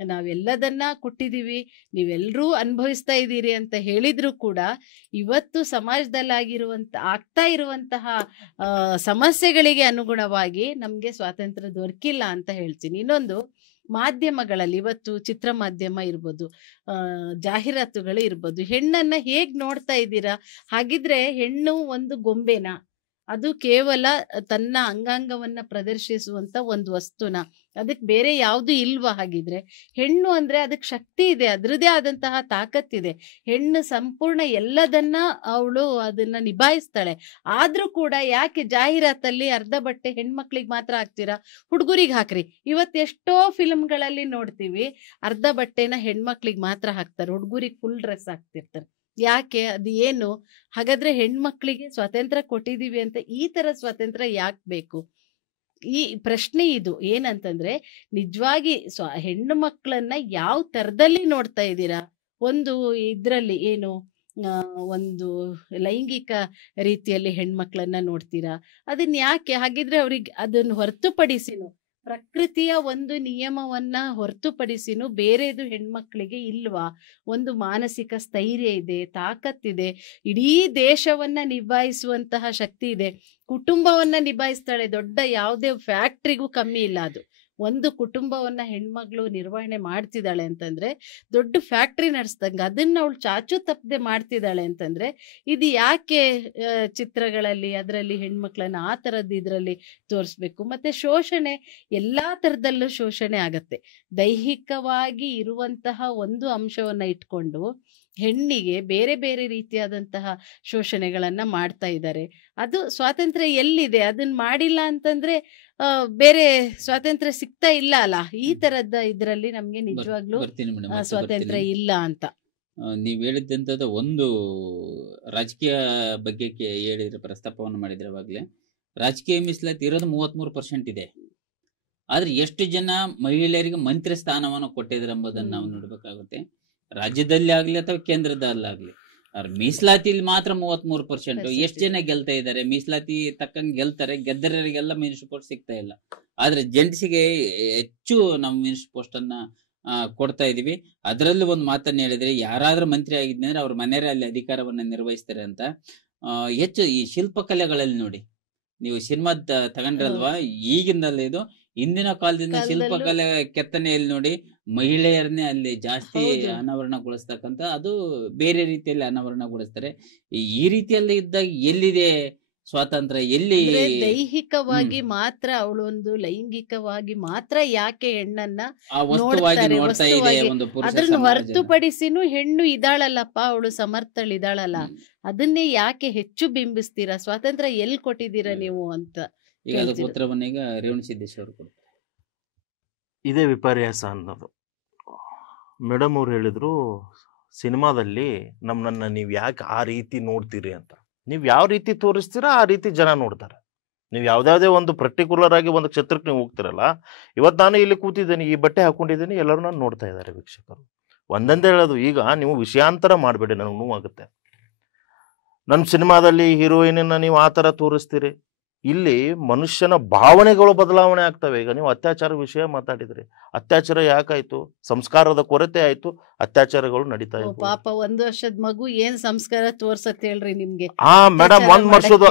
ನಾವೆಲ್ಲದನ್ನ ಕೊಟ್ಟಿದ್ದೀವಿ, ನೀವೆಲ್ಲರೂ ಅನುಭವಿಸ್ತಾ ಇದ್ದೀರಿ ಅಂತ ಹೇಳಿದ್ರು ಕೂಡ ಇವತ್ತು ಸಮಾಜದಲ್ಲಿ ಆಗ್ತಾ ಇರುವಂತಹ ಸಮಸ್ಯೆಗಳಿಗೆ ಅನುಗುಣವಾಗಿ ನಮ್ಗೆ ಸ್ವಾತಂತ್ರ್ಯ ದೊರಕಿಲ್ಲ ಅಂತ ಹೇಳ್ತೀನಿ. ಇನ್ನೊಂದು, ಮಾಧ್ಯಮಗಳಲ್ಲಿ ಇವತ್ತು ಚಿತ್ರ ಮಾಧ್ಯಮ ಇರ್ಬೋದು, ಜಾಹೀರಾತುಗಳು ಇರ್ಬೋದು, ಹೆಣ್ಣನ್ನ ಹೇಗ್ ನೋಡ್ತಾ ಇದ್ದೀರಾ? ಹಾಗಿದ್ರೆ ಹೆಣ್ಣು ಒಂದು ಗೊಂಬೆನಾ? ಅದು ಕೇವಲ ತನ್ನ ಅಂಗಾಂಗವನ್ನ ಪ್ರದರ್ಶಿಸುವಂತ ಒಂದು ವಸ್ತುನ? ಅದಕ್ಕೆ ಬೇರೆ ಯಾವುದು ಇಲ್ವಾ? ಹಾಗಿದ್ರೆ ಹೆಣ್ಣು ಅಂದ್ರೆ ಅದಕ್ಕೆ ಶಕ್ತಿ ಇದೆ, ಅದ್ರದೇ ಆದಂತಹ ತಾಕತ್ತಿದೆ. ಹೆಣ್ಣು ಸಂಪೂರ್ಣ ಎಲ್ಲದನ್ನ ಅವಳು ಅದನ್ನ ನಿಭಾಯಿಸ್ತಾಳೆ. ಆದ್ರೂ ಕೂಡ ಯಾಕೆ ಜಾಹೀರಾತಲ್ಲಿ ಅರ್ಧ ಬಟ್ಟೆ ಹೆಣ್ಮಕ್ಳಿಗೆ ಮಾತ್ರ ಹಾಕ್ತೀರಾ, ಹುಡುಗರಿಗೆ ಹಾಕ್ರಿ? ಇವತ್ತೆಷ್ಟೋ ಫಿಲ್ಮ್ಗಳಲ್ಲಿ ನೋಡ್ತೀವಿ, ಅರ್ಧ ಬಟ್ಟೆನ ಹೆಣ್ಮಕ್ಳಿಗೆ ಮಾತ್ರ ಹಾಕ್ತಾರೆ, ಹುಡುಗರಿಗೆ ಫುಲ್ ಡ್ರೆಸ್ ಹಾಕ್ತಿರ್ತಾರೆ. ಯಾಕೆ? ಅದು ಏನು? ಹಾಗಾದ್ರೆ ಹೆಣ್ಮಕ್ಳಿಗೆ ಸ್ವಾತಂತ್ರ್ಯ ಕೊಟ್ಟಿದೀವಿ ಅಂತ ಈ ತರ ಸ್ವಾತಂತ್ರ್ಯ ಯಾಕೆ ಬೇಕು? ಈ ಪ್ರಶ್ನೆ ಇದು. ಏನಂತಂದ್ರೆ ನಿಜವಾಗಿ ಹೆಣ್ಣು ಮಕ್ಕಳನ್ನ ಯಾವ ತರದಲ್ಲಿ ನೋಡ್ತಾ ಇದ್ದೀರಾ? ಒಂದು ಇದ್ರಲ್ಲಿ ಏನು ಒಂದು ಲೈಂಗಿಕ ರೀತಿಯಲ್ಲಿ ಹೆಣ್ಮಕ್ಳನ್ನ ನೋಡ್ತೀರಾ? ಅದನ್ನ ಯಾಕೆ? ಹಾಗಿದ್ರೆ ಅವ್ರಿಗೆ ಅದನ್ನು ಹೊರತುಪಡಿಸಿನು, ಪ್ರಕೃತಿಯ ಒಂದು ನಿಯಮವನ್ನ ಹೊರತುಪಡಿಸಿನು ಬೇರೆದು ಹೆಣ್ಮಕ್ಳಿಗೆ ಇಲ್ವಾ? ಒಂದು ಮಾನಸಿಕ ಸ್ಥೈರ್ಯ ಇದೆ, ತಾಕತ್ತಿದೆ, ಇಡೀ ದೇಶವನ್ನ ನಿಭಾಯಿಸುವಂತಹ ಶಕ್ತಿ ಇದೆ, ಕುಟುಂಬವನ್ನ ನಿಭಾಯಿಸ್ತಾಳೆ. ದೊಡ್ಡ ಯಾವುದೇ ಫ್ಯಾಕ್ಟ್ರಿಗೂ ಕಮ್ಮಿ ಇಲ್ಲ ಅದು. ಒಂದು ಕುಟುಂಬವನ್ನ ಹೆಣ್ಮಗಳು ನಿರ್ವಹಣೆ ಮಾಡ್ತಿದ್ದಾಳೆ ಅಂತಂದ್ರೆ ದೊಡ್ಡ ಫ್ಯಾಕ್ಟ್ರಿ ನಡೆಸ್ದಂಗ ಅದನ್ನ ಅವಳು ಚಾಚು ತಪ್ಪದೆ ಮಾಡ್ತಿದ್ದಾಳೆ ಅಂತಂದ್ರೆ ಇದು ಯಾಕೆ ಚಿತ್ರಗಳಲ್ಲಿ ಅದರಲ್ಲಿ ಹೆಣ್ಮಕ್ಳನ್ನ ಆ ತರದ್ದು ಇದರಲ್ಲಿ ತೋರಿಸ್ಬೇಕು? ಮತ್ತೆ ಶೋಷಣೆ ಎಲ್ಲಾ ತರದಲ್ಲೂ ಶೋಷಣೆ ಆಗತ್ತೆ. ದೈಹಿಕವಾಗಿ ಇರುವಂತಹ ಒಂದು ಅಂಶವನ್ನ ಇಟ್ಕೊಂಡು ಹೆಣ್ಣಿಗೆ ಬೇರೆ ಬೇರೆ ರೀತಿಯಾದಂತಹ ಶೋಷಣೆಗಳನ್ನ ಮಾಡ್ತಾ ಇದ್ದಾರೆ. ಅದು ಸ್ವಾತಂತ್ರ್ಯ ಎಲ್ಲಿದೆ? ಅದನ್ನ ಮಾಡಿಲ್ಲ ಅಂತಂದ್ರೆ ಬೇರೆ ಸ್ವಾತಂತ್ರ್ಯ ಸಿಗ್ತಾ ಇಲ್ಲ ಅಲ್ಲ. ಈ ತರದ ಇದ್ರಲ್ಲಿ ನಮ್ಗೆ ನಿಜವಾಗ್ಲೂ ಸ್ವಾತಂತ್ರ್ಯ ಇಲ್ಲ ಅಂತ. ನೀವ್ ಹೇಳಿದ್ದಂಥದ್ದು ಒಂದು ರಾಜಕೀಯ ಬಗ್ಗೆ ಹೇಳಿದ್ರೆ, ಪ್ರಸ್ತಾಪವನ್ನು ಮಾಡಿದ್ರೆ ಅವಾಗ್ಲೇ, ರಾಜಕೀಯ ಮೀಸಲಾತಿ ಇರೋದು 33% ಇದೆ. ಆದ್ರೆ ಎಷ್ಟು ಜನ ಮಹಿಳೆಯರಿಗೆ ಮಂತ್ರಿ ಸ್ಥಾನವನ್ನು ಕೊಟ್ಟಿದ್ದಾರೆ ಎಂಬುದನ್ನು ನಾವು ನೋಡ್ಬೇಕಾಗುತ್ತೆ. ರಾಜ್ಯದಲ್ಲಿ ಆಗ್ಲಿ ಅಥವಾ ಕೇಂದ್ರದಲ್ಲಾಗ್ಲಿ ಅವ್ರ ಮೀಸಲಾತಿಲಿ ಮಾತ್ರ 33%. ಎಷ್ಟು ಜನ ಗೆಲ್ತಾ ಇದ್ದಾರೆ? ಮೀಸಲಾತಿ ತಕ್ಕಂಗೆ ಗೆಲ್ತಾರೆ, ಗೆದ್ದರಿಗೆಲ್ಲ ಮಿನಿಸ್ಟರ್ ಪೋಸ್ಟ್ ಸಿಗ್ತಾ ಇಲ್ಲ. ಆದ್ರೆ ಜೆಂಟ್ಸಿಗೆ ಹೆಚ್ಚು ನಾವು ಮಿನಿಸ್ಟರ್ ಪೋಸ್ಟ್ ಅನ್ನ ಕೊಡ್ತಾ ಇದೀವಿ. ಅದರಲ್ಲಿ ಒಂದು ಮಾತನ್ನ ಹೇಳಿದ್ರೆ, ಯಾರಾದ್ರೂ ಮಂತ್ರಿ ಆಗಿದ್ದೆ ಅಂದ್ರೆ ಅವ್ರ ಮನೆಯವರೇ ಅಲ್ಲಿ ಅಧಿಕಾರವನ್ನ ನಿರ್ವಹಿಸ್ತಾರೆ ಅಂತ. ಹೆಚ್ಚು ಈ ಶಿಲ್ಪಕಲೆಗಳಲ್ಲಿ ನೋಡಿ, ನೀವು ಸಿನಿಮಾ ತಗೊಂಡ್ರಲ್ವಾ, ಈಗಿನಲ್ಲ ಇದು, ಹಿಂದಿನ ಕಾಲದಿಂದ ಶಿಲ್ಪಕಲೆ ಕೆತ್ತನೆಯಲ್ಲಿ ನೋಡಿ ಮಹಿಳೆಯರನ್ನೇ ಅಲ್ಲಿ ಜಾಸ್ತಿ ಅನಾವರಣಗೊಳಿಸ್ತಕ್ಕಂಥ, ಅದು ಬೇರೆ ರೀತಿಯಲ್ಲಿ ಅನಾವರಣಗೊಳಿಸ್ತಾರೆ. ಈ ರೀತಿಯಲ್ಲಿ ಇದ್ದಾಗ ಎಲ್ಲಿದೆ ಸ್ವಾತಂತ್ರ್ಯ ಎಲ್ಲಿ ಅಂದ್ರೆ ದೈಹಿಕವಾಗಿ ಮಾತ್ರ ಅವಳೊಂದು ಲೈಂಗಿಕವಾಗಿ ಮಾತ್ರ ಯಾಕೆ ಹೆಣ್ಣನ್ನ ಆ ವಸ್ತುವಾಗಿ ನೋಡ್ತಾರೆ, ನೋಡ್ತಾ ಇದೆ ವಸ್ತುವಾಗಿ. ಒಂದು ಪುರುಷ ಅದನ್ನ ಸಮಾಜ. ಹೊರತುಪಡಿಸಿನೂ ಹೆಣ್ಣು ಇದಾಳಲ್ಲಪ್ಪ, ಅವಳು ಸಮರ್ಥಳಿದಾಳಲ್ಲ, ಅದನ್ನೇ ಯಾಕೆ ಹೆಚ್ಚು ಬಿಂಬಿಸ್ತೀರಾ? ಸ್ವಾತಂತ್ರ್ಯ ಎಲ್ಲಿ ಕೊಟ್ಟಿದ್ದೀರಾ ನೀವು ಅಂತ ಈಗ ಅದಕ್ಕೆ ಕೇಳ್ತಿರೋದು. ಉತ್ತರವನ್ನ ಈಗ ರೇವಣ ಸಿದ್ದೇಶ್ವರ ಕೊಡ್ತಾರೆ. ಇದೇ ವಿಪರ್ಯಾಸ ಅನ್ನೋದು. ಮೇಡಮ್ ಅವ್ರು ಹೇಳಿದ್ರು, ಸಿನಿಮಾದಲ್ಲಿ ನಮ್ಮನ್ನ ನೀವು ಯಾಕೆ ಆ ರೀತಿ ನೋಡ್ತೀರಿ ಅಂತ. ನೀವು ಯಾವ ರೀತಿ ತೋರಿಸ್ತೀರಾ ಆ ರೀತಿ ಜನ ನೋಡ್ತಾರೆ. ನೀವು ಯಾವುದಾವುದೇ ಒಂದು ಪರ್ಟಿಕ್ಯುಲರ್ ಆಗಿ ಒಂದು ಕ್ಷೇತ್ರಕ್ಕೆ ನೀವು ಹೋಗ್ತಿರಲ್ಲ, ಇವತ್ತು ನಾನು ಇಲ್ಲಿ ಕೂತಿದ್ದೀನಿ, ಈ ಬಟ್ಟೆ ಹಾಕೊಂಡಿದ್ದೀನಿ, ಎಲ್ಲರೂ ನಾನು ನೋಡ್ತಾ ಇದ್ದಾರೆ ವೀಕ್ಷಕರು. ಒಂದಂದೇ ಹೇಳೋದು, ಈಗ ನೀವು ವಿಷಯಾಂತರ ಮಾಡಬೇಡಿ, ನನಗೆ ನೋವಾಗುತ್ತೆ. ನನ್ನ ಸಿನಿಮಾದಲ್ಲಿ ಹೀರೋಯಿನನ್ನ ನೀವು ಆ ಥರ ತೋರಿಸ್ತೀರಿ. ಇಲ್ಲಿ ಮನುಷ್ಯನ ಭಾವನೆಗಳು ಬದಲಾವಣೆ ಆಗ್ತವೆ. ಈಗ ನೀವು ಅತ್ಯಾಚಾರ ವಿಷಯ ಮಾತಾಡಿದ್ರಿ, ಅತ್ಯಾಚಾರ ಯಾಕಾಯ್ತು? ಸಂಸ್ಕಾರದ ಕೊರತೆ ಆಯ್ತು, ಅತ್ಯಾಚಾರಗಳು ನಡೀತಾ ಓ, ಇದ್ವು. ಪಾಪ 1 ವರ್ಷದ ಮಗು ಏನ್ ಸಂಸ್ಕಾರ ತೋರ್ಸತ್ ಹೇಳ್ರಿ ನಿಮ್ಗೆ? ಮೇಡಮ್, 1 ವರ್ಷದ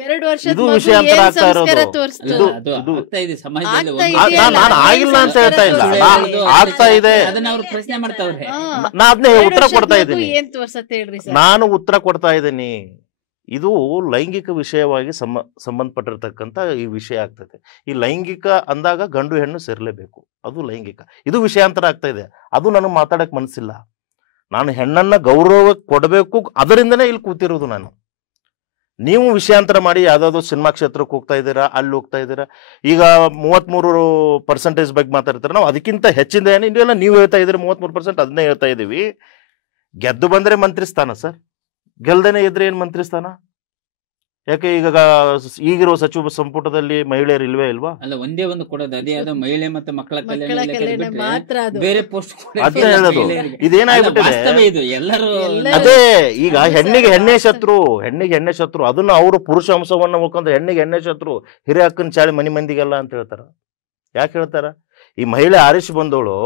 2 ವರ್ಷದ ಇದು ಮಗು ವಿಷಯಾಂತರ ಏನ್ ಆಗ್ತಾ ಸಂಸ್ಕಾರ ಇರೋದು. ತೋರಿಸ್ತು? ಅಲ್ಲ, ಅದು ಆಗ್ತಾ ಇದೆ ಸಮಾಜದಲ್ಲಿ. ಆಗ್ತಾ ಒಂದು- ಇದೆಯಲ್ಲ, ನಾನು ಆಗಿಲ್ಲ ಅಂತ ಹೇಳ್ತಾ ಇಲ್ಲ, ಆಗ್ತಾ ಇದೆ. ಅದನ್ನ ಅವ್ರು ಪ್ರಶ್ನೆ ಮಾಡ್ತಾವ್ರೆ. ನಾ ಅದನ್ನೇ 2 ಉತ್ತರ ವರ್ಷದ ಕೊಡ್ತಾ ಮಗು ಇದ್ದೀನಿ. ಏನ್ ತೋರ್ಸತ್ ಹೇಳ್ರಿ ಸರ್? ನಾನು ಉತ್ತರ ಕೊಡ್ತಾ ಇದ್ದೀನಿ. ಇದು ಲೈಂಗಿಕ ವಿಷಯವಾಗಿ ಸಂಬಂಧಪಟ್ಟಿರ್ತಕ್ಕಂಥ ಈ ವಿಷಯ ಆಗ್ತದೆ. ಈ ಲೈಂಗಿಕ ಅಂದಾಗ ಗಂಡು ಹೆಣ್ಣು ಸೇರ್ಲೇಬೇಕು, ಅದು ಲೈಂಗಿಕ. ಇದು ವಿಷಯಾಂತರ ಆಗ್ತಾ ಇದೆ. ಅದು ನನಗೆ ಮಾತಾಡಕ್ ಮನಸ್ಸಿಲ್ಲ. ನಾನು ಹೆಣ್ಣನ್ನ ಗೌರವ ಕೊಡಬೇಕು, ಅದರಿಂದನೇ ಇಲ್ಲಿ ಕೂತಿರೋದು ನಾನು. ನೀವು ವಿಷಯಾಂತರ ಮಾಡಿ ಯಾವ್ದಾದ್ರು ಸಿನಿಮಾ ಕ್ಷೇತ್ರಕ್ಕೆ ಹೋಗ್ತಾ ಇದ್ದೀರಾ, ಅಲ್ಲಿ ಹೋಗ್ತಾ ಇದ್ದೀರಾ. ಈಗ 33% ಬಗ್ಗೆ ಮಾತಾಡ್ತಾರೆ, ನಾವು ಅದಕ್ಕಿಂತ ಹೆಚ್ಚಿಂದ ಏನು ಇದೆಯಲ್ಲ ನೀವು ಹೇಳ್ತಾ ಇದ್ದೀರಿ. 33% ಅದನ್ನೇ ಹೇಳ್ತಾ ಇದ್ದೀವಿ. ಗೆದ್ದು ಬಂದ್ರೆ ಮಂತ್ರಿ ಸ್ಥಾನ ಸರ್, ಗೆಲ್ದೇನೆ ಇದ್ರೆ ಏನು ಮಂತ್ರಿ ಸ್ಥಾನ? ಯಾಕೆ ಈಗ ಈಗಿರೋ ಸಚಿವ ಸಂಪುಟದಲ್ಲಿ ಮಹಿಳೆಯರು ಇಲ್ವೇ ಇಲ್ವಾ? ಅಲ್ಲ, ಒಂದೇ ಒಂದು ಕೊಡೋದು, ಅದೇ ಆದ ಮಹಿಳೆ ಮತ್ತು ಮಕ್ಕಳ ಮಕ್ಕಳ ಕಲ್ಯಾಣ ಇಲಾಖೆ ಕಲ್ಯಾಣ ಬಿಟ್ರೆ ಮಾತ್ರ ಅದು. ಬೇರೆ ಪೋಸ್ಟ್ ಅದೇ ಹೇಳೋದು. ಇದೇನಾಗ್ಬಿಟ್ಟಿದೆ, ಇದು ಎಲ್ಲರೂ ಅದೇ ಈಗ ಅದು ಹೆಣ್ಣಿಗೆ ಸರ್, ಹೆಣ್ಣೆ ವಾಸ್ತವ. ಶತ್ರು, ಹೆಣ್ಣಿಗೆ ಹೆಣ್ಣೆ ಶತ್ರು. ಅದನ್ನ ಅವರು ಪುರುಷ ಅಂಶವನ್ನ ಮುಖಂದ್ರೆ ಹೆಣ್ಣಿಗೆ ಹೆಣ್ಣೆ ಶತ್ರು, ಹಿರಿಯ ಅಕ್ಕನ ಚಾಳಿ ಮನಿ ಮಂದಿಗೆಲ್ಲ ಅಂತ ಹೇಳ್ತಾರ. ಯಾಕೆ ಹೇಳ್ತಾರ? ಈ ಮಹಿಳೆ ಆರಿಸಿ ಬಂದವಳು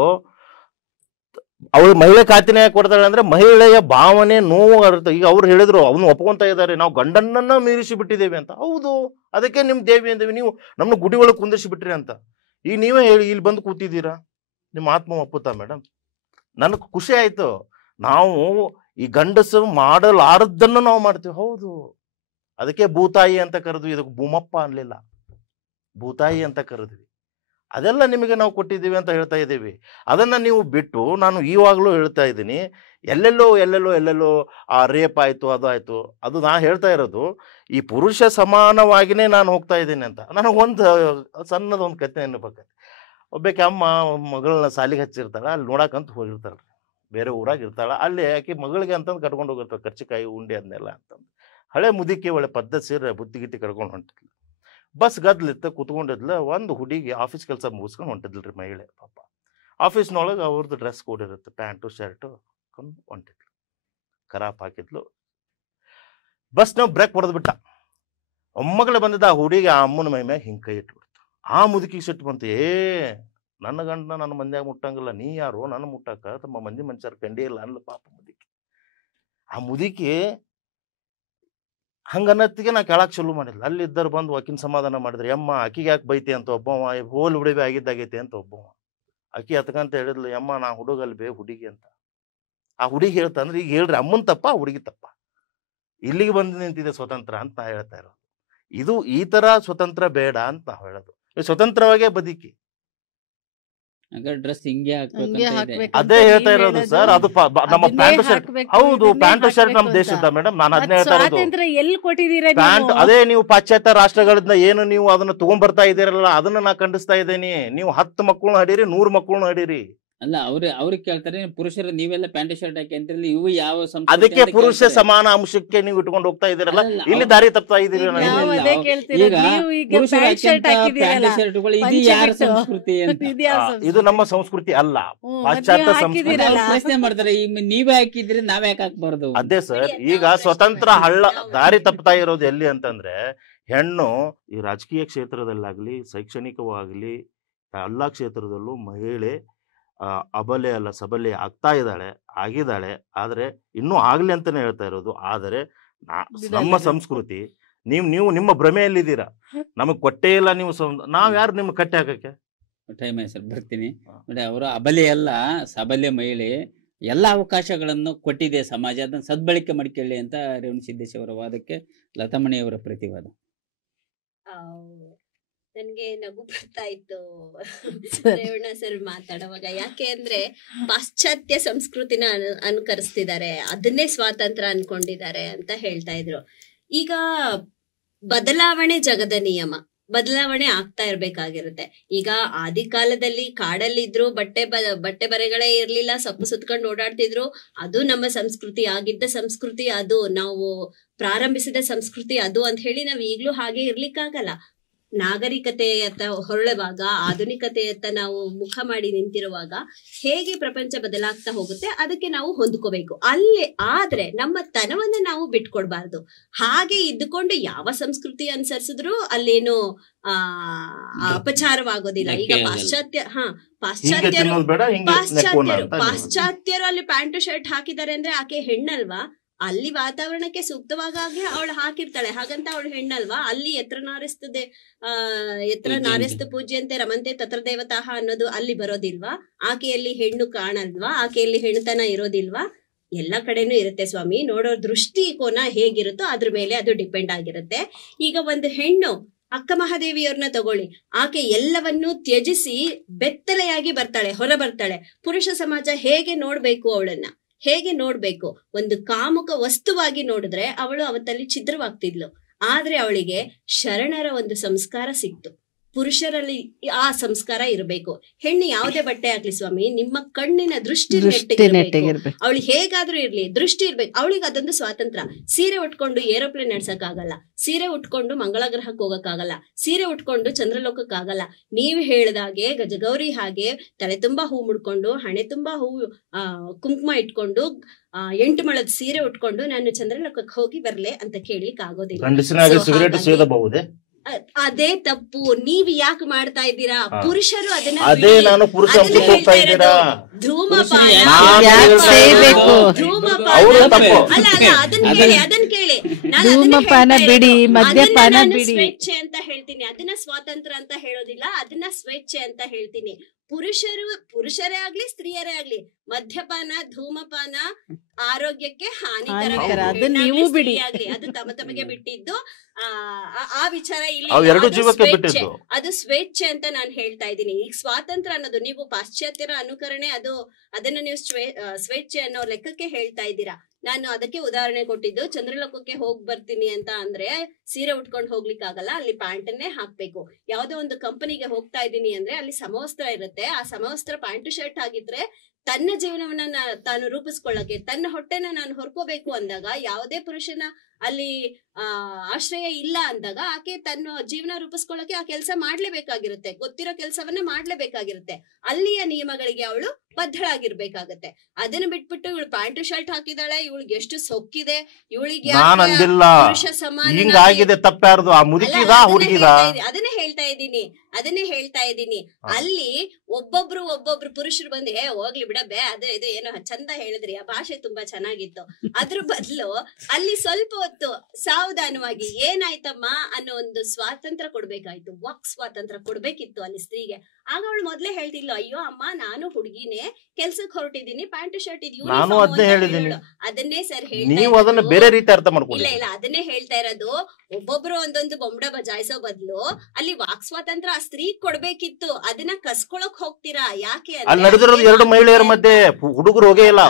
ಅವಳು ಮಹಿಳೆ ಖಾತಿನೇ ಕೊಡ್ತಾಳೆ ಅಂದ್ರೆ ಮಹಿಳೆಯ ಭಾವನೆ ನೋವು ಇರುತ್ತೆ. ಈಗ ಅವ್ರು ಹೇಳಿದ್ರು, ಅವನು ಒಪ್ಕೊಂತ ಇದ್ದಾರೆ, ನಾವು ಗಂಡನನ್ನ ಮೀರಿಸಿ ಬಿಟ್ಟಿದ್ದೇವೆ ಅಂತ. ಹೌದು, ಅದಕ್ಕೆ ನಿಮ್ ದೇವಿ ಅಂದೇವಿ, ನೀವು ನಮ್ಮನ್ನ ಗುಡಿ ಒಳಗೆ ಕುಂದಿಸಿ ಬಿಟ್ರಿ ಅಂತ. ಈಗ ನೀವೇ ಹೇಳಿ, ಇಲ್ಲಿ ಬಂದು ಕೂತಿದ್ದೀರಾ, ನಿಮ್ಮ ಆತ್ಮ ಒಪ್ಪುತ್ತಾ ಮೇಡಮ್? ನನಗೆ ಖುಷಿ ಆಯ್ತು. ನಾವು ಈ ಗಂಡಸು ಮಾಡಲಾರದ್ದನ್ನು ನಾವು ಮಾಡ್ತೀವಿ. ಹೌದು, ಅದಕ್ಕೆ ಭೂತಾಯಿ ಅಂತ ಕರೆದ್ವಿ, ಇದಕ್ಕೆ ಭೂಮಪ್ಪ ಅನ್ಲಿಲ್ಲ, ಭೂತಾಯಿ ಅಂತ ಕರೆದ್ವಿ. ಅದೆಲ್ಲ ನಿಮಗೆ ನಾವು ಕೊಟ್ಟಿದ್ದೀವಿ ಅಂತ ಹೇಳ್ತಾ ಇದ್ದೀವಿ. ಅದನ್ನ ನೀವು ಬಿಟ್ಟು, ನಾನು ಈವಾಗಲೂ ಹೇಳ್ತಾ ಇದ್ದೀನಿ, ಎಲ್ಲೆಲ್ಲೋ ಆ ರೇಪ್ ಆಯ್ತು, ಅದು ಆಯ್ತು. ಅದು ನಾ ಹೇಳ್ತಾ ಇರೋದು, ಈ ಪುರುಷ ಸಮಾನವಾಗಿನೇ ನಾನು ಹೋಗ್ತಾ ಇದ್ದೀನಿ ಅಂತ. ನನಗೊಂದು ಸಣ್ಣದೊಂದು ಕತೆ ನೆನಪಾಕೈತಿ. ಒಬ್ಬಾಕೆ ಅಮ್ಮ ಮಗಳನ್ನ ಸಾಲಿಗೆ ಹಚ್ಚಿರ್ತಾಳೆ, ಅಲ್ಲಿ ನೋಡಕ್ಕಂತ ಹೋಗಿರ್ತಾಳೆ, ಬೇರೆ ಊರಾಗ ಇರ್ತಾಳೆ. ಅಲ್ಲಿ ಆಕೆ ಮಗಳಿಗೆ ಅಂತಂದು ಕಟ್ಕೊಂಡು ಹೋಗಿರ್ತಾಳೆ, ಕರ್ಚಿಕಾಯಿ ಉಂಡೆ ಅದನ್ನೆಲ್ಲ ಅಂತಂದು. ಹಳೆ ಮುದುಕಿ ಒಳ್ಳೆ ಪದ್ಧತಿ ಸೇರಿ ಬುತ್ತಿಗಿತ್ತಿ ಕಟ್ಕೊಂಡು ಹೊಂಟಿದ್ಲು. ಬಸ್ ಗದ್ಲಿತ್ತ ಕೂತ್ಕೊಂಡಿದ್ಲ. ಒಂದು ಹುಡುಗಿ ಆಫೀಸ್ ಕೆಲಸ ಮುಗಿಸ್ಕೊಂಡು ಹೊಂಟಿದ್ಲ್ರಿ ಮಹಿಳೆ. ಪಾಪ ಆಫೀಸ್ನೊಳಗೆ ಅವ್ರದ್ದು ಡ್ರೆಸ್ ಕೋಡ್ ಇರುತ್ತೆ, ಪ್ಯಾಂಟು ಶರ್ಟು ಹಾಕೊಂಡು ಹೊಂಟಿದ್ಲು. ಖರಾಬ್ ಹಾಕಿದ್ಲು. ಬಸ್ನಾಗ ಬ್ರೇಕ್ ಹೊಡೆದ್ಬಿಟ್ಟ. ಒಮ್ಮಗಳೇ ಬಂದಿದ್ದ ಆ ಹುಡುಗಿ ಆ ಅಮ್ಮನ ಮೈ ಮ್ಯಾಗ ಹಿಂಗೆ ಕೈ ಇಟ್ಬಿಡ್ತು. ಆ ಮುದುಕಿಗೆ ಸಿಟ್ಟು ಬಂತು, ನನ್ನ ಗಂಡನ ನನ್ನ ಮಂದ್ಯಾಗ ಮುಟ್ಟಂಗಿಲ್ಲ, ನೀ ಯಾರು ನನ್ನ ಮುಟ್ಟಕ್ಕ? ತಮ್ಮ ಮಂದಿ ಮನುಷ್ಯರ ಕಂಡೇ ಇಲ್ಲ ಅನ್ಲ ಪಾಪ ಮುದುಕಿ. ಆ ಮುದುಕಿ ಹಂಗನ್ನತ್ತಿಗೆ ನಾ ಕೆಳಕ್ಕೆ ಶುರು ಮಾಡಿದ್ಲು. ಅಲ್ಲಿದ್ದರು ಬಂದು ಆಕಿನ ಸಮಾಧಾನ ಮಾಡಿದ್ರಿ. ಅಮ್ಮ ಆಕಿಗೆ ಯಾಕೆ ಬೈತಿ ಅಂತ ಒಬ್ಬವ, ಹೋಲ್ ಹುಡುಗಿ ಆಗಿದ್ದಾಗೈತಿ ಅಂತ ಒಬ್ಬವ. ಆಕಿ ಹತ್ಕಂತ ಹೇಳಿದ್ಲು, ಅಮ್ಮ ನಾ ಹುಡುಗಲ್ ಬೇ ಹುಡುಗಿ ಅಂತ. ಆ ಹುಡುಗಿ ಹೇಳ್ತಂದ್ರೆ, ಈಗ ಹೇಳ್ರಿ ಅಮ್ಮನ್ ತಪ್ಪ ಹುಡುಗಿ ತಪ್ಪ? ಇಲ್ಲಿಗೆ ಬಂದು ನಿಂತಿದೆ ಸ್ವತಂತ್ರ ಅಂತ ನಾ ಹೇಳ್ತಾ ಇರೋದು. ಇದು ಈ ತರ ಸ್ವತಂತ್ರ ಬೇಡ ಅಂತ ನಾವು ಹೇಳೋದು. ಸ್ವತಂತ್ರವಾಗೇ ಬದುಕಿ. ಡ್ರೆಸ್ ಹಿಂಗೆ ಹಾಕ್ಬೇಕು. ಅದೇ ಹೇಳ್ತಾ ಇರೋದು ಸರ್. ಅದು ನಮ್ಮ ಪ್ಯಾಂಟ್ ಶರ್ಟ್, ಹೌದು ಪ್ಯಾಂಟ್ ಶರ್ಟ್ ನಮ್ಮ ದೇಶದ ಮೇಡಮ್. ನಾನು ಅದನ್ನೇ ಹೇಳ್ತಾ ಇರೋದು. ಸ್ವಾತಂತ್ರ್ಯ ಎಲ್ಲಿ ಕೊಟ್ಟಿದ್ದೀರಾ ಪ್ಯಾಂಟ್ ಅದೇ ನೀವು ಪಾಶ್ಚಾತ್ಯ ರಾಷ್ಟ್ರಗಳಿಂದ ಏನು ನೀವು ಅದನ್ನ ತಗೊಂಡ್ಬರ್ತಾ ಇದ್ದೀರಲ್ಲ, ಅದನ್ನ ನಾ ಖಂಡಿಸ್ತಾ ಇದ್ದೀನಿ. ನೀವು 10 ಮಕ್ಕಳನ್ನ ಹಡೀರಿ, 100 ಮಕ್ಕಳನ್ನ ಹಡೀರಿ. ಅಲ್ಲ, ಅವ್ರಿಗೆ ಕೇಳ್ತಾರೆ, ಪುರುಷರು ನೀವೆಲ್ಲ ಪ್ಯಾಂಟ್ ಶರ್ಟ್ ಹಾಕಿ ಅಂತಿರಲ್ಲ, ಇವು ಯಾವ ಸಂಸ್ಕೃತಿ ಅದಕ್ಕೆ ಅಂತ ಪುರುಷ ಕೇಳ್ತಾರೆ. ಸಮಾನ ಅಂಶಕ್ಕೆ ನೀವು ಇಟ್ಕೊಂಡು ಹೋಗ್ತಾ ಇದ್ದೀರಲ್ಲ, ಅಲ್ಲ, ಇಲ್ಲಿ ದಾರಿ ತಪ್ತಾ ಇದ್ದೀರಿ. ಇಲ್ಲ, ನಾವು ಇಲ್ಲ, ಅದೇ ಅವ್ರು- ಕೇಳ್ತಿರೋದು. ಈಗ ನೀವು ಈಗ ಪುರುಷರು ಪ್ಯಾಂಟ್ ಶರ್ಟ್ ಹಾಕ್ಯಂತ ಹಾಕಿದ್ದೀರಲ್ಲ, ಪ್ಯಾಂಟ್ ಶರ್ಟ್ಗಳು ಇದು ಪಂಚೆ ಯಾರ ಬಿಟ್ಟು. ಸಂಸ್ಕೃತಿ ಅಂತ ಇದ್ಯಾವ ಇದು ಸಂಸ್ಕೃತಿ? ನಮ್ಮ ಸಂಸ್ಕೃತಿ ಅಲ್ಲ, ಹ್ಮ್, ಪಾಶ್ಚಾತ್ಯ ಅದ್ನೇ ಸಂಸ್ಕೃತಿ. ಹಾಕಿದ್ದೀರಲ್ಲ. ಅವ್ರು ಪ್ರಶ್ನೆ ಮಾಡ್ತಾರೆ, ಈಗ ನೀವೇ ಹಾಕಿದ್ರೆ ನಾವೇ ಯಾಕೆ ಹಾಕ್ಬಾರ್ದು? ಅದೇ ಸರ್, ಈಗ ಸ್ವತಂತ್ರ ದಾರಿ ತಪ್ತಾ ಇರೋದು ಎಲ್ಲಿ ಅಂತಂದ್ರೆ, ಹೆಣ್ಣು ಈ ರಾಜಕೀಯ ಕ್ಷೇತ್ರದಲ್ಲಾಗ್ಲಿ, ಶೈಕ್ಷಣಿಕವಾಗ್ಲಿ, ಎಲ್ಲಾ ಕ್ಷೇತ್ರದಲ್ಲೂ ಮಹಿಳೆ ಅಬಲೆ ಅಲ್ಲ ಸಬಲೆ ಆಗ್ತಾ ಆಗಿದ್ದಾಳೆ. ಆದ್ರೆ ಇನ್ನೂ ಆಗ್ಲಿ ಅಂತಾನೆ ಹೇಳ್ತಾ ಇರೋದು. ಆದರೆ ನಮ್ಮ ಸಂಸ್ಕೃತಿ, ನೀವು ನಿಮ್ಮ ಭ್ರಮೆಯಲ್ಲಿದ್ದೀರಾ. ನಮಗ್ ಕೊಟ್ಟೇ ಇಲ್ಲ ನೀವು. ನಾವ್ ಯಾರು ನಿಮ್ಗೆ ಕಟ್ಟಿ ಹಾಕಕ್ಕೆ? ಟೈಮ್ ಸರ್, ಬರ್ತೀನಿ ನೋಡಿ. ಅವರು ಅಬಲೆ ಅಲ್ಲ, ಸಬಲೆ ಮಹಿಳೆ. ಎಲ್ಲ ಅವಕಾಶಗಳನ್ನು ಕೊಟ್ಟಿದೆ ಸಮಾಜ, ಅದನ್ನು ಸದ್ಬಳಕೆ ಮಾಡಿಕೊಳ್ಳಿ ಅಂತ ರೇವಣಸಿದ್ದೇಶ್ ಅವರ ವಾದಕ್ಕೆ ಲತಾಮಣಿಯವರ ಪ್ರತಿವಾದ. ನನ್ಗೆ ನಗು ಬರ್ತಾ ಇತ್ತು ಸರಿ. ರೇವಣ್ಣ ಸರ್ ಮಾತಾಡುವಾಗ. ಯಾಕೆ ಅಂದ್ರೆ ಪಾಶ್ಚಾತ್ಯ ಸಂಸ್ಕೃತಿನ ಅನುಕರಿಸ್ತಿದ್ದಾರೆ, ಅದನ್ನೇ ಸ್ವಾತಂತ್ರ್ಯ ಅನ್ಕೊಂಡಿದ್ದಾರೆ ಅಂತ ಹೇಳ್ತಾ ಇದ್ರು. ಈಗ ಬದಲಾವಣೆ ಜಗದ ನಿಯಮ, ಬದಲಾವಣೆ ಆಗ್ತಾ ಇರ್ಬೇಕಾಗಿರುತ್ತೆ. ಈಗ ಆದಿ ಕಾಲದಲ್ಲಿ ಕಾಡಲ್ಲಿದ್ರು, ಬಟ್ಟೆ ಬರೆಗಳೇ ಇರ್ಲಿಲ್ಲ, ಸೊಪ್ಪು ಸುತ್ಕೊಂಡು ಓಡಾಡ್ತಿದ್ರು. ಅದು ನಮ್ಮ ಸಂಸ್ಕೃತಿ, ಆಗಿದ್ದ ಸಂಸ್ಕೃತಿ ಅದು, ನಾವು ಪ್ರಾರಂಭಿಸಿದ ಸಂಸ್ಕೃತಿ ಅದು ಅಂತ ಹೇಳಿ ನಾವ್ ಈಗ್ಲೂ ಹಾಗೆ ಇರ್ಲಿಕ್ಕಾಗಲ್ಲ. ನಾಗರಿಕತೆಯತ್ತ ಹೊರಳುವಾಗ, ಆಧುನಿಕತೆಯತ್ತ ನಾವು ಮುಖ ಮಾಡಿ ನಿಂತಿರುವಾಗ ಹೇಗೆ ಪ್ರಪಂಚ ಬದಲಾಗ್ತಾ ಹೋಗುತ್ತೆ ಅದಕ್ಕೆ ನಾವು ಹೊಂದ್ಕೋಬೇಕು. ಆದ್ರೆ ನಮ್ಮ ತನವನ್ನ ನಾವು ಬಿಟ್ಕೊಡ್ಬಾರ್ದು. ಹಾಗೆ ಇದ್ದುಕೊಂಡು ಯಾವ ಸಂಸ್ಕೃತಿ ಅನುಸರಿಸಿದ್ರು ಅಲ್ಲೇನು ಅಪಚಾರವಾಗೋದಿಲ್ಲ. ಈಗ ಪಾಶ್ಚಾತ್ಯರು ಅಲ್ಲಿ ಪ್ಯಾಂಟ್ ಶರ್ಟ್ ಹಾಕಿದ್ದಾರೆ ಅಂದ್ರೆ ಆಕೆ ಹೆಣ್ಣಲ್ವಾ? ಅಲ್ಲಿ ವಾತಾವರಣಕ್ಕೆ ಸೂಕ್ತವಾಗಿ ಅವಳು ಹಾಕಿರ್ತಾಳೆ, ಹಾಗಂತ ಅವಳು ಹೆಣ್ಣಲ್ವಾ? ಅಲ್ಲಿ ಎತ್ರ ನಾರ್ಯಸ್ತ ಪೂಜ್ಯಂತೆ ರಮಂತೆ ತತ್ರ ದೇವತಾಹ ಅನ್ನೋದು ಅಲ್ಲಿ ಬರೋದಿಲ್ವಾ? ಆಕೆಯಲ್ಲಿ ಹೆಣ್ಣು ಕಾಣಲ್ವಾ? ಆಕೆಯಲ್ಲಿ ಹೆಣ್ಣುತನ ಇರೋದಿಲ್ವಾ? ಎಲ್ಲ ಕಡೆನೂ ಇರುತ್ತೆ ಸ್ವಾಮಿ. ನೋಡೋ ದೃಷ್ಟಿಕೋನ ಹೇಗಿರುತ್ತೋ ಅದ್ರ ಮೇಲೆ ಅದು ಡಿಪೆಂಡ್ ಆಗಿರುತ್ತೆ. ಈಗ ಒಂದು ಹೆಣ್ಣು ಅಕ್ಕ ಮಹಾದೇವಿಯವ್ರನ್ನ ತಗೊಳ್ಳಿ, ಆಕೆ ಎಲ್ಲವನ್ನೂ ತ್ಯಜಿಸಿ ಬೆತ್ತಲೆಯಾಗಿ ಬರ್ತಾಳೆ, ಹೊರ ಬರ್ತಾಳೆ. ಪುರುಷ ಸಮಾಜ ಹೇಗೆ ನೋಡ್ಬೇಕು ಅವಳನ್ನ, ಹೇಗೆ ನೋಡ್ಬೇಕು? ಒಂದು ಕಾಮುಕ ವಸ್ತುವಾಗಿ ನೋಡಿದ್ರೆ ಅವಳು ಅವತ್ತಲ್ಲಿ ಛಿದ್ರವಾಗ್ತಿದ್ಲು. ಆದ್ರೆ ಅವಳಿಗೆ ಶರಣರ ಒಂದು ಸಂಸ್ಕಾರ ಸಿಕ್ತು. ಪುರುಷರಲ್ಲಿ ಆ ಸಂಸ್ಕಾರ ಇರಬೇಕು. ಹೆಣ್ಣು ಯಾವುದೇ ಬಟ್ಟೆ ಹಾಕ್ಲಿ ಸ್ವಾಮಿ, ನಿಮ್ಮ ಕಣ್ಣಿನ ದೃಷ್ಟಿ ನೆಟ್ಟಿಗಿರ್ಬೇಕು. ಅವಳು ಹೇಗಾದ್ರೂ ಇರ್ಲಿ, ದೃಷ್ಟಿ ಇರ್ಬೇಕು. ಅವಳಿಗೆ ಅದೊಂದು ಸ್ವಾತಂತ್ರ್ಯ. ಸೀರೆ ಉಟ್ಕೊಂಡು ಏರೋಪ್ಲೇನ್ ನಡ್ಸಕ್ಕಾಗಲ್ಲ, ಸೀರೆ ಉಟ್ಕೊಂಡು ಮಂಗಳ ಗ್ರಹಕ್ಕೆ ಹೋಗಕ್ಕಾಗಲ್ಲ, ಸೀರೆ ಉಟ್ಕೊಂಡು ಚಂದ್ರಲೋಕಕ್ಕಾಗಲ್ಲ. ನೀವು ಹೇಳ್ದಾಗೆ ಗಜಗೌರಿ ಹಾಗೆ ತಲೆ ತುಂಬಾ ಹೂ ಮುಡ್ಕೊಂಡು, ಹಣೆ ತುಂಬಾ ಹೂ ಕುಂಕುಮ ಇಟ್ಕೊಂಡು, 8 ಮೊಳದ ಸೀರೆ ಉಟ್ಕೊಂಡು ನಾನು ಚಂದ್ರಲೋಕಕ್ಕೆ ಹೋಗಿ ಬರ್ಲೆ ಅಂತ ಕೇಳಲಿಕ್ಕೆ ಆಗೋದಿಲ್ಲ. ಅದೇ ತಪ್ಪು. ನೀವ್ ಯಾಕೆ ಮಾಡ್ತಾ ಇದ್ದೀರಾ? ಪುರುಷರು ಅದನ್ನ ಸ್ವೇಚ್ಛೆ ಅಂತ ಹೇಳ್ತೀನಿ, ಅದನ್ನ ಸ್ವಾತಂತ್ರ್ಯ ಅಂತ ಹೇಳೋದಿಲ್ಲ, ಅದನ್ನ ಸ್ವೇಚ್ಛೆ ಅಂತ ಹೇಳ್ತೀನಿ. ಪುರುಷರೇ ಆಗ್ಲಿ ಸ್ತ್ರೀಯರೇ ಆಗ್ಲಿ, ಮದ್ಯಪಾನ ಧೂಮಪಾನ ಆರೋಗ್ಯಕ್ಕೆ ಹಾನಿಕರ, ಅದು ತಮಗೆ ಬಿಟ್ಟಿದ್ದು. ಆ ವಿಚಾರ ಇಲ್ಲಿ ಅದು ಸ್ವೇಚ್ಛೆ ಅಂತ ನಾನು ಹೇಳ್ತಾ ಇದ್ದೀನಿ. ಈಗ ಸ್ವಾತಂತ್ರ್ಯ ಅನ್ನೋದು ನೀವು ಪಾಶ್ಚಾತ್ಯರ ಅನುಕರಣೆ, ಅದನ್ನ ನೀವು ಸ್ವೇಚ್ಛೆ ಅನ್ನೋ ಲೆಕ್ಕಕ್ಕೆ ಹೇಳ್ತಾ ಇದ್ದೀರಾ. ನಾನು ಅದಕ್ಕೆ ಉದಾಹರಣೆ ಕೊಟ್ಟಿದ್ದು, ಚಂದ್ರಲೋಕಕ್ಕೆ ಹೋಗ್ ಬರ್ತೀನಿ ಅಂತ ಅಂದ್ರೆ ಸೀರೆ ಉಟ್ಕೊಂಡು ಹೋಗ್ಲಿಕ್ಕೆ ಆಗಲ್ಲ, ಅಲ್ಲಿ ಪ್ಯಾಂಟನ್ನೇ ಹಾಕ್ಬೇಕು. ಯಾವ್ದೋ ಒಂದು ಕಂಪನಿಗೆ ಹೋಗ್ತಾ ಇದ್ದೀನಿ ಅಂದ್ರೆ ಅಲ್ಲಿ ಸಮವಸ್ತ್ರ ಇರುತ್ತೆ. ಆ ಸಮವಸ್ತ್ರ ಪ್ಯಾಂಟ್ ಶರ್ಟ್ ಆಗಿದ್ರೆ ತನ್ನ ಜೀವನವನ್ನ ತಾನು ರೂಪಿಸ್ಕೊಳ್ಳಕ್ಕೆ, ತನ್ನ ಹೊಟ್ಟೆನ ನಾನು ಹೊರ್ಕೋಬೇಕು ಅಂದಾಗ, ಯಾವುದೇ ಪುರುಷನ ಅಲ್ಲಿ ಆಶ್ರಯ ಇಲ್ಲ ಅಂದಾಗ ಆಕೆ ತನ್ನ ಜೀವನ ರೂಪಿಸ್ಕೊಳ್ಳಕ್ಕೆ ಆ ಕೆಲಸ ಮಾಡ್ಲೇಬೇಕಾಗಿರುತ್ತೆ, ಗೊತ್ತಿರೋ ಕೆಲಸವನ್ನ ಮಾಡ್ಲೇಬೇಕಾಗಿರುತ್ತೆ. ಅಲ್ಲಿಯ ನಿಯಮಗಳಿಗೆ ಅವಳು ಬದ್ಧಳಾಗಿರ್ಬೇಕಾಗತ್ತೆ. ಅದನ್ನ ಬಿಟ್ಬಿಟ್ಟು ಇವಳು ಪ್ಯಾಂಟ್ ಶರ್ಟ್ ಹಾಕಿದಾಳೆ, ಇವಳಿಗೆ ಎಷ್ಟು ಸೊಕ್ಕಿದೆ, ಇವಳಿಗೆ ಪುರುಷ ಸಮಾನ, ಅದನ್ನೇ ಹೇಳ್ತಾ ಇದ್ದೀನಿ. ಅಲ್ಲಿ ಒಬ್ಬೊಬ್ರು ಪುರುಷರು ಬಂದು ಹೋಗ್ಲಿ ಬಿಡಬೇ, ಅದು ಇದು ಏನೋ ಚಂದ ಹೇಳಿದ್ರಿ, ಆ ಭಾಷೆ ತುಂಬಾ ಚೆನ್ನಾಗಿತ್ತು. ಅದ್ರ ಬದಲು ಅಲ್ಲಿ ಸ್ವಲ್ಪ ಹೊತ್ತು ಸಾವಧಾನವಾಗಿ ಏನಾಯ್ತಮ್ಮ ಅನ್ನೋ ಒಂದು ಸ್ವಾತಂತ್ರ್ಯ ಕೊಡ್ಬೇಕಾಯ್ತು, ವಾಕ್ ಸ್ವಾತಂತ್ರ್ಯ ಕೊಡ್ಬೇಕಿತ್ತು ಅಲ್ಲಿ ಸ್ತ್ರೀಗೆ. ಆಗ ಅವಳು ಮೊದ್ಲೇ ಹೇಳ್ತಿದ್ಲು, ಅಯ್ಯೋ ಅಮ್ಮ ನಾನು ಹುಡುಗಿನೇ, ಕೆಲ್ಸಕ್ಕೆ ಹೊರಟಿದ್ದೀನಿ, ಪ್ಯಾಂಟ್ ಶರ್ಟ್ ಅದನ್ನೇ ಸರ್ ಇಲ್ಲ ಅದನ್ನೇ ಹೇಳ್ತಾ ಇರೋದು. ಒಬ್ಬೊಬ್ರು ಒಂದೊಂದು ಬೊಂಬಡ ಬಜಾಯಿಸೋ ಬದ್ಲು ಅಲ್ಲಿ ವಾಕ್ ಸ್ವಾತಂತ್ರ್ಯ ಆ ಸ್ತ್ರೀ ಕೊಡ್ಬೇಕಿತ್ತು. ಅದನ್ನ ಕಸ್ಕೊಳಕ್ ಹೋಗ್ತೀರಾ ಯಾಕೆ? ಎರಡು ಮಹಿಳೆಯರ ಮಧ್ಯೆ ಹುಡುಗರು ಹೋಗೇ ಇಲ್ಲ,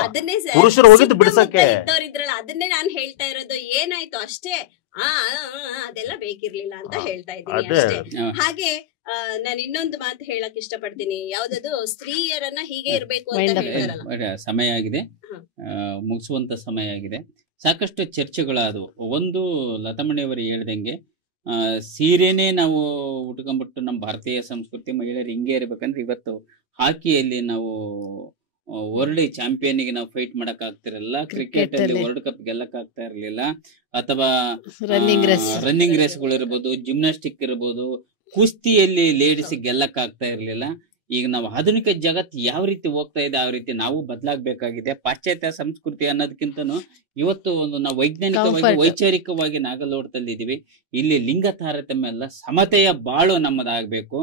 ಇದ್ದವ್ರಿದ್ರಲ್ಲ, ಅದನ್ನೇ ನಾನು ಹೇಳ್ತಾ ಇರೋದು. ಏನಾಯ್ತು ಅಷ್ಟೇ, ಅದೆಲ್ಲ ಬೇಕಿರ್ಲಿಲ್ಲ ಅಂತ ಹೇಳ್ತಾ ಇದ್ದೀನಿ ಅಷ್ಟೇ. ಹಾಗೆ ನಾನು ಇನ್ನೊಂದು ಮಾತು ಹೇಳಕ್ ಇಷ್ಟಪಡ್ತೀನಿ. ಯಾವ್ದದು ಸ್ತ್ರೀಯರನ್ನ ಹೀಗೆ ಇರ್ಬೇಕು ಅಂತ ಹೇಳ್ತಾರಲ್ಲ. ಸಮಯ ಆಗಿದೆ, ಮುಗಿಸುವಂತ ಸಮಯ ಆಗಿದೆ. ಸಾಕಷ್ಟು ಚರ್ಚೆಗಳಾದವು. ಒಂದು ಲತಾಮಣಿಯವರು ಹೇಳ್ದಂಗೆ ಸೀರೆನೇ ನಾವು ಉಟ್ಕೊಂಡ್ಬಿಟ್ಟು ನಮ್ಮ ಭಾರತೀಯ ಸಂಸ್ಕೃತಿ ಮಹಿಳೆಯರು ಹಿಂಗೆ ಇರ್ಬೇಕಂದ್ರೆ ಇವತ್ತು ಹಾಕಿಯಲ್ಲಿ ನಾವು ವರ್ಲ್ಡ್ ಚಾಂಪಿಯನ್ಗೆ ನಾವು ಫೈಟ್ ಮಾಡಕ್ ಆಗ್ತಿರಲಿಲ್ಲ, ಕ್ರಿಕೆಟ್ ಅಲ್ಲಿ ವರ್ಲ್ಡ್ ಕಪ್ ಗೆಲ್ಲಕ್ ಆಗ್ತಾ ಇರ್ಲಿಲ್ಲ, ಅಥವಾ ರನ್ನಿಂಗ್ ರೇಸ್ಗಳು ಇರ್ಬೋದು, ಜಿಮ್ನಾಸ್ಟಿಕ್ ಇರ್ಬೋದು, ಕುಸ್ತಿಯಲ್ಲಿ ಲೇಡೀಸ್ ಗೆಲ್ಲಕ್ ಆಗ್ತಾ ಇರ್ಲಿಲ್ಲ. ಈಗ ನಾವು ಆಧುನಿಕ ಜಗತ್ತು ಯಾವ ರೀತಿ ಹೋಗ್ತಾ ಇದೆ ಆ ರೀತಿ ನಾವು ಬದಲಾಗಬೇಕಾಗಿದೆ. ಪಾಶ್ಚಾತ್ಯ ಸಂಸ್ಕೃತಿ ಅನ್ನೋದಕ್ಕಿಂತನೂ ಇವತ್ತು ಒಂದು ನಾವು ವೈಜ್ಞಾನಿಕವಾಗಿ Comfort. ವೈಚಾರಿಕವಾಗಿ ನಾಗಲೋಟದಲ್ಲಿ ಇದೀವಿ. ಇಲ್ಲಿ ಲಿಂಗ ತಾರತಮ್ಯ ಅಲ್ಲ, ಸಮತೆಯ ಬಾಳು ನಮ್ಮದಾಗಬೇಕು.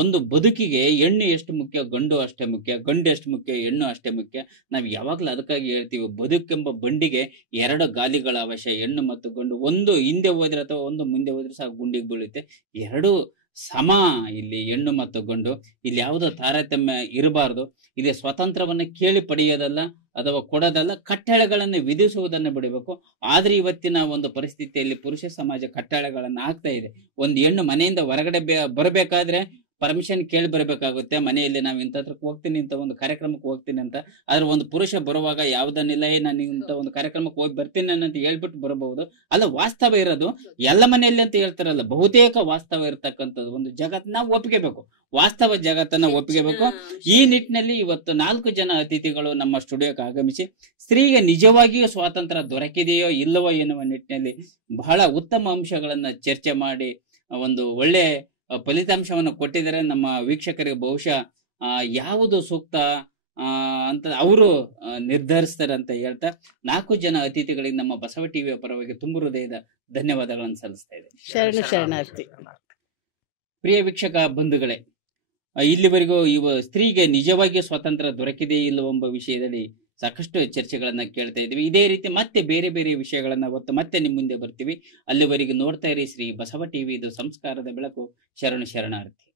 ಒಂದು ಬದುಕಿಗೆ ಹೆಣ್ಣು ಎಷ್ಟು ಮುಖ್ಯ, ಗಂಡು ಅಷ್ಟೇ ಮುಖ್ಯ, ಗಂಡು ಎಷ್ಟು ಮುಖ್ಯ, ಹೆಣ್ಣು ಅಷ್ಟೇ ಮುಖ್ಯ. ನಾವು ಯಾವಾಗ್ಲೂ ಅದಕ್ಕಾಗಿ ಹೇಳ್ತೀವಿ, ಬದುಕೆಂಬ ಬಂಡಿಗೆ 2 ಗಾಲಿಗಳ ಅವಶ್ಯ, ಹೆಣ್ಣು ಮತ್ತು ಗಂಡು. ಒಂದು ಹಿಂದೆ ಹೋದ್ರೆ ಅಥವಾ ಒಂದು ಮುಂದೆ ಹೋದ್ರೆ ಸಾಕು ಗುಂಡಿಗೆ ಬೀಳುತ್ತೆ. 2 ಸಮ ಇಲ್ಲಿ, ಹೆಣ್ಣು ಮತ್ತು ಗಂಡು. ಇಲ್ಲಿ ಯಾವುದೋ ತಾರತಮ್ಯ ಇರಬಾರ್ದು. ಇಲ್ಲಿ ಸ್ವಾತಂತ್ರ್ಯವನ್ನ ಕೇಳಿ ಪಡೆಯೋದಲ್ಲ ಅಥವಾ ಕೊಡೋದಲ್ಲ, ಕಟ್ಟಳೆಗಳನ್ನು ವಿಧಿಸುವುದನ್ನು ಬಿಡಬೇಕು. ಆದ್ರೆ ಇವತ್ತಿನ ಒಂದು ಪರಿಸ್ಥಿತಿಯಲ್ಲಿ ಪುರುಷ ಸಮಾಜ ಕಟ್ಟಳೆಗಳನ್ನ ಹಾಕ್ತಾ ಇದೆ. ಒಂದು ಹೆಣ್ಣು ಮನೆಯಿಂದ ಹೊರಗಡೆ ಬರಬೇಕಾದ್ರೆ ಪರ್ಮಿಷನ್ ಕೇಳಿ ಬರಬೇಕಾಗುತ್ತೆ. ಮನೆಯಲ್ಲಿ ನಾವು ಇಂಥತ್ರಕ್ಕೆ ಹೋಗ್ತೀನಿ, ಇಂಥ ಒಂದು ಕಾರ್ಯಕ್ರಮಕ್ಕೆ ಹೋಗ್ತೀನಿ ಅಂತ. ಆದ್ರೆ ಒಂದು ಪುರುಷ ಬರುವಾಗ ಯಾವುದನ್ನಿಲ್ಲ, ನಾನು ಇಂಥ ಒಂದು ಕಾರ್ಯಕ್ರಮಕ್ಕೆ ಹೋಗಿ ಬರ್ತೀನಿ ಅಂತ ಹೇಳ್ಬಿಟ್ಟು ಬರಬಹುದು. ಅಲ್ಲ, ವಾಸ್ತವ ಇರೋದು ಎಲ್ಲ ಮನೆಯಲ್ಲಿ ಅಂತ ಹೇಳ್ತಾರಲ್ಲ, ಬಹುತೇಕ ವಾಸ್ತವ ಇರತಕ್ಕಂಥದ್ದು ಒಂದು ಜಗತ್ತು ನಾವು ಒಪ್ಪಿಗೆಬೇಕು. ವಾಸ್ತವ ಜಗತ್ತನ್ನ ಒಪ್ಪಿಗೆಬೇಕು. ಈ ನಿಟ್ಟಿನಲ್ಲಿ ಇವತ್ತು 4 ಜನ ಅತಿಥಿಗಳು ನಮ್ಮ ಸ್ಟುಡಿಯೋಕ್ಕೆ ಆಗಮಿಸಿ ಸ್ತ್ರೀಗೆ ನಿಜವಾಗಿಯೂ ಸ್ವಾತಂತ್ರ್ಯ ದೊರಕಿದೆಯೋ ಇಲ್ಲವೋ ಎನ್ನುವ ನಿಟ್ಟಿನಲ್ಲಿ ಬಹಳ ಉತ್ತಮ ಅಂಶಗಳನ್ನ ಚರ್ಚೆ ಮಾಡಿ ಒಂದು ಒಳ್ಳೆ ಫಲಿತಾಂಶವನ್ನು ಕೊಟ್ಟಿದ್ದಾರೆ. ನಮ್ಮ ವೀಕ್ಷಕರಿಗೆ ಬಹುಶಃ ಯಾವುದು ಸೂಕ್ತ ಅಂತ ಅವರು ನಿರ್ಧರಿಸ್ತಾರೆ ಅಂತ ಹೇಳ್ತಾ 4 ಜನ ಅತಿಥಿಗಳಿಗೆ ನಮ್ಮ ಬಸವ ಟಿವಿಯ ಪರವಾಗಿ ತುಂಬ ಹೃದಯದ ಧನ್ಯವಾದಗಳನ್ನು ಸಲ್ಲಿಸ್ತಾ ಇದೆ. ಶರಣು ಶರಣಾರ್ಥಿ. ಪ್ರಿಯ ವೀಕ್ಷಕ ಬಂಧುಗಳೇ, ಇಲ್ಲಿವರೆಗೂ ಸ್ತ್ರೀಗೆ ನಿಜವಾಗಿ ಸ್ವಾತಂತ್ರ್ಯ ದೊರಕಿದೆ ಇಲ್ಲವೆಂಬ ವಿಷಯದಲ್ಲಿ ಸಾಕಷ್ಟು ಚರ್ಚೆಗಳನ್ನ ಕೇಳ್ತಾ ಇದ್ದೀವಿ. ಇದೇ ರೀತಿ ಮತ್ತೆ ಬೇರೆ ಬೇರೆ ವಿಷಯಗಳನ್ನ ಹೊತ್ತು ಮತ್ತೆ ನಿಮ್ಮ ಮುಂದೆ ಬರ್ತೀವಿ. ಅಲ್ಲಿವರೆಗೂ ನೋಡ್ತಾ ಇರಿ ಶ್ರೀ ಬಸವ ಟಿವಿ. ಇದು ಸಂಸ್ಕಾರದ ಬೆಳಕು. ಶರಣು ಶರಣಾರ್ಥಿ.